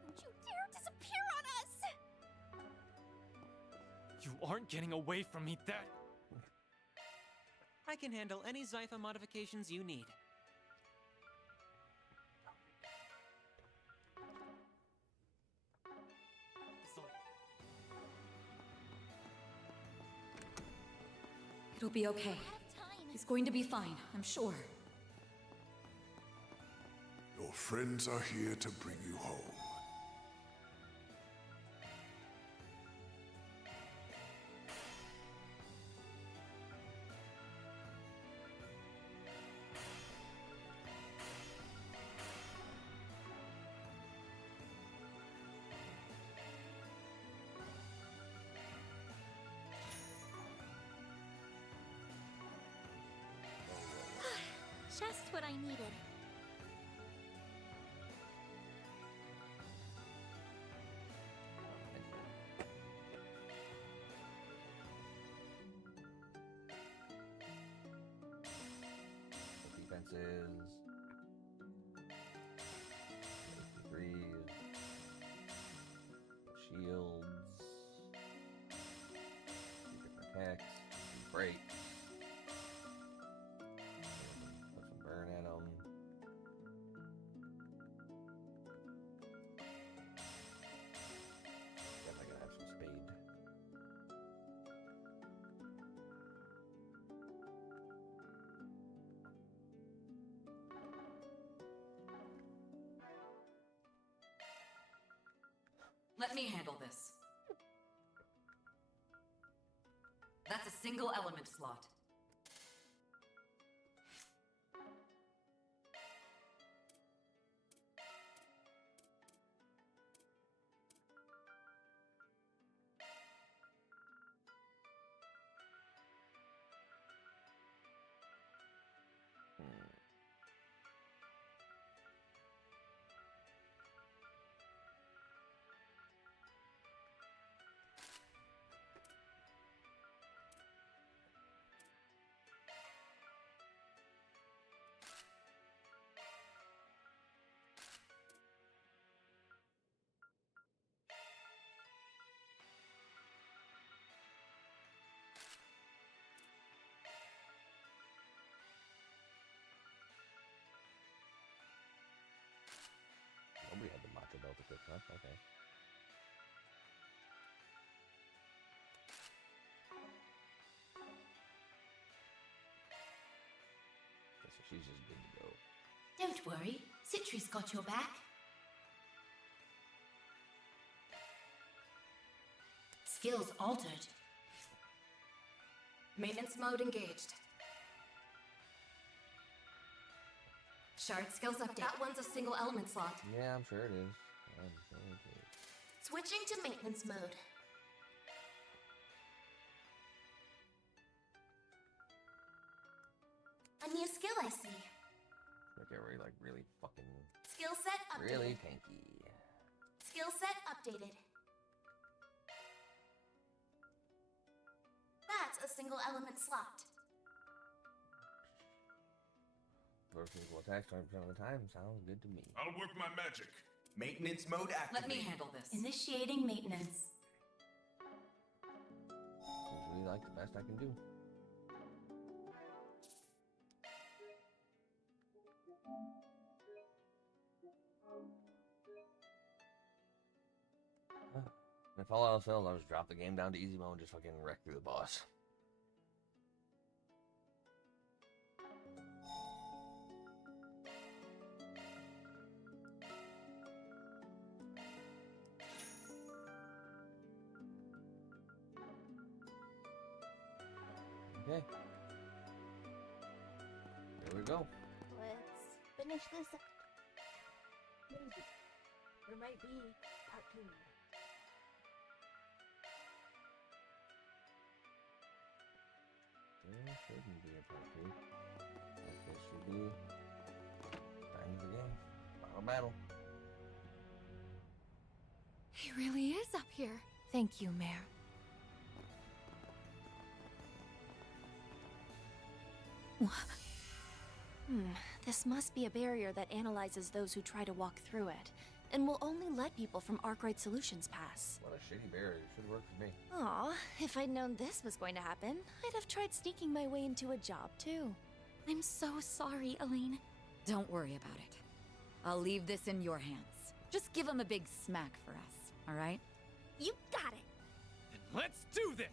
Don't you dare disappear on us! You aren't getting away from me that... I can handle any Zytha modifications you need. It'll be okay. He's going to be fine, I'm sure. Your friends are here to bring you home. Just what I needed. Defenses. 53. Shields. Different attacks. Break. Burn at them. Guess I gotta have some speed. Let me handle this. That's a single element slot. Nobody had the macho belt equipped, huh? Okay. Okay, so she's just good to go. Don't worry, Citri's got your back. Skills altered. Maintenance mode engaged. Shard skills update. That one's a single element slot. Yeah, I'm sure it is. Switching to maintenance mode. A new skill I see. Like every really fucking Skill set updated. really tanky. Skill set updated. That's a single elements locked. First physical attacks 20% of the time. Sounds good to me. I'll work my magic. Maintenance mode activated. Let me handle this. Initiating maintenance. Usually like the best I can do. If all else fails, I'll just drop the game down to easy mode and just fucking wreck through the boss. Okay. There we go. Let's finish this up. Maybe. There might be part 2. There shouldn't be a part 2. This should be time of the game. Final battle. He really is up here. Thank you, Mare. This must be a barrier that analyzes those who try to walk through it, and will only let people from Arkwright Solutions pass. What a shitty barrier. It should work for me. Aw, if I'd known this was going to happen, I'd have tried sneaking my way into a job, too. I'm so sorry, Elaine. Don't worry about it. I'll leave this in your hands. Just give him a big smack for us, all right? You got it! Then let's do this!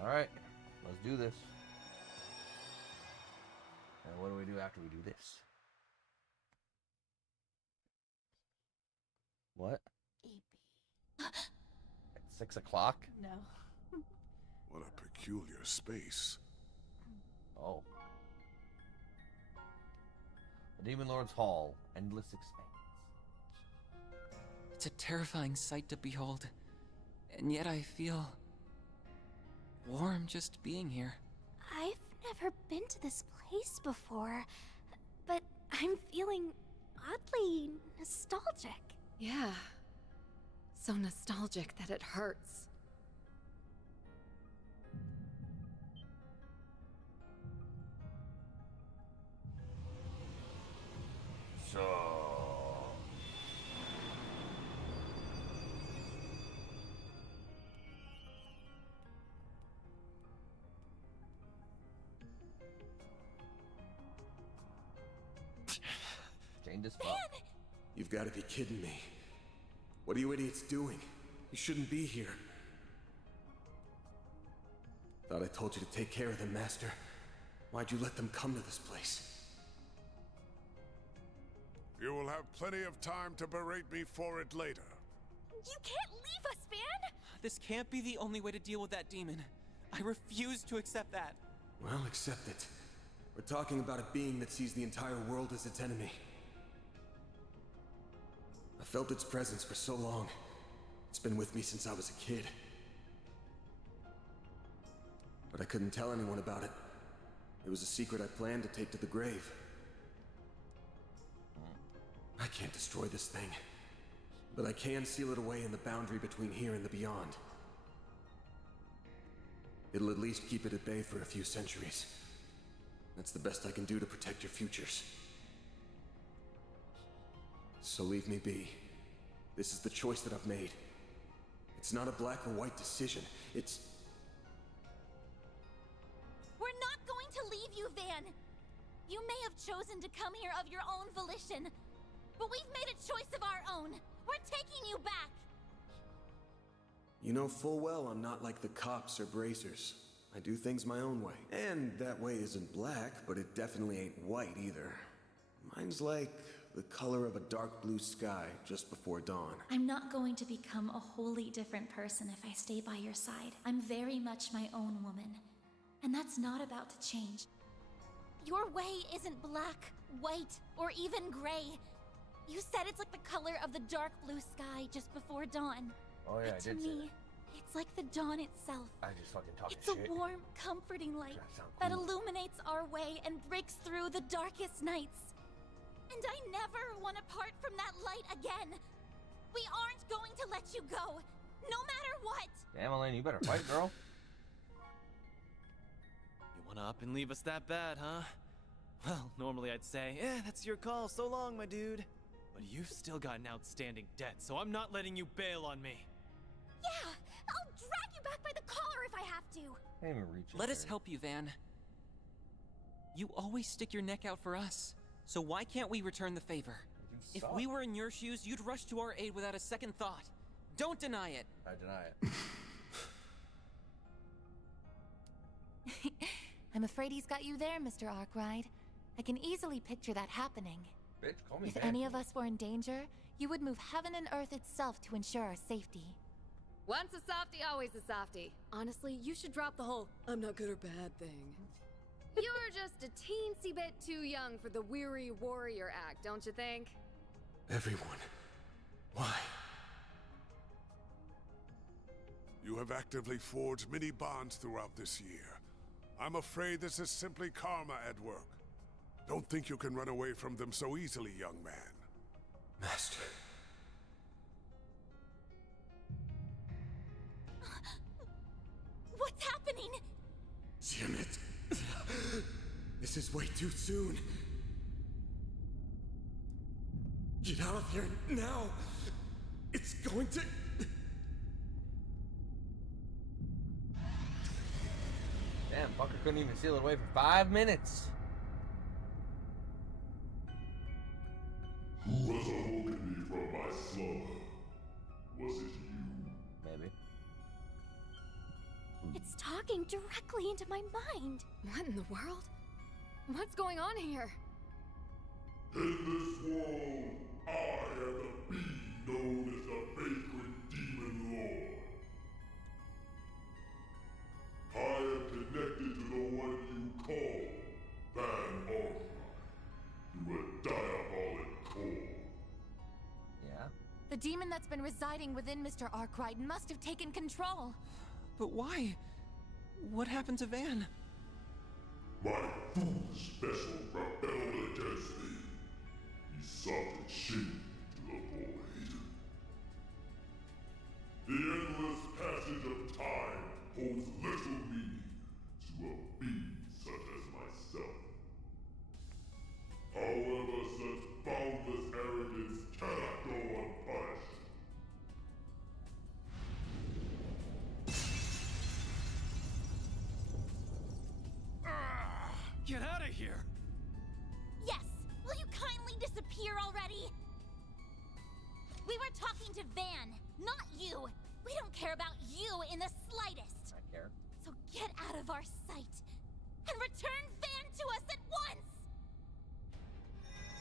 Alright, let's do this. And what do we do after we do this? What? At 6 o'clock? No. What a peculiar space. Oh. The Demon Lord's Hall. Endless expanse. It's a terrifying sight to behold. And yet I feel warm just being here. I've never been to this place before, but I'm feeling oddly nostalgic. Yeah. So nostalgic that it hurts. So... Chained as fuck. You've got to be kidding me. What are you idiots doing? You shouldn't be here. Thought I told you to take care of them, Master. Why'd you let them come to this place? You will have plenty of time to berate me for it later. You can't leave us, Van! This can't be the only way to deal with that demon. I refuse to accept that. Well, accept it. We're talking about a being that sees the entire world as its enemy. I felt its presence for so long. It's been with me since I was a kid. But I couldn't tell anyone about it. It was a secret I planned to take to the grave. I can't destroy this thing, but I can seal it away in the boundary between here and the beyond. It'll at least keep it at bay for a few centuries. That's the best I can do to protect your futures. So leave me be. This is the choice that I've made. It's not a black or white decision. It's... We're not going to leave you, Van! You may have chosen to come here of your own volition, but we've made a choice of our own. We're taking you back! You know full well I'm not like the cops or bracers. I do things my own way. And that way isn't black, but it definitely ain't white either. Mine's like the color of a dark blue sky just before dawn. I'm not going to become a wholly different person if I stay by your side. I'm very much my own woman, and that's not about to change. Your way isn't black, white, or even gray. You said it's like the color of the dark blue sky just before dawn. Oh yeah, But I to did say me, it's like the dawn itself. that. I just fucking talking It's shit. a warm, comforting light That sound that cool. illuminates our way and breaks through the darkest nights. And I never want to part from that light again. We aren't going to let you go, no matter what. Damn, Elaine, you better fight, girl. Wanna up and leave us that bad, huh? Well, normally I'd say, that's your call, so long, my dude. But you've still got an outstanding debt, so I'm not letting you bail on me. Yeah, I'll drag you back by the collar if I have to. Let us help you, Van. You always stick your neck out for us. So why can't we return the favor? If we were in your shoes, you'd rush to our aid without a second thought. Don't deny it. I deny it. I'm afraid he's got you there, Mr. Arkwright. I can easily picture that happening. Bitch, call me If back. any of us were in danger, you would move heaven and earth itself to ensure our safety. Once a softie, always a softie. Honestly, you should drop the whole I'm not good or bad thing. You're just a teensy bit too young for the weary warrior act, don't you think? Everyone. Why? You have actively forged many bonds throughout this year. I'm afraid this is simply karma at work. Don't think you can run away from them so easily, young man. Master. What's happening? Damn it. This is way too soon. Get out of here now. It's going to... Damn, fucker couldn't even seal it away for 5 minutes. Who has awoken me from my slumber? Was it you? Maybe. It's talking directly into my mind. What in the world? What's going on here? In this world, I am the being known as the Vagrant Demon Lord. I am connected to the one you call Van Orphan, through a diabolic core. Yeah? The demon that's been residing within Mr. Arkwright must have taken control. But why? What happened to Van? My foolish vessel rebelled against me. He sought to chain me to the void. The endless passage of time holds little meaning to a being such as myself. However, such boundless arrogance cannot go unpunished. Get out of here! Yes! Will you kindly disappear already? We were talking to Van, not you! We don't care about you in the slightest! I care. So get out of our sight! And return Van to us at once!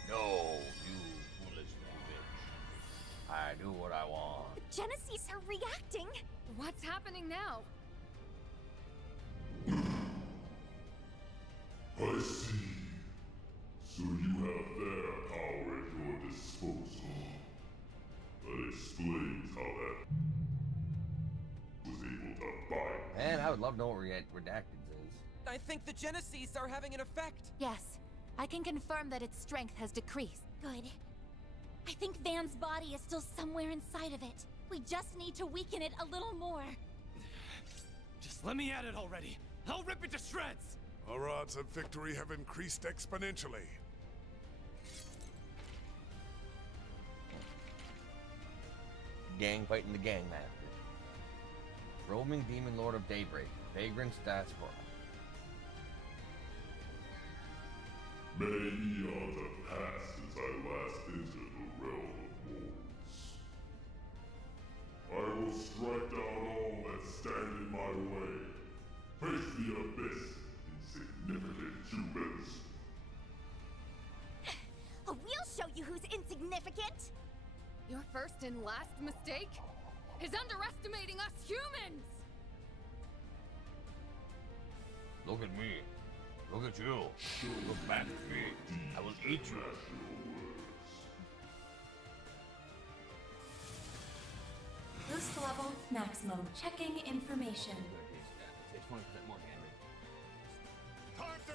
No, you foolish little bitch. I do what I want. The Genesees are reacting! What's happening now? I see. So you have their power at your disposal. That explains how that was able to bind. Man, I would love to know what Redacted is. I think the Genesees are having an effect. Yes, I can confirm that its strength has decreased. Good. I think Van's body is still somewhere inside of it. We just need to weaken it a little more. Just let me at it already. I'll rip it to shreds! Our odds of victory have increased exponentially. Gang fighting the gang master. Roaming demon lord of daybreak. Vagrant's diaspora. May eons have passed since I last entered the realm of mortals. I will strike down all that stand in my way. Face the abyss, insignificant humans. We'll show you who's insignificant! Your first and last mistake is underestimating us humans! Look at me. Look at you. Look back at me. I will eat you. Boost level maximum. Checking information. It's 20% more damage.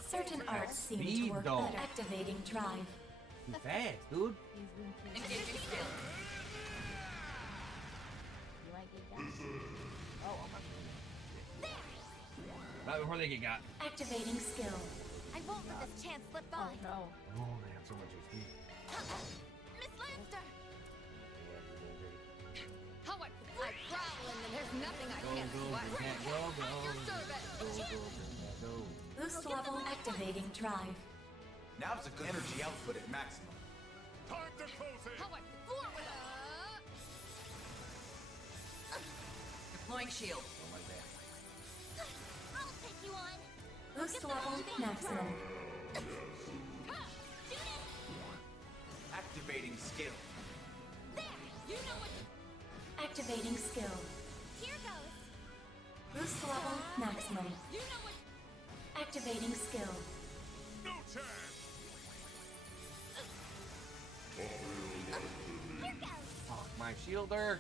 Certain arts seem Speed, to work though. better. Activating drive. Too fast, dude. You might get down. Oh, oh my goodness. Not before they get got. Activating skill. I won't let this chance slip by. Oh no. Oh, they have so much HP. Miss Lancer! How I prowl and there's nothing I can't sweat. At your service. Boost level activating drive. Now's a good energy output at maximum. Time to close it! How I floor with Deploying shield. I'll take you on. Boost level maximum. Activating skill. There! You know what Activating skill. Here goes. Boost level maximum. You know what Activating skill. No chance! Here goes. Fuck my shielder.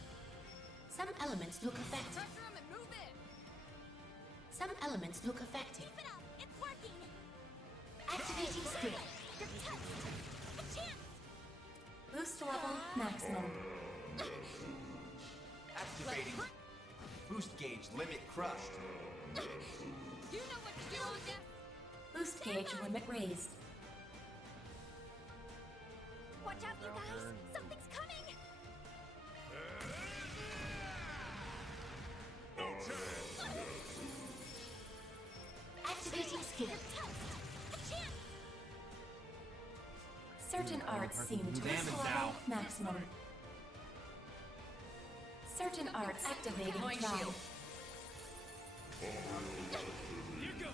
Some elements look effective. pressure him and move in. Some elements look effective. Keep it up. It's working. Activating skill. You're toast. A chance. Boost level maximum. Activating. Boost gauge limit crushed. You know what to do on this. Boost gauge limit raised. Watch out, you guys. Something's coming. No chance! Activating skill. You're toast. A chance. Certain arts seem to boost damage level now. maximum. Certain arts activating Deploying drive. shield. Here goes.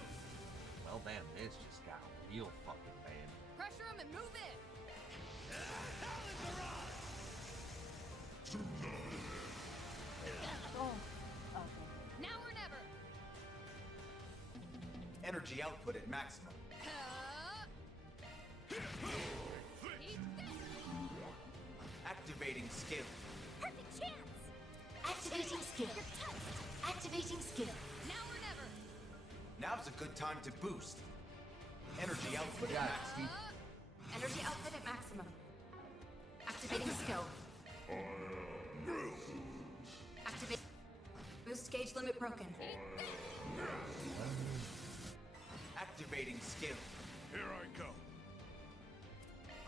Well, damn, this just got real fucking bad. Pressure him and move in. Oh. Okay. Now or never. Energy output at maximum. Eat this. Activating skill. Perfect chance. Activating skill. You're toast. Activating skill. Now or never. Now's a good time to boost. Energy output at maximum. Energy output at maximum. Activating skill. Activate. Boost gauge limit broken. Activating skill. Here I go.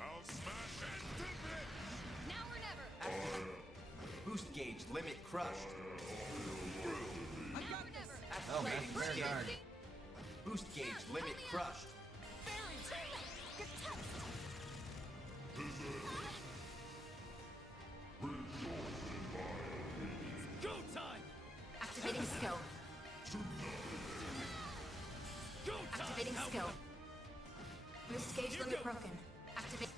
I'll smash it to bits! Now or never. Boost gauge limit crushed. Now or never. Oh, man, Activating very skill. hard. Boost gauge limit crushed. You're toast. Go time. Activating skill. Go time. Activating Now skill. Boost gauge limit broken. Activate.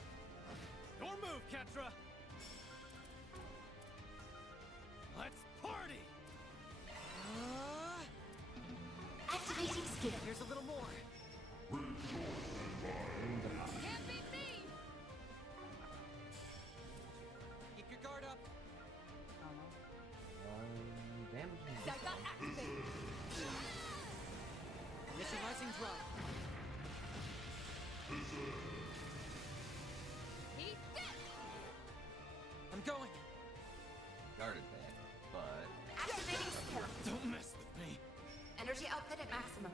Your move, Ketra. Let's party. Activating skill. Here's a little more. Can't beat me. Keep your guard up. Damage. Got activated. Initializing drop. Eat this. I'm going. Guarded that, but Activating skill. Don't mess with me. Energy output at maximum.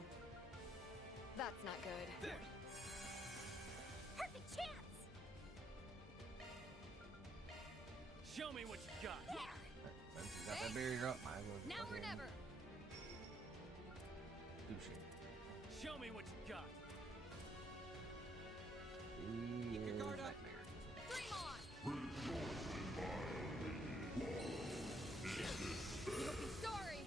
That's not good. There. Perfect chance. Show me what you got. There. since you got that barrier up, might as well Now or fucking never. do shit. Show me what you got. Keep your guard up. Dream on. You'll be sorry.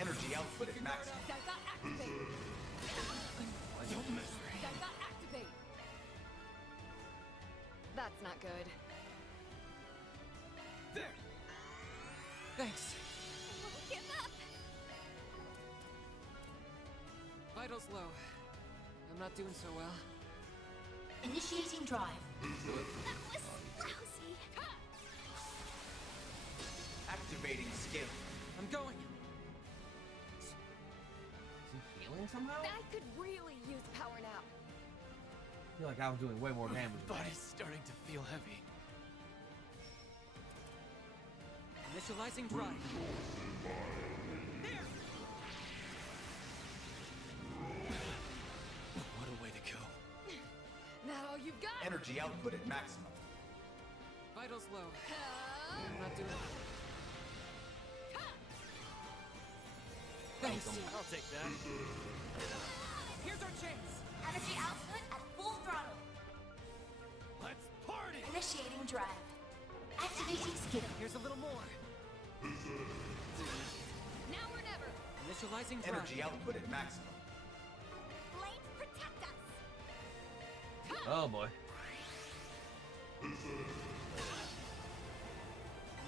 Energy output at maximum. That got activated. Don't mess with me. That got activated. That's not good. There. Thanks. Give up. Vitals low. I'm not doing so well. Initiating drive. That was lousy. Activating skill. I'm going. Is he healing somehow? I could really use a power nap. I feel like I was doing way more damage. Body's starting to feel heavy. Initializing drive. You've got Energy output at maximum. Vitals low. I'm not doing it. Thanks. I'll take that. Here's our chance. Energy output at full throttle. Let's party! Initiating drive. Activating skill. Here's a little more. Now or never. Initializing drive. Energy output at maximum. Blades protect us. Oh boy.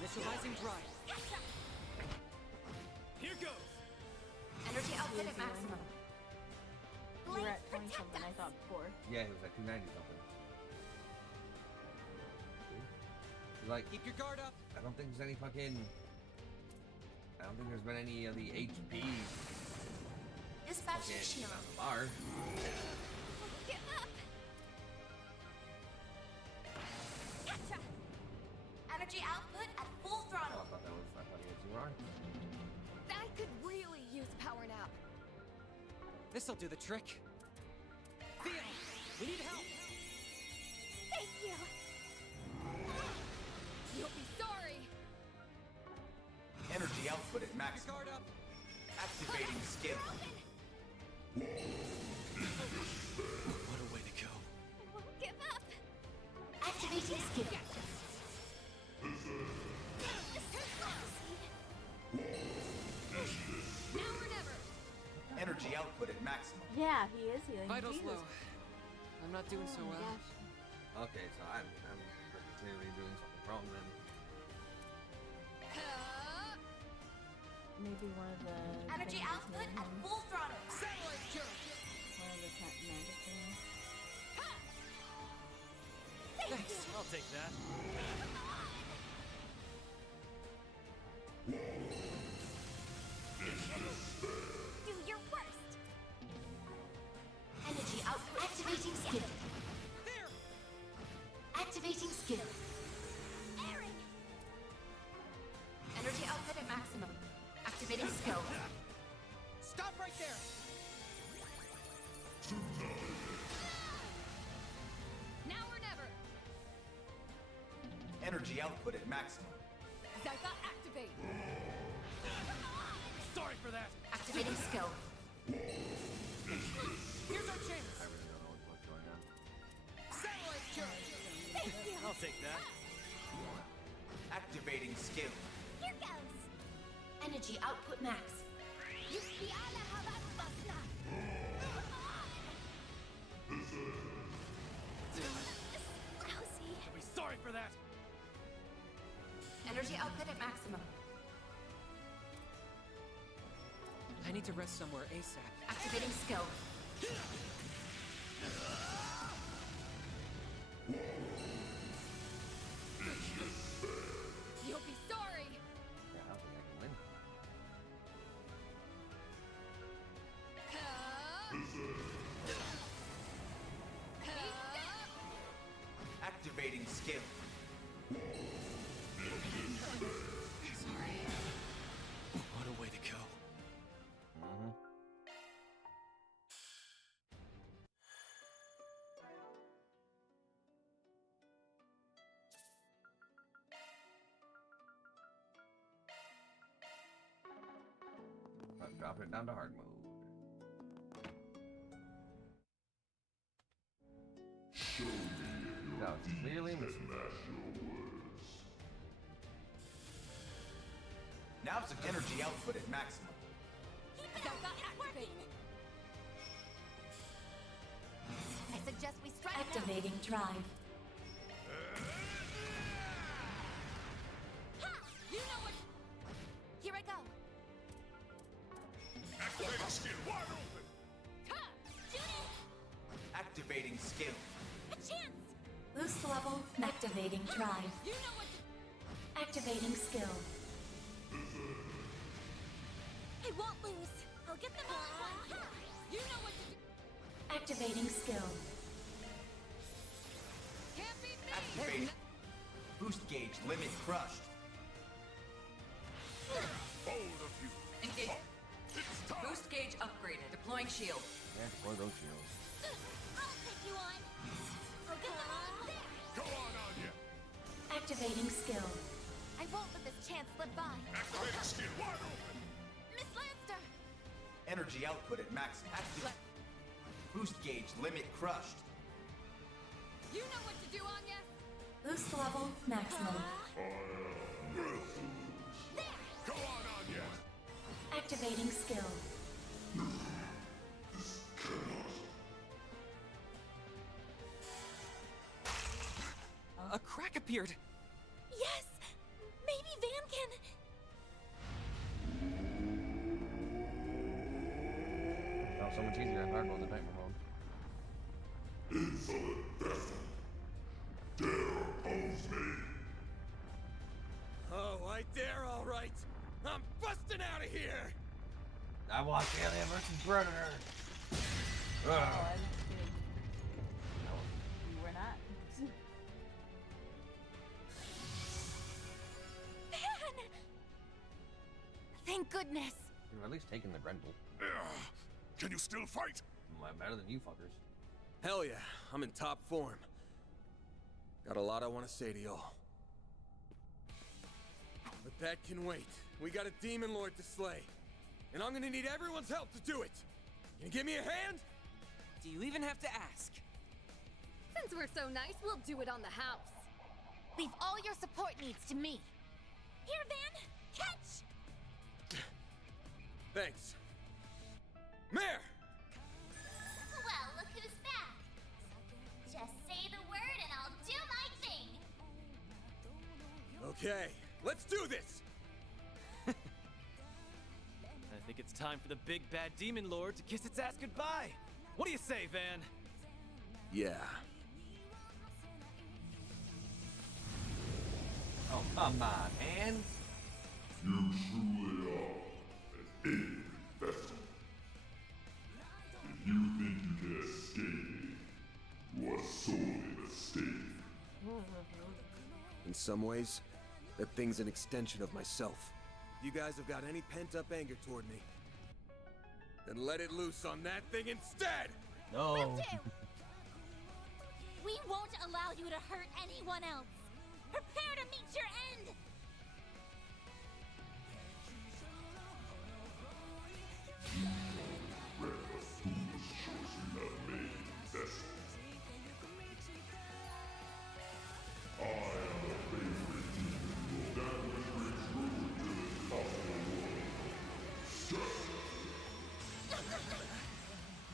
Initializing drive. Here goes. Energy output at maximum. You were at 20 something, I thought before. Yeah, he was at 290 something. He's like, Keep your guard up. I don't think there's any fucking. I don't think there's been any of the HP Dispatching fucking shield. on the bar. Get up. Gotcha. Energy output at full Oh, throttle. I thought he had 2R. I could really use a power nap. This'll do the trick. Theo, we need help. Thank you. You'll be sorry. Energy output at Keep your maximum. guard up. Activating skill. What a way to go. Won't give up. Activating skill. Now or never. Energy output at maximum. Yeah, he is healing. Vitals Jesus. low. I'm not doing so Oh my well. gosh. Okay, so I'm clearly doing something wrong then. Maybe one of the Energy things is output hitting at him. full throttle. Satellite charge. One of the magic things. Thanks. I'll take that. Do your worst. Energy output. Activating skill. There. Activating skill. Aaron. Energy output at maximum. Activating skill. Stop right there. Now or never. Energy output at maximum. Zypha activate. Sorry for that. Activating skill. Here's our chance. I really don't know what's going on. Satellite charge. Thank you. I'll take that. Activating skill. Here goes. Energy output max. Lousy. I'll be sorry for that. Energy output at maximum. I need to rest somewhere ASAP. Activating skill. You'll be sorry. Yeah, I don't think I can win. Activating skill. Sorry. What a way to go. I've dropped it down to hard mode. That was clearly missing. Now's the energy output at maximum. Zypha activate. I suggest we strike Activating drive. Ha! You know what? Here I go. Activating skill wide open. Ha! Judy! Activating skill. A chance! Boost level. Activating drive. You know what to... Activating skill. I won't lose. I'll get them all at once. Ha! You know what to do. Activating skill. Can't beat me. Activating. Boost gauge limit crushed. Bold of you. Engage. It's time. Boost gauge upgraded. Deploying shield. Yeah, deploy those shields. I'll take you on. I'll Go on, Anya! Activating skill. I won't let this chance slip by. Activate the skill! Wide open! Miss Lanster! Energy output at max capacity. Boost gauge limit crushed. You know what to do, Anya! Boost level maximum. Go on, Anya! Activating skill. A crack appeared. Yes! Maybe Van can... Oh, so much easier in hard mode than nightmare mode. Insolent vessel. Dare oppose me. Oh, I dare, all right. I'm busting out of here. I watched Alien vs. Predator. Oh, I was kidding. No, you were not. Van! Thank goodness. You're at least taking the rental. Can you still fight? Better than you fuckers. Hell yeah, I'm in top form. Got a lot I want to say to y'all. But that can wait. We got a demon lord to slay. And I'm gonna need everyone's help to do it. Can you give me a hand? Do you even have to ask? Since we're so nice, we'll do it on the house. Leave all your support needs to me. Here, Van! Catch! Thanks. Mare! Well, look who's back. Just say the word and I'll do my thing. Okay, let's do this! I think it's time for the big bad demon lord to kiss its ass goodbye. What do you say, Van? Yeah. Oh, come on, man. You truly are an angry vessel. If you think you can escape me, you are sorely mistaken. In some ways, that thing's an extension of myself. If you guys have got any pent-up anger toward me, then let it loose on that thing instead! No. Will do! We won't allow you to hurt anyone else. Prepare to meet your end! Regret the foolish choice you have made, vessel. I am the favorite demon that which brings ruin to this possible world. Step!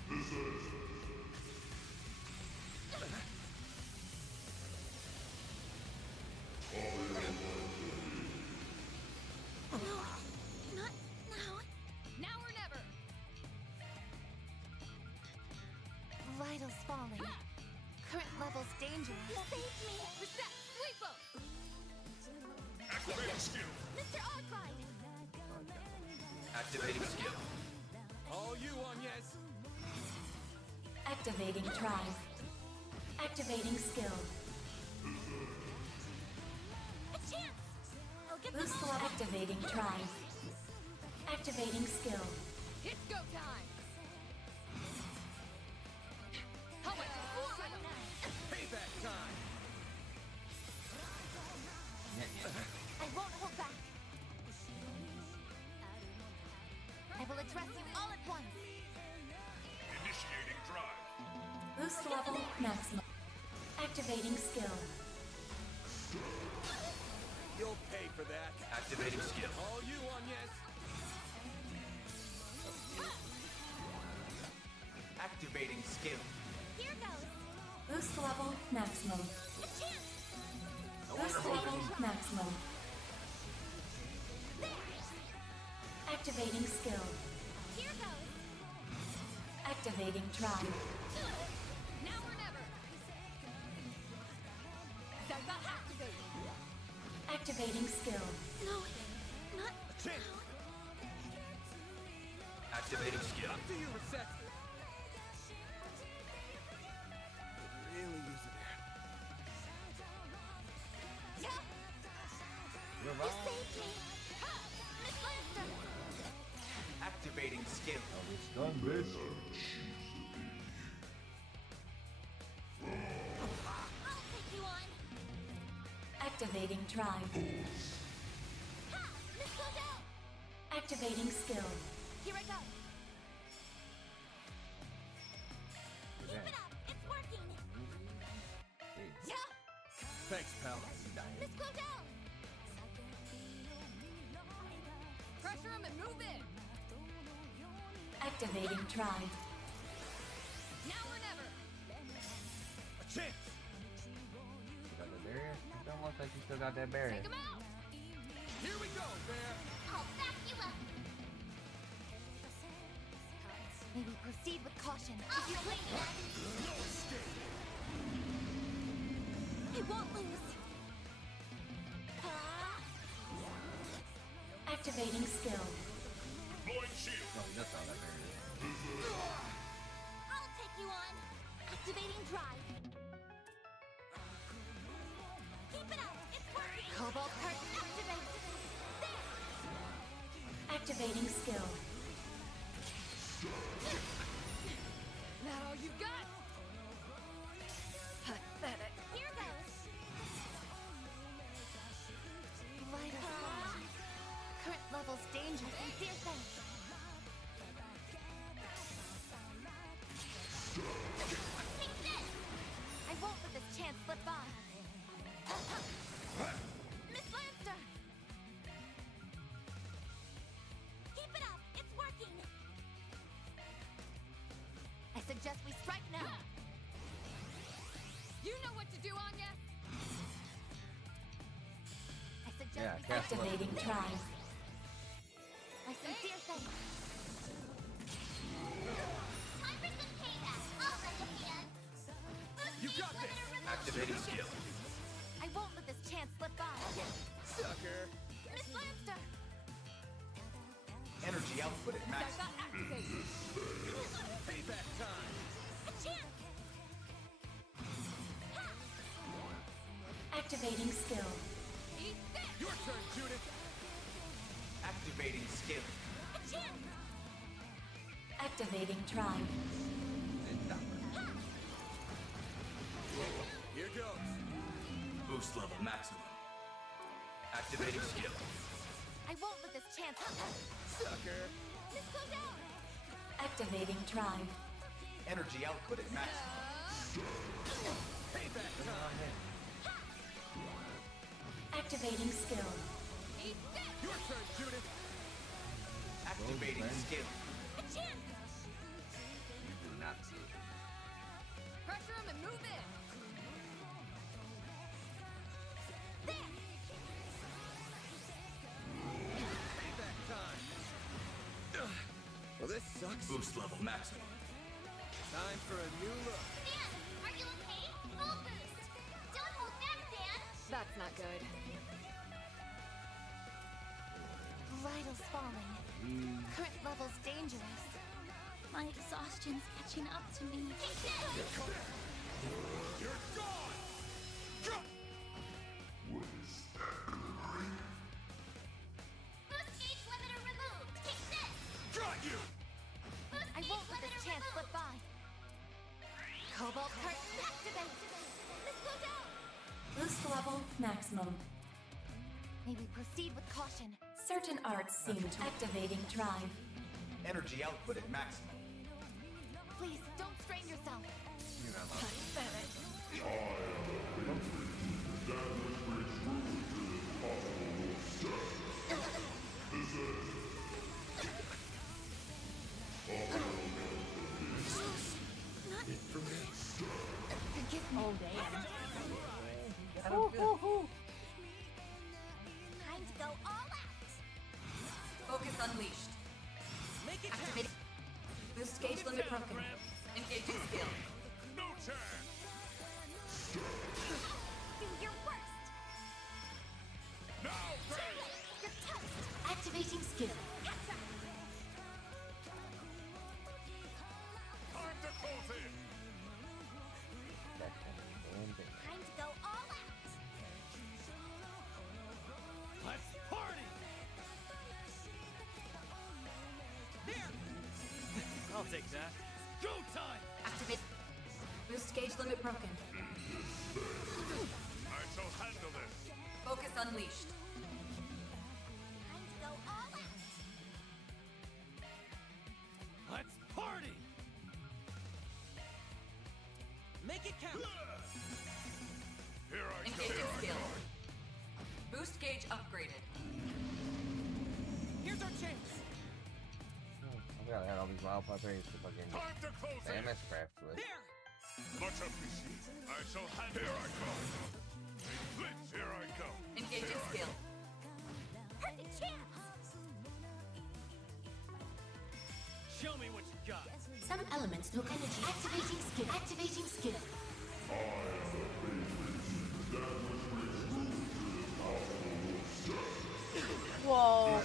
This is... Not now. Now or never! Vitals falling. Current levels dangerous. You saved me! Reset! Sweepo! Activate the skill! Mr. Arkwright! Activating skill. All you, Agnes! Activating drive. Activating skill. A chance! I'll get them Boost all level back. activating drive. Activating skill. It's go time! How much more? Payback time! I won't hold back. I will address you all at once. Initiating drive. Boost level maximum. Activating skill. You'll pay for that. Activating skill. All you, Agnes! Activating skill. Here goes. Boost level maximum. A chance! Boost level maximum. Activating skill. Here goes. Activating drive. Now or never! Dive activate! Activating skill. No, not Chance! Activating skill. Up to you, reset! Really use it there. Yeah. You saved me. Ha! Miss Lanster! Activating skill. Better choose to be. Activating Tribe. Activating skill. Here I go. Keep it up. It's working. Yeah. Thanks, pal. Let's go down. Pressure him and move in. Activating Tribe. Now or never. A chance! Got the barrier? It don't look like you still got that barrier. Take him out. Here we go, Bear! I'll back you up. May we proceed with caution, if you please. No escape! I won't lose. Activating skill. Deploying shield. No, he does have that barrier. I'll take you on. Activating drive. Keep it up. It's working. Cobalt curtain activate. There. Activating skill. That all you got? Pathetic. Here goes. Vital sign. Current levels dangerous and fearsome. Take this. I won't let this chance slip by. Miss Lancer. Keep it up. It's working. I suggest we strike now. You know what to do, Anya? I suggest Yeah, we cast strike Activating Tribe. My sincere thanks. Time for some payback. I'll lend a hand. Boost You speed got this. limiter removed. Activating skill. I won't let this chance slip by. Sucker! Miss Lancer. Energy output at max. Got activate. Payback time! A chance. Activating skill. Eat this. Your turn, Judith! Activating skill. A chance. Activating Tribe. Here goes! Boost level maximum. Activating skill. I won't let this chance. Sucker! Let's go down. Activating Tribe. Energy output at maximum. Payback time! Activating skill. Eat this. Your turn, Judith! Activating skill. A chance. You do not see it. Pressure him and move in. There. Payback time! Ugh. Well, this sucks. Boost level maximum. Time for a new look. Dan, are you okay? Full boost. Don't hold back, Dan. That's not good. Vitals falling. Current levels dangerous. My exhaustion's catching up to me. You're gone! Go! What is that glimmering? Boost gauge limiter removed. Take this. Got you! Boost I gauge won't let limiter this chance slip removed. by. Cobalt curtain activate. Let's go down. Boost level maximum. May we proceed with caution. Certain arts seem to activating Tribe. Energy output at maximum. Please, don't strain yourself. You're not allowed. Forgive me. Oh, damn. Time to go all out. Focus unleashed. Make it Activating. Boost gauge limit broken. Engaging skill. No chance! Do your worst. Now, You're toast. Activating skill. time to close in! Time to go all out. Let's party! Here! I'll take that. Go time! Activate. Boost gauge limit broken. I shall handle this. Focus unleashed. Time to go all out. Let's party! Make it count! Here I come. Engaging skill. Boost gauge upgraded. Here's our chance! I forgot I had all these wild puppies to fucking Time to close it. MS craft with. Here! Much appreciated. I shall hand. Here I go. Blitz, here I go. Engaging Here I skill. Perfect chance. Show me what you got! Some elements no energy. Activating skill. Activating skill. Whoa.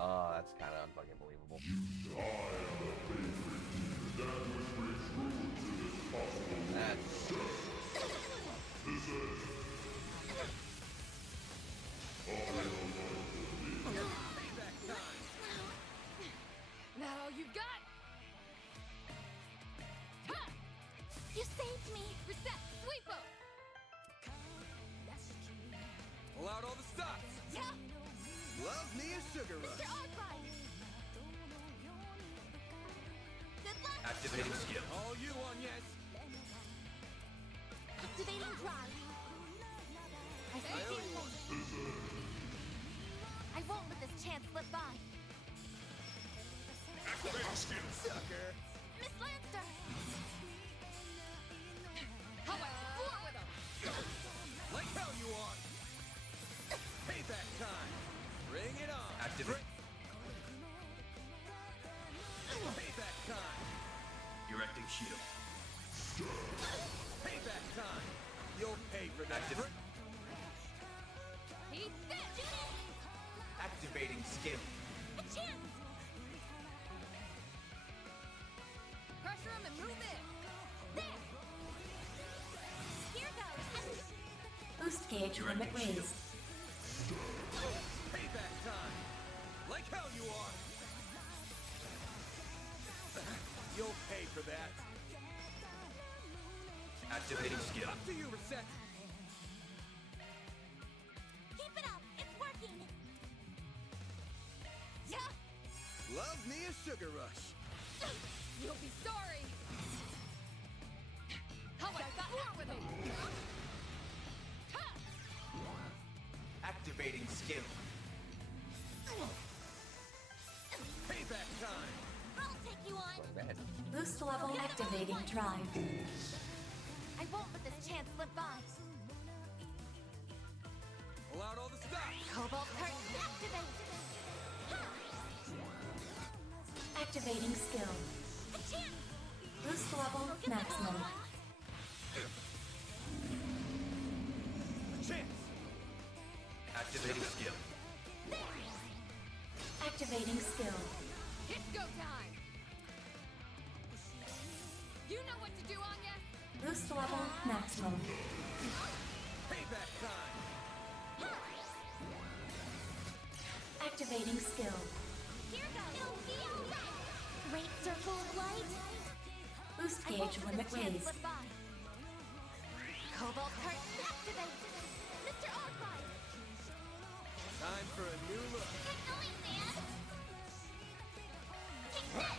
Oh, that's kind of unfucking believable. That's... Now you've got. Ha! You saved me. Reset. Sweep up. Pull out all the stops. Yeah. Love me a sugar Mr. rush. Arkwright. Good luck. Activating skill. All you on, yes. Activating drive. I see teammates. I won't let this chance slip by. Activating skill. Sucker. Miss Lancer. How about four with them? Like hell you are. Payback time. Bring it on. Activate. Payback time. Erecting shield. Payback time. You'll pay for that. Activate. He's dead. Activating skill. A chance. Pressure him and move in. There. Here goes. Boost gauge limit raised. Payback time. Like hell you are. You'll pay for that. Activating skill. Up to you, Reset. Keep it up. It's working. Yeah. Love me a sugar rush. You'll be sorry. How about four with him? Ha! Activating skill. Payback time. I'll take you on. bad. Boost level activating drive. I won't let this chance slip by. Pull out all the stops. Cobalt curtain activate. Ha! Activating skill. A chance. Boost level maximum. Chance. Activating skill. Activating skill. It's go time. You know what to do, Anya. Boost level maximum. Payback time. Activating skill. Here goes. It'll be all right. Great circle of light. Boost I won't gauge let limit this chance raised. slip by. Cobalt curtain activate. Mr. Arkwright. Time for a new look. Get going, man. Take this.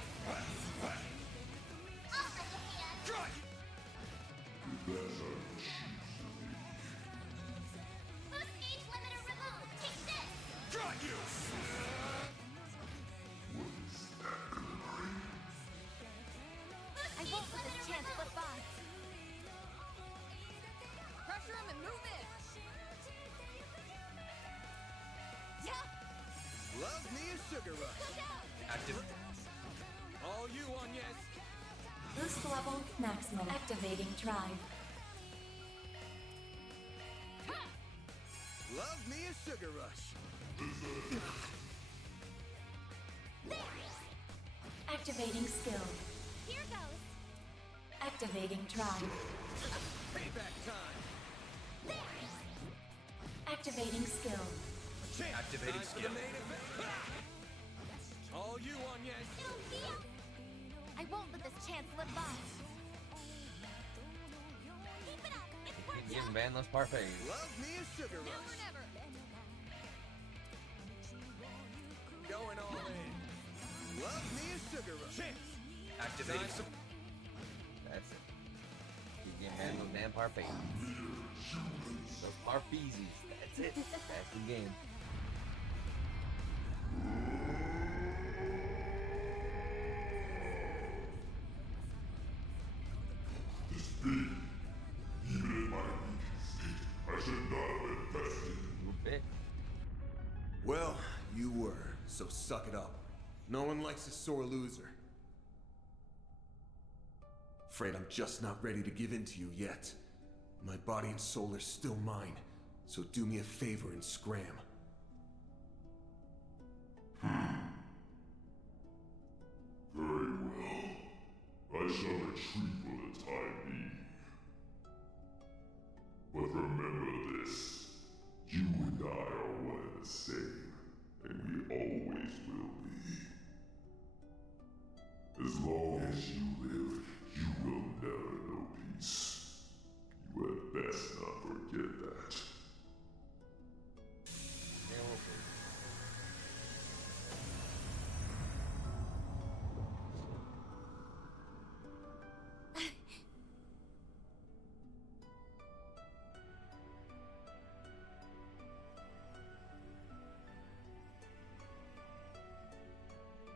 I'll lend a hand. Strike! Boost gauge limiter removed. Take this. Strike you! I won't let this chance slip by. Pressure him and move in. Yeah. Love me a sugar rush. Look out. Active. All you on, yes. Boost level maximum. Activating drive. Love me a sugar rush. Activating skill. Here goes. Activating drive. Payback time. Activating skill. Chance. Activating Time for skill. the main event. All you, Agnes! I won't let this chance slip by. Keep it up. It's worth Keep giving man those parfaits. Love me a sugar Now rush. or never. Going all in. Love me a sugar rush. Chance. Activating. That's it. Keep giving man those damn parfaits. Those parfeezies. That's it. That's the game. This big. Even in my weak state, I should not have invested. Bit. Well, you were, so suck it up. No one likes a sore loser. Afraid I'm just not ready to give in to you yet. My body and soul are still mine, so do me a favor and scram. Very well. I shall retreat for the time being. But remember this. You and I are one and the same, and we always will be. As long as you live, you will never know peace. You had best not forget that.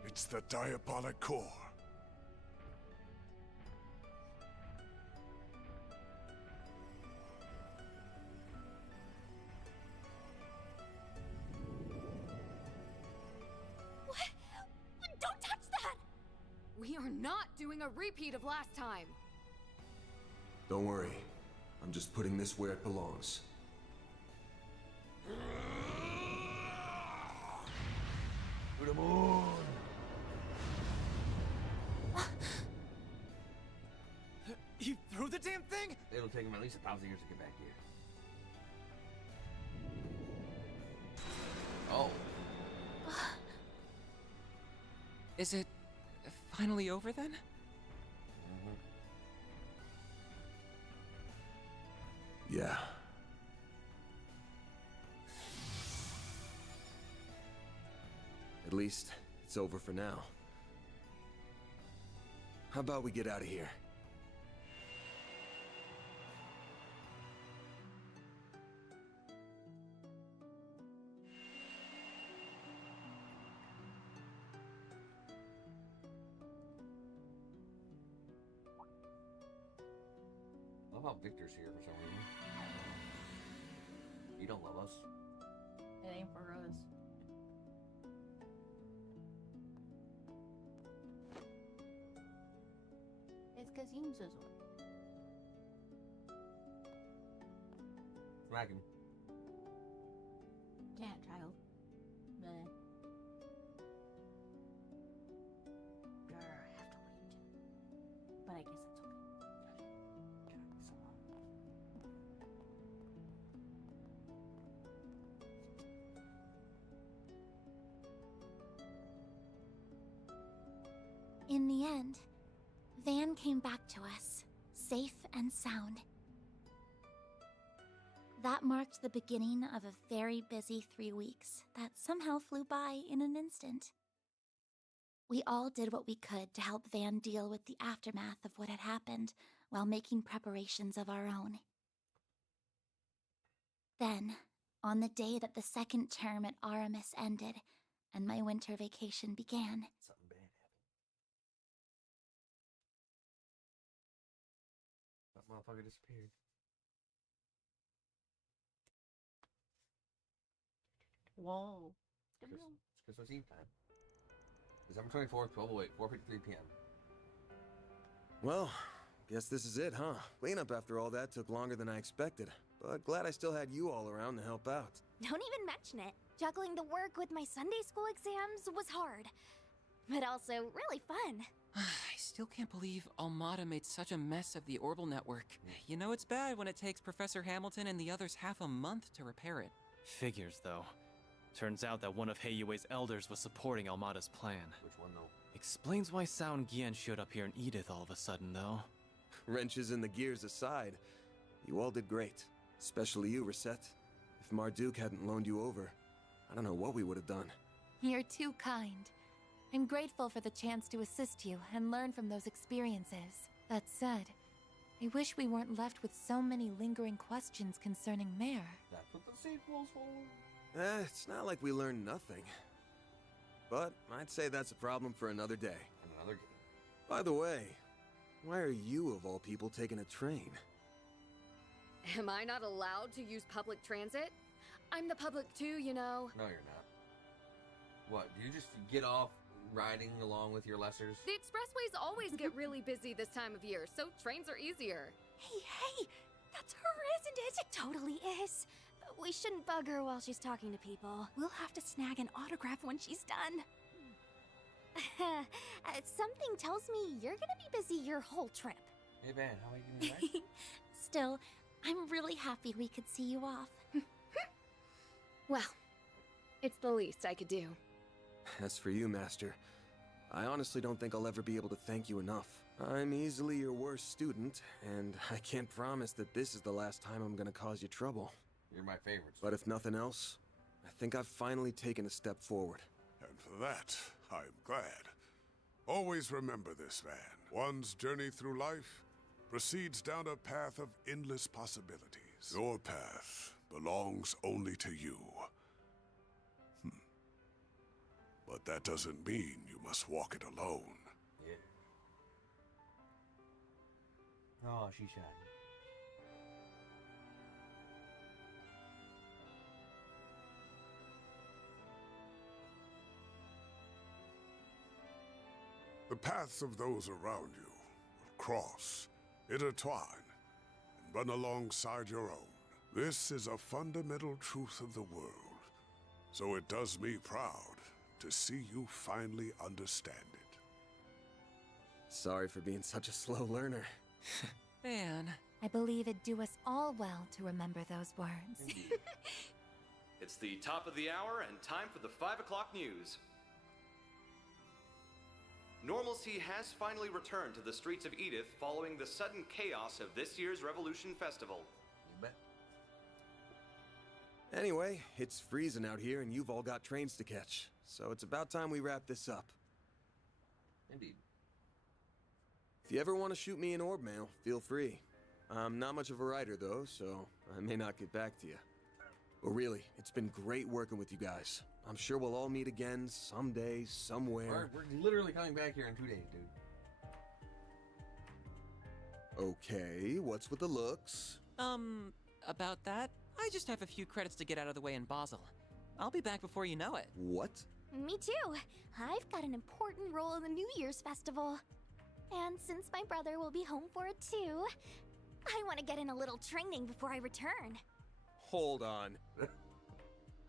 It's the diabolic core. What? Don't touch that! We are not doing a repeat of last time. Don't worry. I'm just putting this where it belongs. To the moon. You threw the damn thing? It'll take him at least 1,000 years to get back here. Oh. Is it finally over then? Yeah. At least, it's over for now. How about we get out of here? I love how Victor's here for some reason. You don't love us. It ain't for us. It's because Humes is one. Smack him. Can't, child. Meh. Grr, I have to wait. But I guess it's okay. So In the end, Van came back to us, safe and sound. That marked the beginning of a very busy 3 weeks that somehow flew by in an instant. We all did what we could to help Van deal with the aftermath of what had happened while making preparations of our own. Then, on the day that the second term at Aramis ended and my winter vacation began, Something bad happened. That motherfucker disappeared. Whoa. It's Christmas Eve time. December 24th, 12:08, 4:53 p.m. Well, guess this is it, huh? Cleanup after all that took longer than I expected, but glad I still had you all around to help out. Don't even mention it. Juggling the work with my Sunday school exams was hard, but also really fun. I still can't believe Almada made such a mess of the orbital network. You know it's bad when it takes Professor Hamilton and the others half a month to repair it. Figures, though. Turns out that one of Heiyue's elders was supporting Almada's plan. Which one, though? Explains why Sao and Gian showed up here in Edith all of a sudden, though. Wrenches in the gears aside, you all did great. Especially you, Reset. If Marduk hadn't loaned you over, I don't know what we would have done. You're too kind. I'm grateful for the chance to assist you and learn from those experiences. That said, I wish we weren't left with so many lingering questions concerning Mare. That's what the sequel's for. It's not like we learned nothing. But I'd say that's a problem for another day. And another game. By the way, why are you, of all people, taking a train? Am I not allowed to use public transit? I'm the public too, you know. No, you're not. What, do you just get off riding along with your lessers? The expressways always get really busy this time of year, so trains are easier. Hey, that's her, isn't it? It totally is. We shouldn't bug her while she's talking to people. We'll have to snag an autograph when she's done. Something tells me you're gonna be busy your whole trip. Hey, man, how are you doing tonight? Still, I'm really happy we could see you off. Well, it's the least I could do. As for you, Master, I honestly don't think I'll ever be able to thank you enough. I'm easily your worst student, and I can't promise that this is the last time I'm gonna cause you trouble. You're my favorite. But if nothing else, I think I've finally taken a step forward. And for that, I'm glad. Always remember this, Van. One's journey through life proceeds down a path of endless possibilities. Your path belongs only to you. But that doesn't mean you must walk it alone. Yeah. Oh, she's shy. The paths of those around you will cross, intertwine, and run alongside your own. This is a fundamental truth of the world, so it does me proud to see you finally understand it. Sorry for being such a slow learner. Man, I believe it'd do us all well to remember those words. It's the top of the hour and time for the 5 o'clock news. Normalcy has finally returned to the streets of Edith following the sudden chaos of this year's Revolution Festival. You bet. Anyway, it's freezing out here and you've all got trains to catch. So it's about time we wrap this up. Indeed. If you ever want to shoot me an orb mail, feel free. I'm not much of a writer though, so I may not get back to you. But really, it's been great working with you guys. I'm sure we'll all meet again someday, somewhere. Alright, we're literally coming back here in 2 days, dude. Okay, what's with the looks? About that, I just have a few credits to get out of the way in Basel. I'll be back before you know it. What? Me too. I've got an important role in the New Year's festival. And since my brother will be home for it too, I want to get in a little training before I return. Hold on.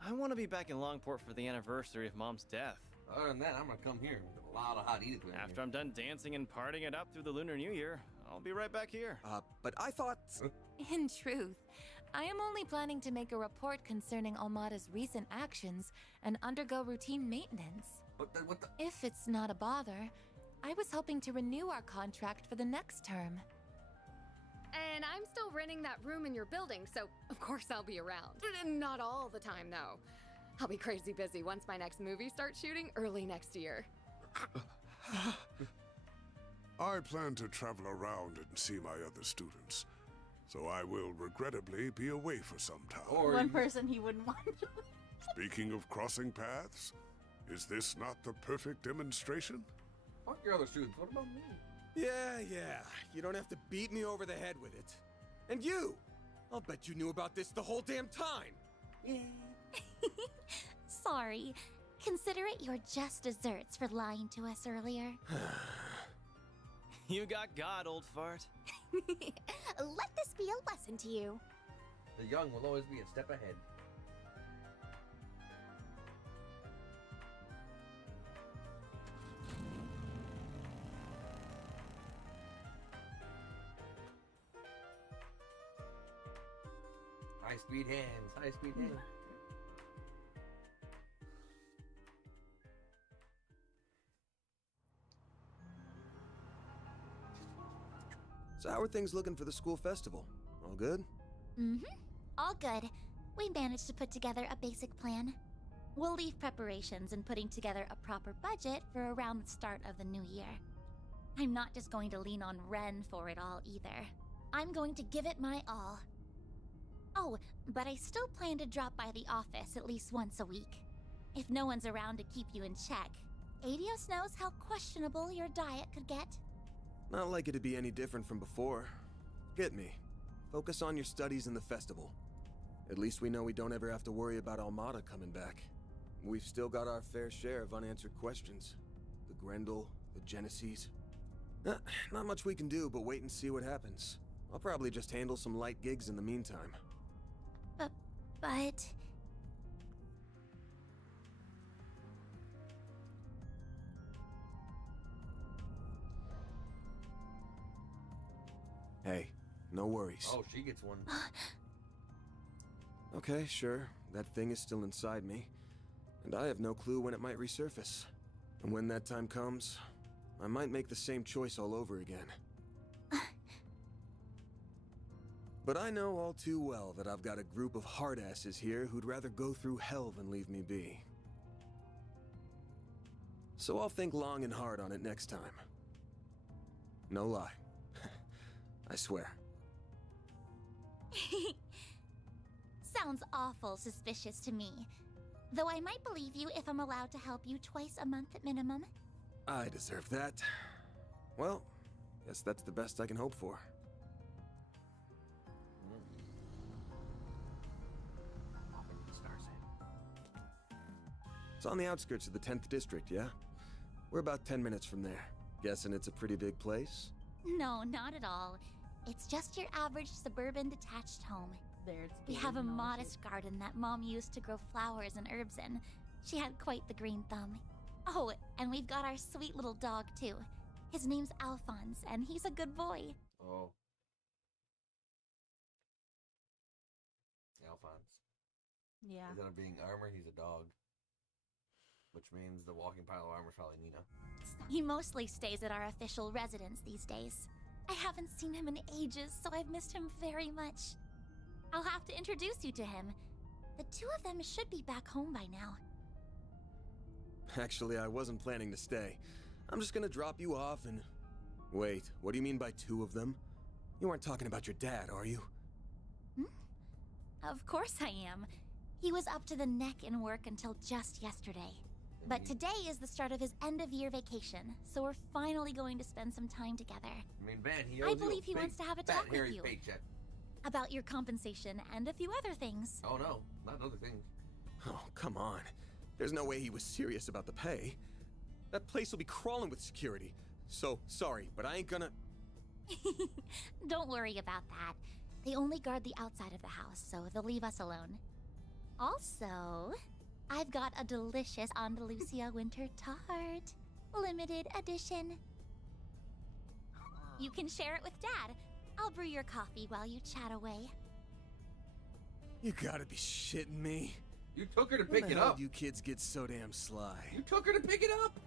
I want to be back in Longport for the anniversary of Mom's death. Other than that, I'm gonna come here with a lot of hot Edith. After I'm done dancing and partying it up through the Lunar New Year, I'll be right back here. But I thought... In truth, I am only planning to make a report concerning Almada's recent actions and undergo routine maintenance. What the? If it's not a bother, I was hoping to renew our contract for the next term. And I'm still renting that room in your building, so of course I'll be around. Not all the time, though. I'll be crazy busy once my next movie starts shooting early next year. I plan to travel around and see my other students, so I will regrettably be away for some time. One person he wouldn't want. Speaking of crossing paths, is this not the perfect demonstration? Fuck your other students, what about me? Yeah. You don't have to beat me over the head with it. And you! I'll bet you knew about this the whole damn time! Sorry. Consider it your just desserts for lying to us earlier. You got God, old fart. Let this be a lesson to you. The young will always be a step ahead. High speed hands, high speed hands. So how are things looking for the school festival? All good? Mm-hmm. All good. We managed to put together a basic plan. We'll leave preparations and putting together a proper budget for around the start of the new year. I'm not just going to lean on Ren for it all either. I'm going to give it my all. Oh, but I still plan to drop by the office at least once a week. If no one's around to keep you in check, Adios knows how questionable your diet could get. Not like it'd be any different from before. Get me. Focus on your studies and the festival. At least we know we don't ever have to worry about Almada coming back. We've still got our fair share of unanswered questions. The Grendel, the Genesees. Not much we can do but wait and see what happens. I'll probably just handle some light gigs in the meantime. But... Hey, no worries. Oh, she gets one. Okay, sure. That thing is still inside me. And I have no clue when it might resurface. And when that time comes, I might make the same choice all over again. But I know all too well that I've got a group of hardasses here who'd rather go through hell than leave me be. So I'll think long and hard on it next time. No lie. I swear. Sounds awful suspicious to me. Though I might believe you if I'm allowed to help you twice a month at minimum. I deserve that. Well, guess that's the best I can hope for. It's on the outskirts of the 10th district, yeah? We're about 10 minutes from there. Guessing it's a pretty big place? No, not at all. It's just your average suburban detached home. We have a modest garden that Mom used to grow flowers and herbs in. She had quite the green thumb. Oh, and we've got our sweet little dog, too. His name's Alphonse, and he's a good boy. Oh. Alphonse. Yeah. Instead of being armor, he's a dog. Which means the walking pile of armor is probably Nina. He mostly stays at our official residence these days. I haven't seen him in ages, so I've missed him very much. I'll have to introduce you to him. The two of them should be back home by now. Actually, I wasn't planning to stay. I'm just gonna drop you off and... Wait, what do you mean by two of them? You aren't talking about your dad, are you? Of course I am. He was up to the neck in work until just yesterday. But today is the start of his end-of-year vacation, so we're finally going to spend some time together. I mean, Ben, he owes I believe he wants to have a talk with you. Paycheck. About your compensation and a few other things. Oh no, not other things. Oh, come on. There's no way he was serious about the pay. That place will be crawling with security. So, sorry, but I ain't gonna... Don't worry about that. They only guard the outside of the house, so they'll leave us alone. Also, I've got a delicious Andalusia winter tart. Limited edition. You can share it with Dad. I'll brew your coffee while you chat away. You gotta be shitting me. You took her to pick it When the hell up. do you kids get so damn sly? You took her to pick it up.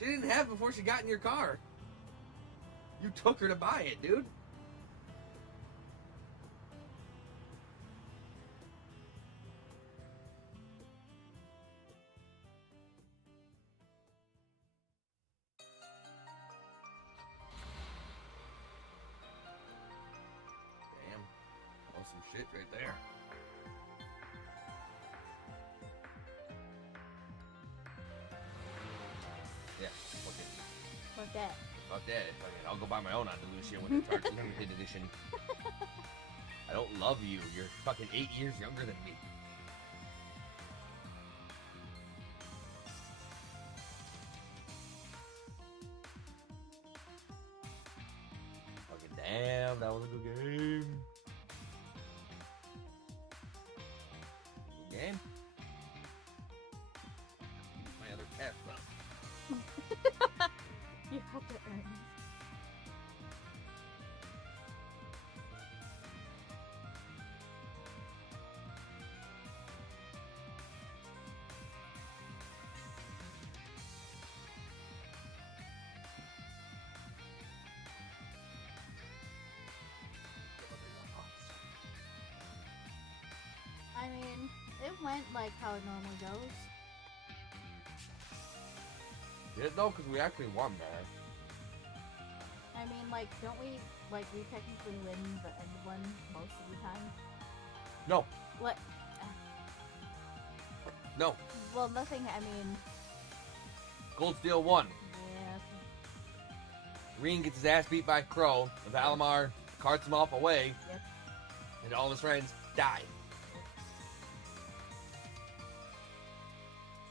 She didn't have it before she got in your car. You took her to buy it, dude. Damn. Awesome shit right there. Yeah, fuck it. Fuck that. Fuck that. Fuck it. I'll go buy my own Andalusia when it's limited edition. I don't love you. You're fucking 8 years younger than me. Fucking damn, that was a good game. Good game. My other cat left. You have to earn. it went like how it normally goes. Did it though? Because we actually won there. I mean, like, don't we, like, we technically win the end one most of the time? No. What? No. Well, nothing, I mean... Gold Steel won. Yeah. Reen gets his ass beat by Crow. Valimar carts him off away. Yep. And all of his friends die.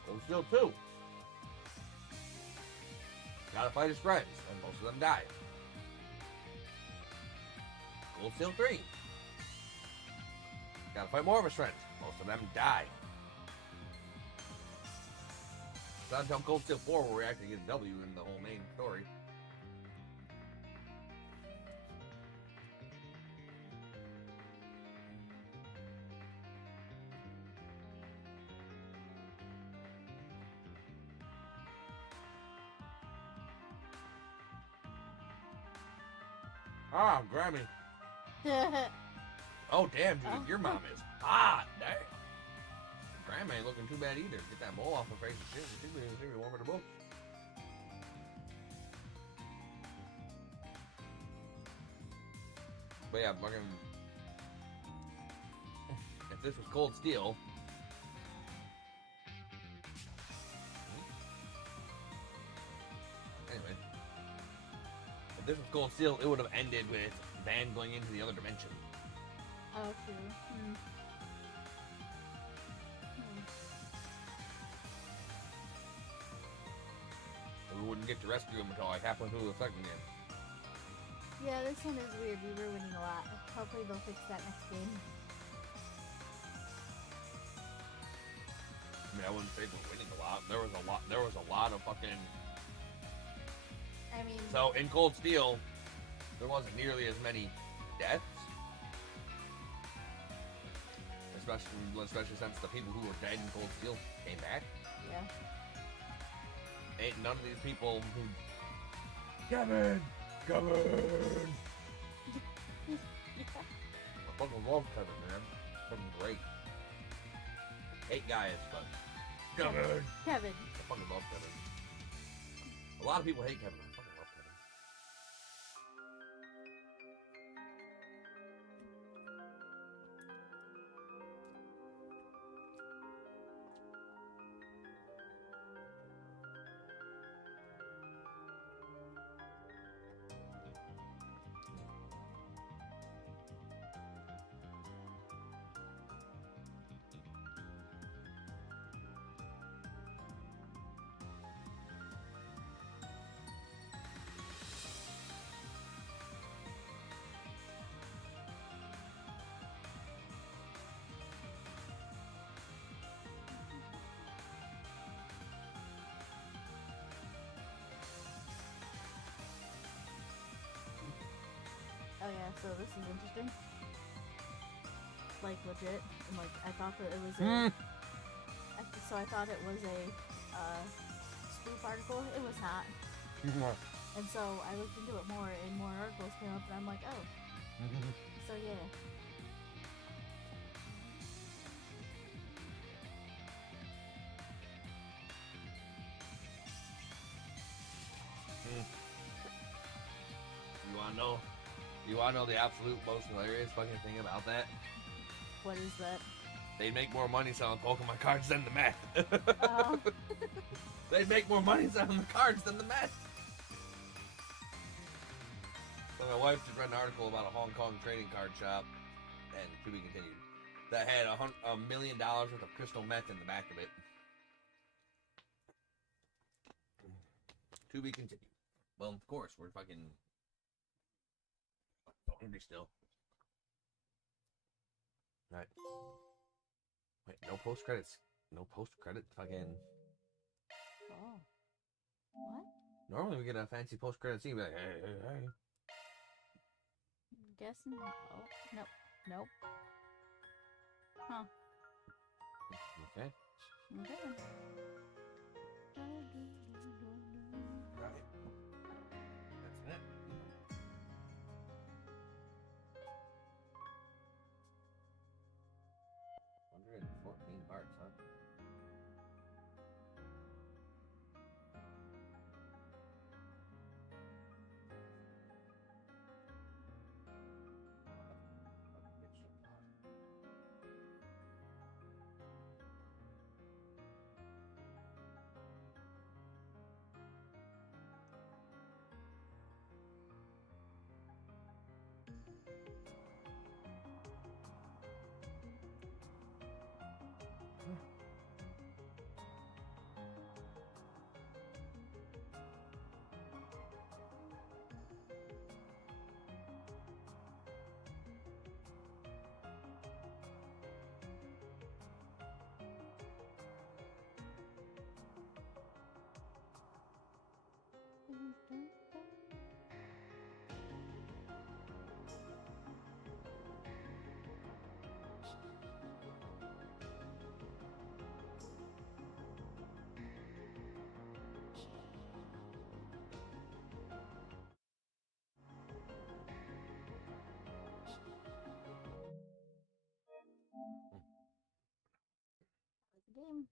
Gold Steel 2. Gotta fight his friends, and most of them die. Gold Steel 3. Gotta fight more of his friends. Most of them die. It's not until Gold Steel 4 where we actually get a W in the whole main story. Ah, Grammy. Oh, damn, Judith, your mom is hot. Damn. Grandma ain't looking too bad either. Get that mole off her face. She'll be warm for the books. But yeah, fucking... If this was Cold Steel... Anyway. If this was Cold Steel, it would have ended with Van going into the other dimension. Oh, true. We wouldn't get to rescue him until like halfway through the second game. Yeah, this one is weird. We were winning a lot. Hopefully they'll fix that next game. I mean, I wouldn't say we're winning a lot. There was a lot of fucking... I mean... So, in Cold Steel, there wasn't nearly as many deaths. Especially since the people who were dead in Cold Steel came back. Yeah. Ain't none of these people who... Kevin! Kevin! I fucking love Kevin, man. Fucking great. Hate guys, but... Kevin! Kevin. I fucking love Kevin. A lot of people hate Kevin. I fucking love Kevin. Oh yeah, so this is interesting. Like, legit. And, like, I thought that it was a... So I thought it was a, spoof article. It was not. And so I looked into it more, and more articles came up, and I'm like, oh. So yeah. You wanna know the absolute most hilarious fucking thing about that? What is that? They'd make more money selling Pokemon cards than the meth. Oh. They'd make more money selling the cards than the meth. So my wife just read an article about a Hong Kong trading card shop, and to be continued, that had $1 million worth of crystal meth in the back of it. To be continued. Well, of course, we're fucking hungry still. Alright. Wait, no post credits. No post credit fucking. Oh. What? Normally we get a fancy post credit scene, be like, hey, hey, hey. Guessing. Oh, nope. Nope. Huh. Okay. Okay. Right. That's it. $114 Game.